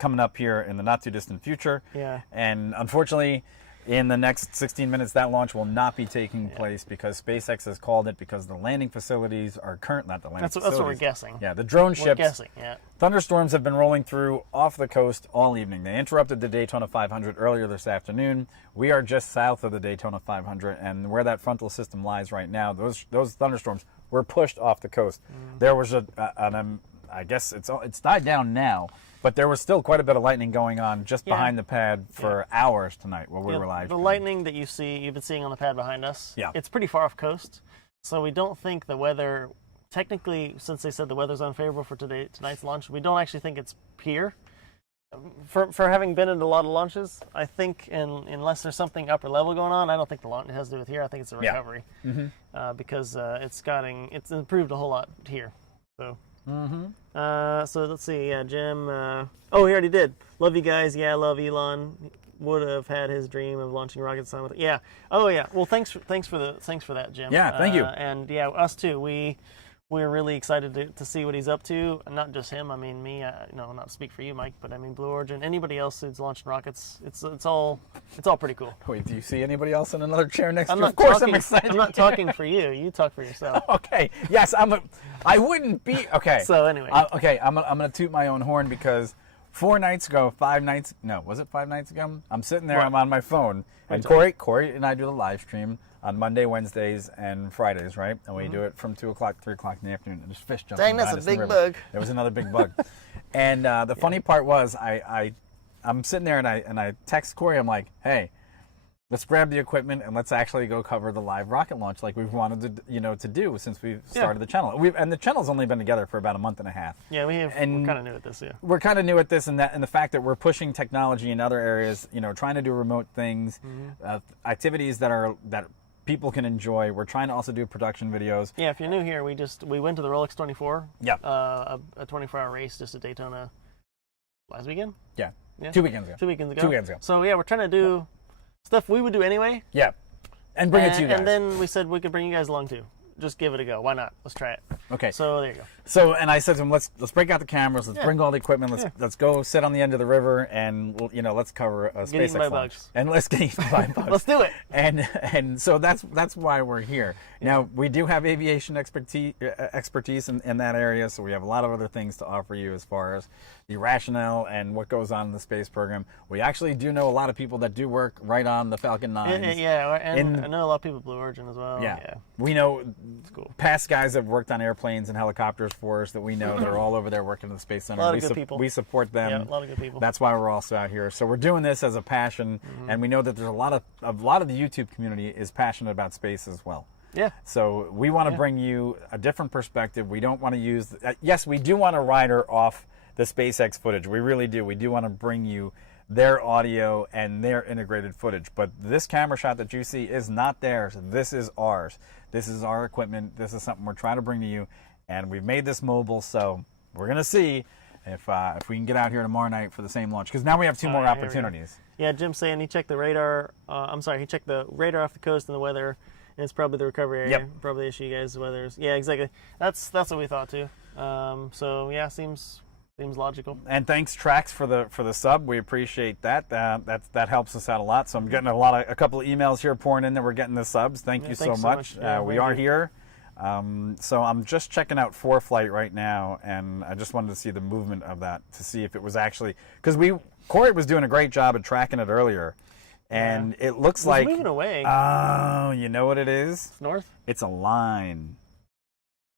Coming up here in the not too distant future. Yeah. And unfortunately, in the next 16 minutes, that launch will not be taking place because SpaceX has called it because the landing facilities are not the landing facilities. That's what we're guessing. Yeah, the drone ships. We're guessing, yeah. Thunderstorms have been rolling through off the coast all evening. They interrupted the Daytona 500 earlier this afternoon. We are just south of the Daytona 500, and where that frontal system lies right now, those thunderstorms were pushed off the coast. There was I guess it's died down now. But there was still quite a bit of lightning going on just behind the pad for hours tonight while we were live. The lightning that you've been seeing on the pad behind us, it's pretty far off coast. So we don't think the weather, technically, since they said the weather's unfavorable for tonight's launch, we don't actually think it's here. For having been in a lot of launches, I think unless there's something upper level going on, I don't think the launch has to do with here. I think it's a recovery because it's improved a whole lot here. So. So let's see. Yeah, Jim. He already did. Love you guys. Yeah, love Elon. Would have had his dream of launching rockets on with it. Yeah. Oh yeah. Well, thanks for that, Jim. Yeah. Thank you. And yeah, us too. We're really excited to see what he's up to. And not just him. I mean, me. Not to speak for you, Mike, but I mean Blue Origin. Anybody else who's launching rockets. It's all pretty cool. Wait, do you see anybody else in another chair next to you? Of course, I'm excited. I'm not talking for you. You talk for yourself. Okay. Yes, I wouldn't be okay. So anyway. I'm gonna toot my own horn because 5 nights ago? I'm sitting there. I'm on my phone, and Corey and I do the live stream on Monday, Wednesdays, and Fridays, right? And we do it from 2 o'clock, 3 o'clock in the afternoon. And there's fish jumping. Dang, that's a big bug. There was another big bug. And the funny part was, I'm sitting there and I text Corey. I'm like, hey, let's grab the equipment and let's actually go cover the live rocket launch like we've wanted to do since we started the channel. And the channel's only been together for about a month and a half. Yeah, we're kind of new at this. Yeah, we're kind of new at this, and the fact that we're pushing technology in other areas, trying to do remote things, activities that people can enjoy. We're trying to also do production videos. Yeah, if you're new here, we went to the Rolex 24. Yeah. A 24-hour race just at Daytona last weekend. Yeah. 2 weekends ago. 2 weekends ago. 2 weekends ago. So yeah, we're trying to do stuff we would do anyway. Yeah. And bring it to you guys. And then we said we could bring you guys along too. Just give it a go. Why not? Let's try it. Okay. So there you go. So, and I said to him, let's break out the cameras. Let's bring all the equipment. Let's go sit on the end of the river and let's cover a SpaceX launch. And let's get eaten by bugs. Let's do it. And so that's why we're here. Now we do have aviation expertise in that area, so we have a lot of other things to offer you as far as the rationale and what goes on in the space program. We actually do know a lot of people that do work right on the Falcon 9s. Yeah, and I know a lot of people at Blue Origin as well. Yeah. We know past guys that have worked on airplanes and helicopters for us that we know that are all over there working in the Space Center. A lot of good people. We support them. Yeah, a lot of good people. That's why we're also out here. So we're doing this as a passion, and we know that there's a lot of the YouTube community is passionate about space as well. Yeah. So we want to bring you a different perspective. We don't want to use, yes, we do want to rider off the SpaceX footage. We really do. We do want to bring you their audio and their integrated footage. But this camera shot that you see is not theirs. This is ours. This is our equipment. This is something we're trying to bring to you. And we've made this mobile, so we're going to see if we can get out here tomorrow night for the same launch. Because now we have two more opportunities. Yeah, Jim's saying he checked the radar. He checked the radar off the coast and the weather. And it's probably the recovery area. Yep. Probably the issue you guys' weathers. Yeah, exactly. That's what we thought too. So yeah, seems logical. And thanks, Trax, for the sub. We appreciate that. That helps us out a lot. So I'm getting a couple of emails here pouring in that we're getting the subs. Thank you so much. Yeah, we are here. So I'm just checking out ForeFlight right now, and I just wanted to see the movement of that to see if it was actually, because Corey was doing a great job at tracking it earlier, and it looks like moving away. Oh, you know what it is? It's north. It's a line.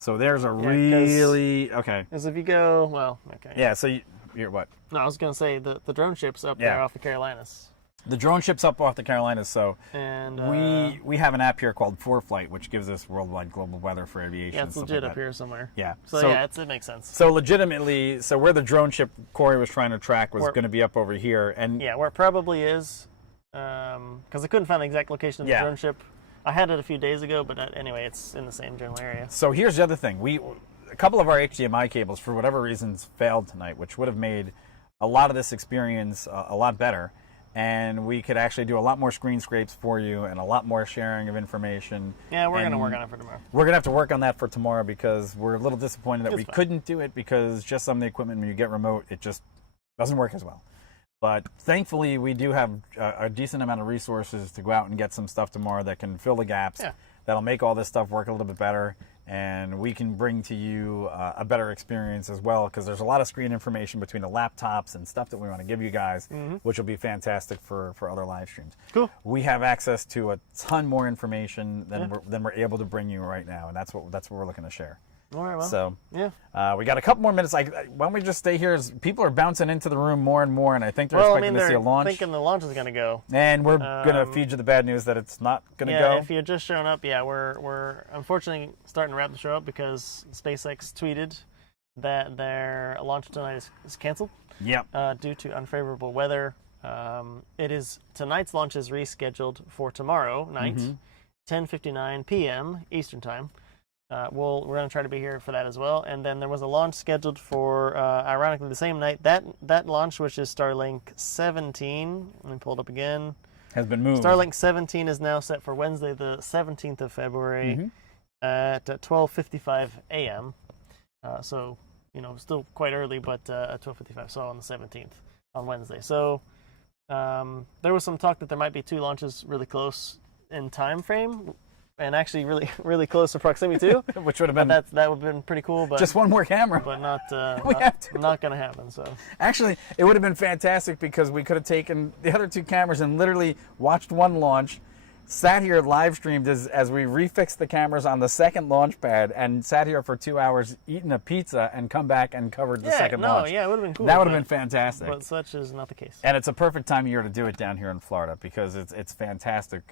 So there's a really okay. Because if you go, okay. Yeah. So you're what? No, I was gonna say the drone ship's up there off the Carolinas. The drone ship's up off the Carolinas, so and we have an app here called ForeFlight, which gives us worldwide global weather for aviation. Yeah, it's legit up here somewhere. Yeah. So yeah, it makes sense. So legitimately, where the drone ship Corey was trying to track was going to be up over here, and yeah, where it probably is, because I couldn't find the exact location of the drone ship. I had it a few days ago, but anyway, it's in the same general area. So here's the other thing: a couple of our HDMI cables, for whatever reasons, failed tonight, which would have made a lot of this experience a lot better. And we could actually do a lot more screen scrapes for you and a lot more sharing of information. Yeah, we're going to work on it for tomorrow. We're going to have to work on that for tomorrow because we're a little disappointed that we couldn't do it because just some of the equipment, when you get remote, it just doesn't work as well. But thankfully, we do have a decent amount of resources to go out and get some stuff tomorrow that can fill the gaps, that'll make all this stuff work a little bit better, and we can bring to you a better experience as well, because there's a lot of screen information between the laptops and stuff that we want to give you guys, which will be fantastic for other live streams. Cool. We have access to a ton more information than we're able to bring you right now, and that's what we're looking to share. All right, well, so we got a couple more minutes. Why don't we just stay here? People are bouncing into the room more and more, and I think they're expecting to see a launch. Thinking the launch is going to go. And we're going to feed you the bad news that it's not going to go. Yeah, if you're just showing up, we're unfortunately starting to wrap the show up because SpaceX tweeted that their launch tonight is canceled. Yep. Due to unfavorable weather. Tonight's launch is rescheduled for tomorrow night, 10:59 p.m. Eastern Time. We're going to try to be here for that as well. And then there was a launch scheduled for, ironically, the same night. That launch, which is Starlink 17, let me pull it up again. Has been moved. Starlink 17 is now set for Wednesday, the 17th of February at 12:55 a.m. So, still quite early, but at 12:55, so on the 17th, on Wednesday. So there was some talk that there might be two launches really close in time frame. And actually, really, really close to proximity too, which would have been that would have been pretty cool. But just one more camera, but not going to happen. So actually, it would have been fantastic because we could have taken the other two cameras and literally watched one launch, sat here live streamed as we refixed the cameras on the second launch pad, and sat here for 2 hours eating a pizza and come back and covered the second launch. Yeah, it would have been cool. That would have been fantastic. But such is not the case. And it's a perfect time of year to do it down here in Florida because it's fantastic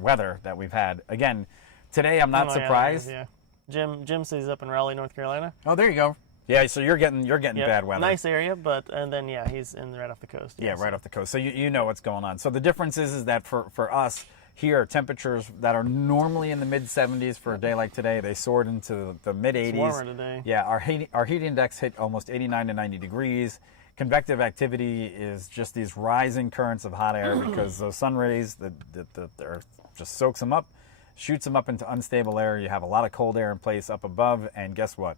weather that we've had. Again, today I'm not surprised. Yeah. Jim says he's up in Raleigh, North Carolina. Oh, there you go. Yeah, so you're getting bad weather. Nice area, and then he's right off the coast. Yeah, right off the coast. So you know what's going on. So the difference is that for us here, temperatures that are normally in the mid 70s for a day like today, they soared into the mid 80s. It's warmer today. Yeah, our heat index hit almost 89 to 90 degrees. Convective activity is just these rising currents of hot air because those sun rays, the earth just soaks them up, shoots them up into unstable air. You have a lot of cold air in place up above, and guess what?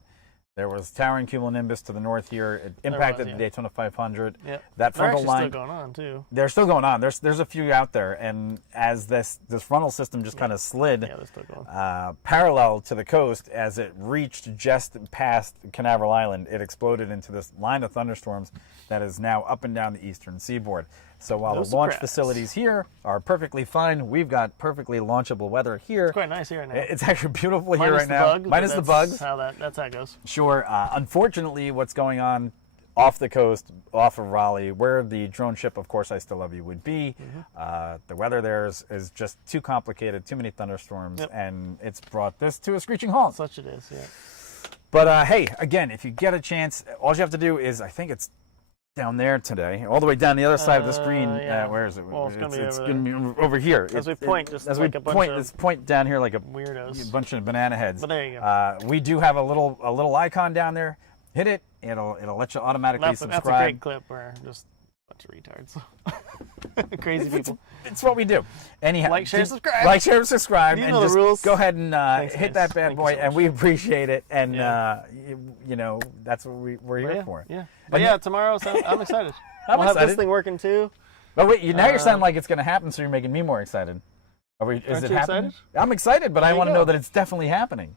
There was towering cumulonimbus to the north here. It impacted the Daytona 500. Yep. That frontal line. They're still going on too. They're still going on. There's a few out there, and as this frontal system just kind of slid they're still going. Parallel to the coast, as it reached just past Canaveral Island, it exploded into this line of thunderstorms that is now up and down the eastern seaboard. So while the launch facilities here are perfectly fine, we've got perfectly launchable weather here. It's quite nice here right now. It's actually beautiful here right now. Minus the bugs. That's how it goes. Sure. Unfortunately, what's going on off the coast, off of Raleigh, where the drone ship, of course, I Still Love You would be. The weather there is just too complicated, too many thunderstorms, and it's brought this to a screeching halt. Such it is, yeah. But hey, again, if you get a chance, all you have to do is, I think it's down there today, all the way down the other side of the screen. Where is it? Well, it's going to be over here. As we point, just as like we a bunch point, of let's point down here like a weirdos. bunch of banana heads. But there you go. We do have a little icon down there. Hit it. It'll let you automatically subscribe. That's a great clip where just a bunch of retards. Crazy people. It's what we do. Anyhow, like, share, subscribe. Like, share, subscribe, and know just the rules. go ahead and hit that bad Thank boy, you so and much. we appreciate it. And you know, that's what we're here for. Yeah. But yeah, tomorrow, so I'm excited. I'm we'll have excited. this thing working too. But wait, now you're sounding like it's going to happen, so you're making me more excited. Is Aren't it you happening? excited? I'm excited, but I you want to go. know that it's definitely happening.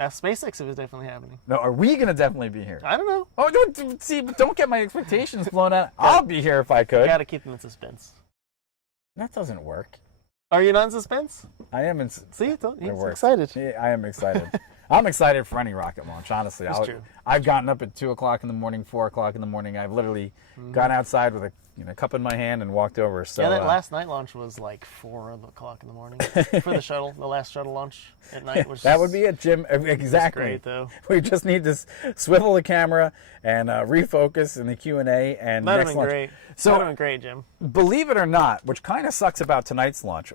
SpaceX, it was definitely happening. No, are we going to definitely be here? I don't know. Oh, don't get my expectations blown out. I'll be here if I could. Got to keep them in suspense. That doesn't work. Are you not in suspense? I am in. See, he's works. excited. Yeah, I am excited. I'm excited for any rocket launch, honestly. That's true. I've gotten up at 2 o'clock in the morning, 4 o'clock in the morning. I've literally gone outside with a cup in my hand and walked over. So, yeah, that last night launch was like 4 o'clock in the morning for the shuttle. The last shuttle launch at night was. That would be it, Jim. Exactly. Great though. We just need to swivel the camera and refocus in the Q&A and That'd next have been launch. great. So, That'd have been great, Jim. Believe it or not, which kind of sucks about tonight's launch,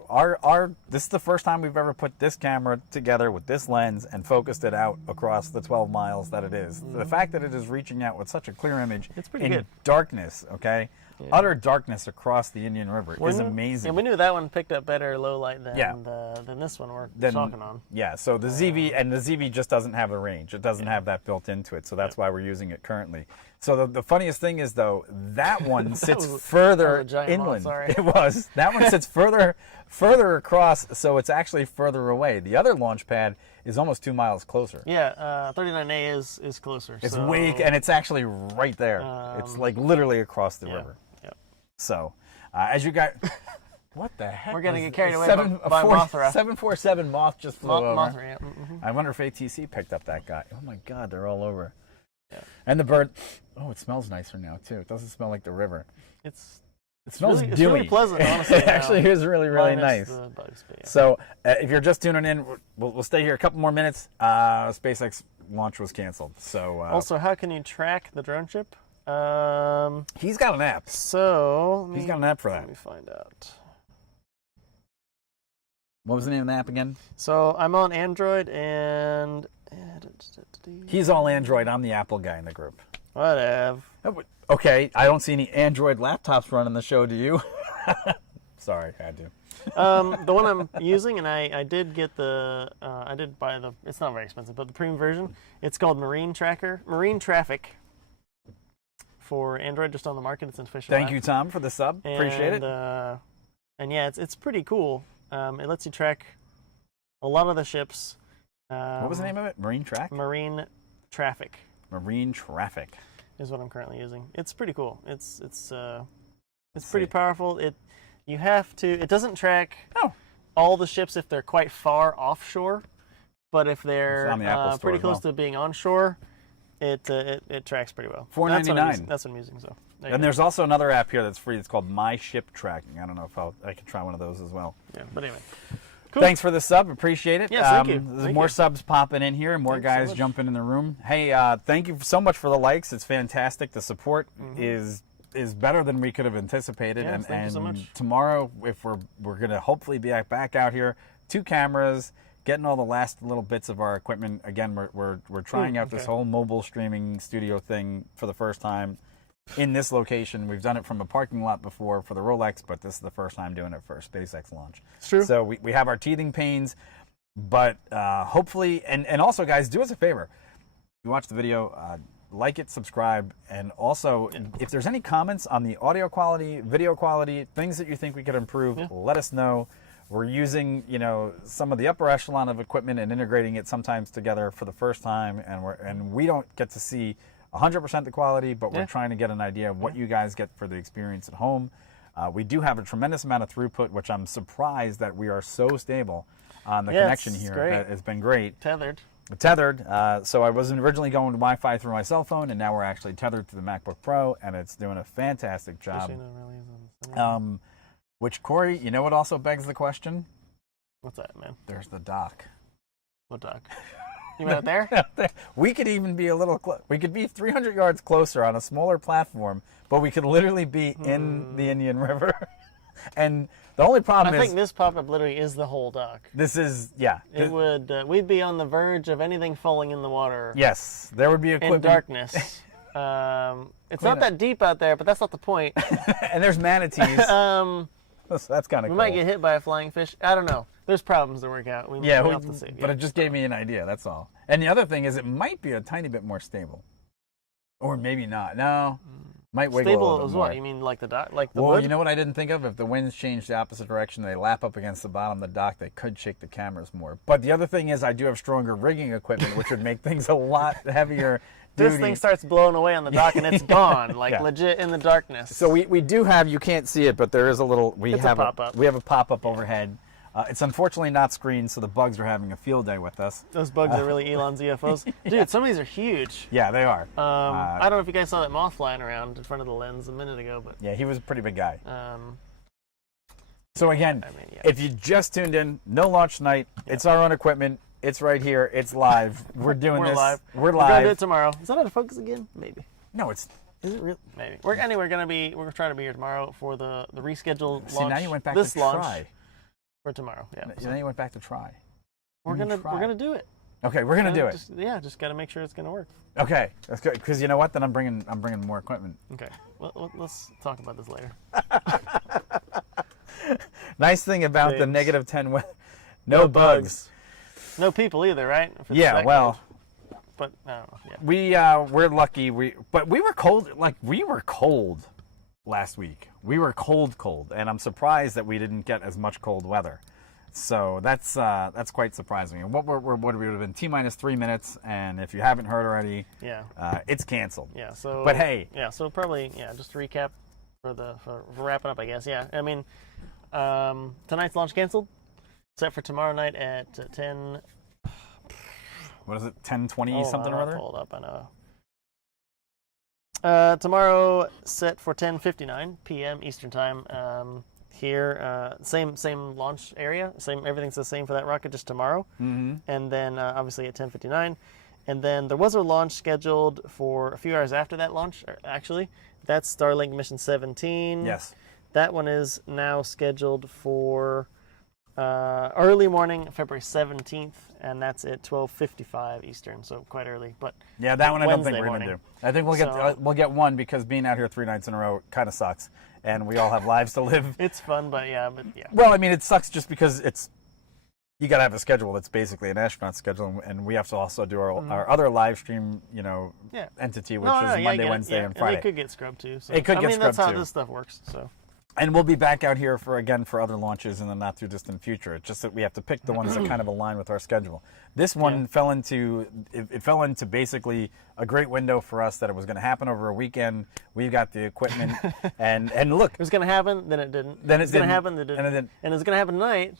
this is the first time we've ever put this camera together with this lens and focused it out across the 12 miles that it is. The fact that it is reaching out with such a clear image It's pretty in good. darkness, okay? Yeah. Utter darkness across the Indian River is amazing. And we knew that one picked up better low light than this one we're talking on. Yeah, so the ZV just doesn't have the range. It doesn't have that built into it, so that's why we're using it currently. So the funniest thing is, though, that one sits further inland. Sorry. It was. That one sits further across, so it's actually further away. The other launch pad is almost 2 miles closer. Yeah, 39A is closer. It's and it's actually right there. It's like literally across the river. Yeah. So, as you guys, what the heck? We're gonna get carried away by Mothra. 747 Moth just flew over. Mothra, yeah. Mm-hmm. I wonder if ATC picked up that guy. Oh my God, they're all over. Yeah. And the bird. Oh, it smells nicer now too. It doesn't smell like the river. It smells really, dewy. It's really pleasant, honestly. It actually is really nice. The bugs, but yeah. So, if you're just tuning in, we'll stay here a couple more minutes. SpaceX launch was canceled. So. Also, how can you track the drone ship? He's got an app. So he's got an app for that. Let me find out. What was the name of the app again? So I'm on Android and he's all Android. I'm the Apple guy in the group. Whatever. Okay, I don't see any Android laptops running the show. Do you? Sorry, I had to. The one I'm using, and I did get I did buy it's not very expensive, but the premium version. It's called Marine Traffic for Android, just on the market. It's an official Thank app. you, Tom, for the sub. Appreciate it. And yeah, it's pretty cool. It lets you track a lot of the ships. What was the name of it? Marine Traffic is what I'm currently using. It's pretty cool. It's pretty powerful. It doesn't track all the ships if they're quite far offshore, but if they're pretty close to being onshore, it tracks pretty well. $4.99. That's what I'm using. So. And there's also another app here that's free. It's called My Ship Tracking. I don't know if I can try one of those as well. Yeah, but anyway. Cool. Thanks for the sub. Appreciate it. Yes, thank you. There's more subs popping in here. More guys jumping in the room. Hey, thank you so much for the likes. It's fantastic. The support is better than we could have anticipated. Yes, thank you so much. Tomorrow, if we're gonna hopefully be back out here, 2 cameras, getting all the last little bits of our equipment. Again, we're trying out this whole mobile streaming studio thing for the first time in this location. We've done it from a parking lot before for the Rolex, but this is the first time doing it for a SpaceX launch. It's true. So we have our teething pains, but hopefully, and also, guys, do us a favor. You watch the video, like it, subscribe, and also, if there's any comments on the audio quality, video quality, things that you think we could improve, let us know. We're using, some of the upper echelon of equipment and integrating it sometimes together for the first time, and we don't get to see 100% the quality, but we're trying to get an idea of what you guys get for the experience at home. We do have a tremendous amount of throughput, which I'm surprised that we are so stable on the connection here. Great. It's been great. Tethered. tethered. So I was originally going to Wi-Fi through my cell phone, and now we're actually tethered to the MacBook Pro, and it's doing a fantastic job. Which, Corey, you know what also begs the question? What's that, man? There's the dock. What dock? You mean out there? We could even be we could be 300 yards closer on a smaller platform, but we could literally be in the Indian River. And the only problem is... I think this pop-up literally is the whole dock. This is, yeah. It would, we'd be on the verge of anything falling in the water. Yes, there would be equipment. In darkness. It's not that deep out there, but that's not the point. And there's manatees. So that's kind of cool. We might get hit by a flying fish. I don't know. There's problems to work out. We have to see. But it just gave me an idea, that's all. And the other thing is it might be a tiny bit more stable. Or maybe not. No. Might wiggle a little bit more. What? You mean like the dock? Like the Well, wood? you know what I didn't think of? If the winds change the opposite direction, they lap up against the bottom of the dock, they could shake the cameras more. But the other thing is I do have stronger rigging equipment, which would make things a lot heavier. This thing starts blowing away on the dock and it's gone, like legit in the darkness. So we do have, you can't see it, but there is a little, we have a pop-up overhead. It's unfortunately not screened, so the bugs are having a field day with us. Those bugs are really Elon's UFOs. Dude, some of these are huge. Yeah, they are. I don't know if you guys saw that moth flying around in front of the lens a minute ago, but yeah, he was a pretty big guy. So again, if you just tuned in, no launch tonight. It's our own equipment. It's right here. It's live. We're doing this. Live. We're live. We're gonna do live. it tomorrow. Is that out of focus again? Maybe. No, it's. Is it real? Maybe. We're trying to be here tomorrow for the rescheduled launch. See, now you went back this to launch try. For tomorrow. Yeah. So now you went back to try. We're gonna do it. Okay, we're gonna do it. Just gotta make sure it's gonna work. Okay, that's good. Because you know what? Then I'm bringing more equipment. Okay. Well, let's talk about this later. Nice thing about the -10 weather, no bugs. No people either, right? Yeah, well. But I don't know. Yeah. We're lucky. But we were cold. Like we were cold last week. We were cold, and I'm surprised that we didn't get as much cold weather. So that's quite surprising. And what would have been T-3 minutes? And if you haven't heard already, it's canceled. Yeah. So. But hey. Yeah. So probably just to recap for wrapping up, I guess. Yeah. I mean, tonight's launch canceled. Set for tomorrow night at 10. What is it? 10:20 something or other. Hold up, I know. Tomorrow set for 10:59 p.m. Eastern time. Here, same launch area. Everything's the same for that rocket. Just tomorrow, and then obviously at 10:59, and then there was a launch scheduled for a few hours after that launch. Actually, that's Starlink mission 17. Yes. That one is now scheduled for early morning, February 17th, and that's at 12:55 Eastern, so quite early. But yeah, that one I don't think we're morning. gonna do. I think we'll get one because being out here 3 nights in a row kind of sucks, and we all have lives to live. It's fun, but yeah. Well, I mean, it sucks just because you got to have a schedule that's basically an astronaut schedule, and we have to also do our other live stream, entity, which is Monday, Wednesday, and Friday. And it could get scrubbed too. So. It could get scrubbed too. That's how this stuff works. So. And we'll be back out here for other launches in the not too distant future. It's just that we have to pick the ones that kind of align with our schedule. This one fell into basically a great window for us that it was going to happen over a weekend. We've got the equipment, and look, it was going to happen, then it didn't. Then it was going to happen, then it didn't. And it was going to happen tonight,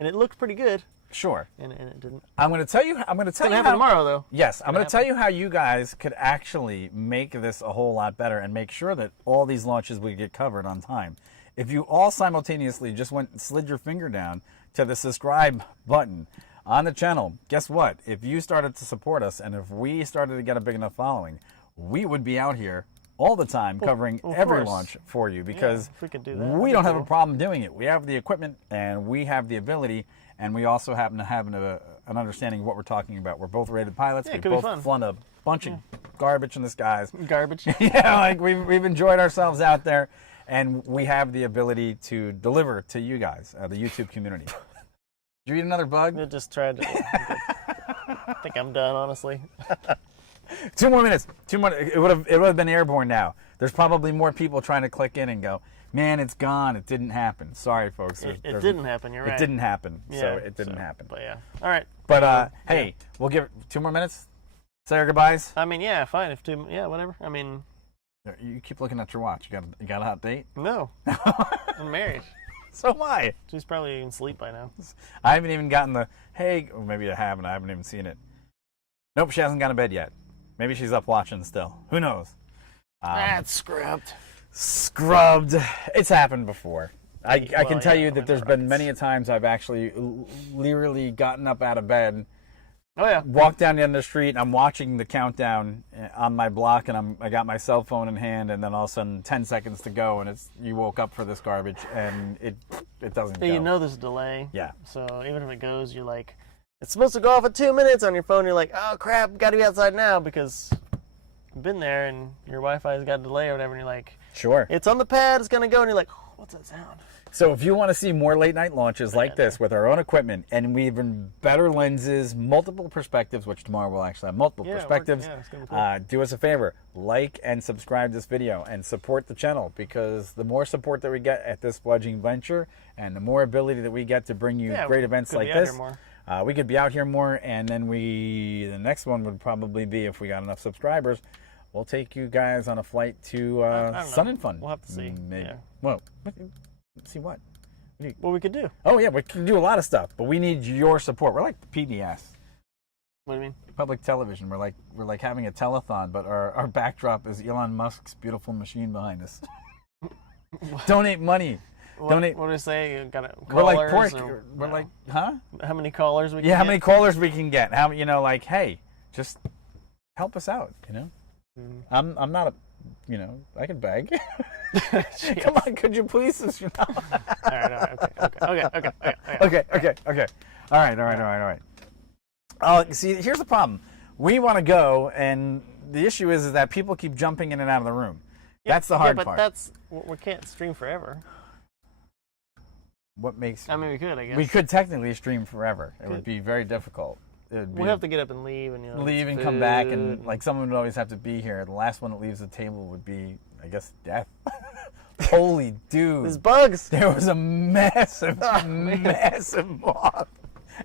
and it looked pretty good. Sure. And it didn't. I'm going to tell you. It's going to happen tomorrow, though. Yes, I'm going to tell you how you guys could actually make this a whole lot better and make sure that all these launches will get covered on time. If you all simultaneously just went and slid your finger down to the subscribe button on the channel, guess what? If you started to support us and if we started to get a big enough following, we would be out here all the time covering every launch for you because if we could do that, we don't have a problem doing it. We have the equipment and we have the ability, and we also happen to have an understanding of what we're talking about. We're both rated pilots. We've both flown a bunch of garbage in the skies. Garbage? Yeah, like we've enjoyed ourselves out there. And we have the ability to deliver to you guys, the YouTube community. Did you eat another bug? I just tried to. I think I'm done, honestly. 2 more minutes. 2 more. It would have been airborne now. There's probably more people trying to click in and go, man, it's gone. It didn't happen. Sorry, folks. It didn't happen. You're right. It didn't happen. So it didn't happen. But yeah. All right. But hey, we'll give it 2 more minutes. Say our goodbyes. I mean, yeah, fine. Whatever. I mean. You keep looking at your watch. You got a hot date? No. I'm married. So am I. She's probably asleep by now. I haven't even gotten the, hey, or maybe I haven't even seen it. Nope, she hasn't gone to bed yet. Maybe she's up watching still. Who knows? That's scrubbed. Scrubbed. It's happened before. I can tell you that there's been rockets. many a times I've actually literally gotten up out of bed, Oh yeah. walked down the end of the street, and I'm watching the countdown on my block, and I got my cell phone in hand, and then all of a sudden 10 seconds to go, and you woke up for this garbage, and it doesn't go. You know there's a delay. Yeah. So even if it goes, you're like, it's supposed to go off in 2 minutes on your phone. You're like, oh crap, got to be outside now because you've been there and your Wi-Fi's got a delay or whatever. And you're like, Sure. it's on the pad, it's gonna go, and you're like, oh, what's that sound? So if you want to see more late night launches like this with our own equipment and even better lenses, multiple perspectives, which tomorrow we'll actually have multiple perspectives, it's gonna be cool. do us a favor, like and subscribe this video and support the channel, because the more support that we get at this fledgling venture and the more ability that we get to bring you great events like this, we could be out here more. And then the next one would probably be, if we got enough subscribers, we'll take you guys on a flight to Sun and Fun. We'll have to see. Maybe. Yeah. Well, see what? What we could do. Oh yeah, we can do a lot of stuff, but we need your support. We're like PBS, What do you mean? public television. We're like having a telethon, but our backdrop is Elon Musk's beautiful machine behind us. Donate money. Donate. What do they say? You got We're like callers? pork. We're like, huh? How many callers we can Yeah, how get? many callers we can get? How, like, hey, just help us out. I'm not a, I can beg. Come on, could you please? All right, okay. All right. Oh, see, here's the problem. We want to go, and the issue is that people keep jumping in and out of the room. That's the hard part. But we can't stream forever. What makes? I mean, we could, I guess. We could technically stream forever. It would be very difficult. We'd have to get up and leave, and leave and come back, and like someone would always have to be here. The last one that leaves the table would be, I guess, death. Holy dude! There's bugs. There was a massive moth,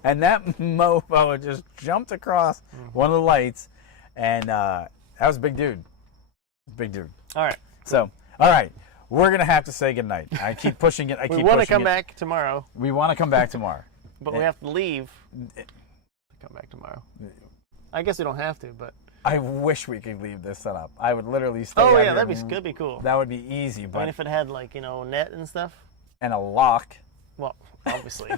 and that mofo just jumped across one of the lights, and that was a big dude. Big dude. All right. So, all right, we're gonna have to say goodnight. I keep pushing it. We want to come back tomorrow. We want to come back tomorrow, but we have to leave. Come back tomorrow. I guess we don't have to, but I wish we could leave this set up. I would literally stay. Oh out yeah, here that'd be cool. That would be easy, but I mean, if it had like net and stuff, and a lock. Well, obviously.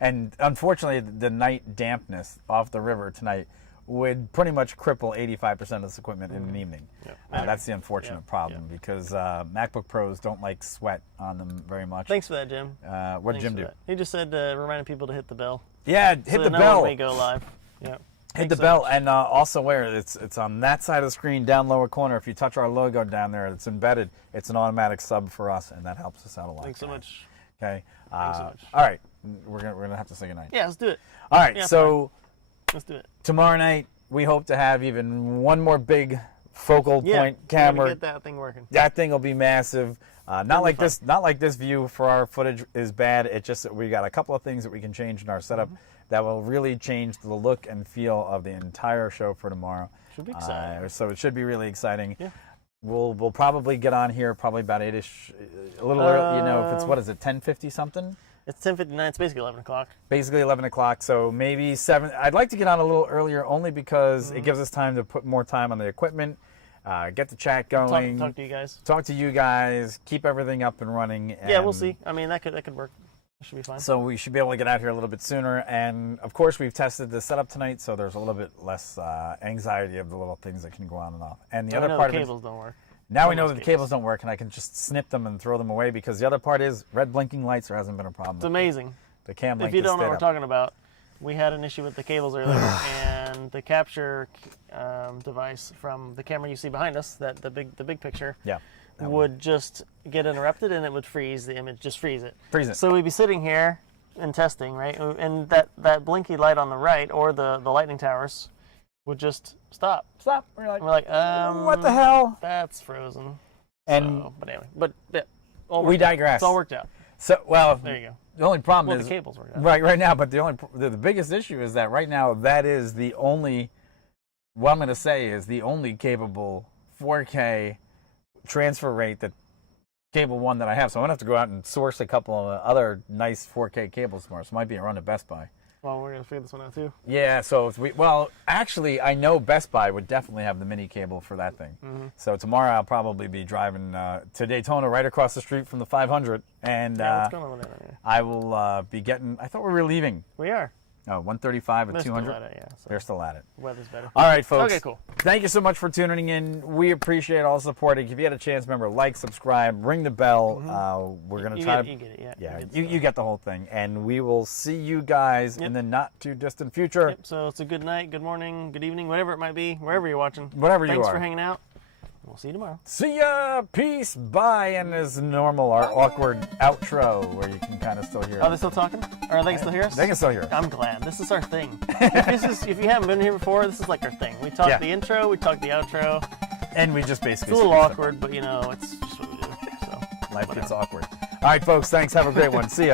And unfortunately, the night dampness off the river tonight would pretty much cripple 85% of this equipment in an evening. Yeah. That's the unfortunate problem because MacBook Pros don't like sweat on them very much. Thanks for that, Jim. What did Jim do? He just said reminding people to hit the bell. Yeah, hit the bell. When we go live. Yeah. Hit the bell, and also where it's on that side of the screen, down lower corner. If you touch our logo down there, it's embedded. It's an automatic sub for us, and that helps us out a lot. Thanks so much. Okay. Thanks so much. All right, we're gonna have to say goodnight. Yeah, let's do it. All right, Yeah, so let's do it. Tomorrow night we hope to have even one more big focal point we camera. gotta get that thing working. That thing will be massive. Not like this. Not like this view for our footage is bad. It's just that we got a couple of things that we can change in our setup that will really change the look and feel of the entire show for tomorrow. Should be exciting. So it should be really exciting. Yeah. We'll probably get on here probably about 8ish, a little early. If it's what is it, 10:50 something? It's 10:59. It's basically 11 o'clock. Basically 11 o'clock. So maybe 7. I'd like to get on a little earlier only because it gives us time to put more time on the equipment. Get the chat going. Talk to you guys. Talk to you guys. Keep everything up and running. Yeah, we'll see. I mean, that could work. It should be fine. So we should be able to get out here a little bit sooner. And of course, we've tested the setup tonight, so there's a little bit less anxiety of the little things that can go on and off. And the other part of it, cables don't work. now we know that the cables don't work, and I can just snip them and throw them away because the other part is red blinking lights. There hasn't been a problem. It's amazing. The cam link. If you don't know what we're up. talking about, we had an issue with the cables earlier, and the capture device from the camera you see behind us, the big picture, would just get interrupted and it would freeze the image, just freeze it. Freeze it. So we'd be sitting here and testing, right? And that blinky light on the right or the lightning towers would just stop. Stop. We're like, what the hell? That's frozen. And but anyway, we digress. It's all worked out. So There you go. The only problem is the cables worked out. right now. But the biggest issue is that right now that is the only. What I'm going to say is the only capable 4K transfer rate that cable one that I have. So I'm going to have to go out and source a couple of other nice 4K cables tomorrow. So it might be a run to Best Buy. Well, we're gonna figure this one out too. Yeah, so well, actually, I know Best Buy would definitely have the mini cable for that thing. So tomorrow I'll probably be driving to Daytona, right across the street from the 500, and What's going on with that anyway? I will be getting. I thought we were leaving. We are. Oh, 135 at They're 200. still at it, yeah. So They're still at it. weather's better. All right, folks. Okay, cool. Thank you so much for tuning in. We appreciate all the support. If you get a chance, remember, like, subscribe, ring the bell. We're going to try You get it, yeah. Yeah, You you get the whole thing. And we will see you guys in the not too distant future. Yep, so it's a good night, good morning, good evening, whatever it might be, wherever you're watching. Whatever you Thanks are. for hanging out. We'll see you tomorrow. See ya. Peace. Bye. And as normal, our awkward outro where you can kind of still hear Are they still talking? Or they can still hear us? They can still hear us. I'm glad. This is our thing. If you haven't been here before, this is like our thing. We talk the intro, we talk the outro. And we just It's basically a little speak stuff. awkward, but you know, it's just what we do. So Life gets awkward. All right, folks. Thanks. Have a great one. See ya.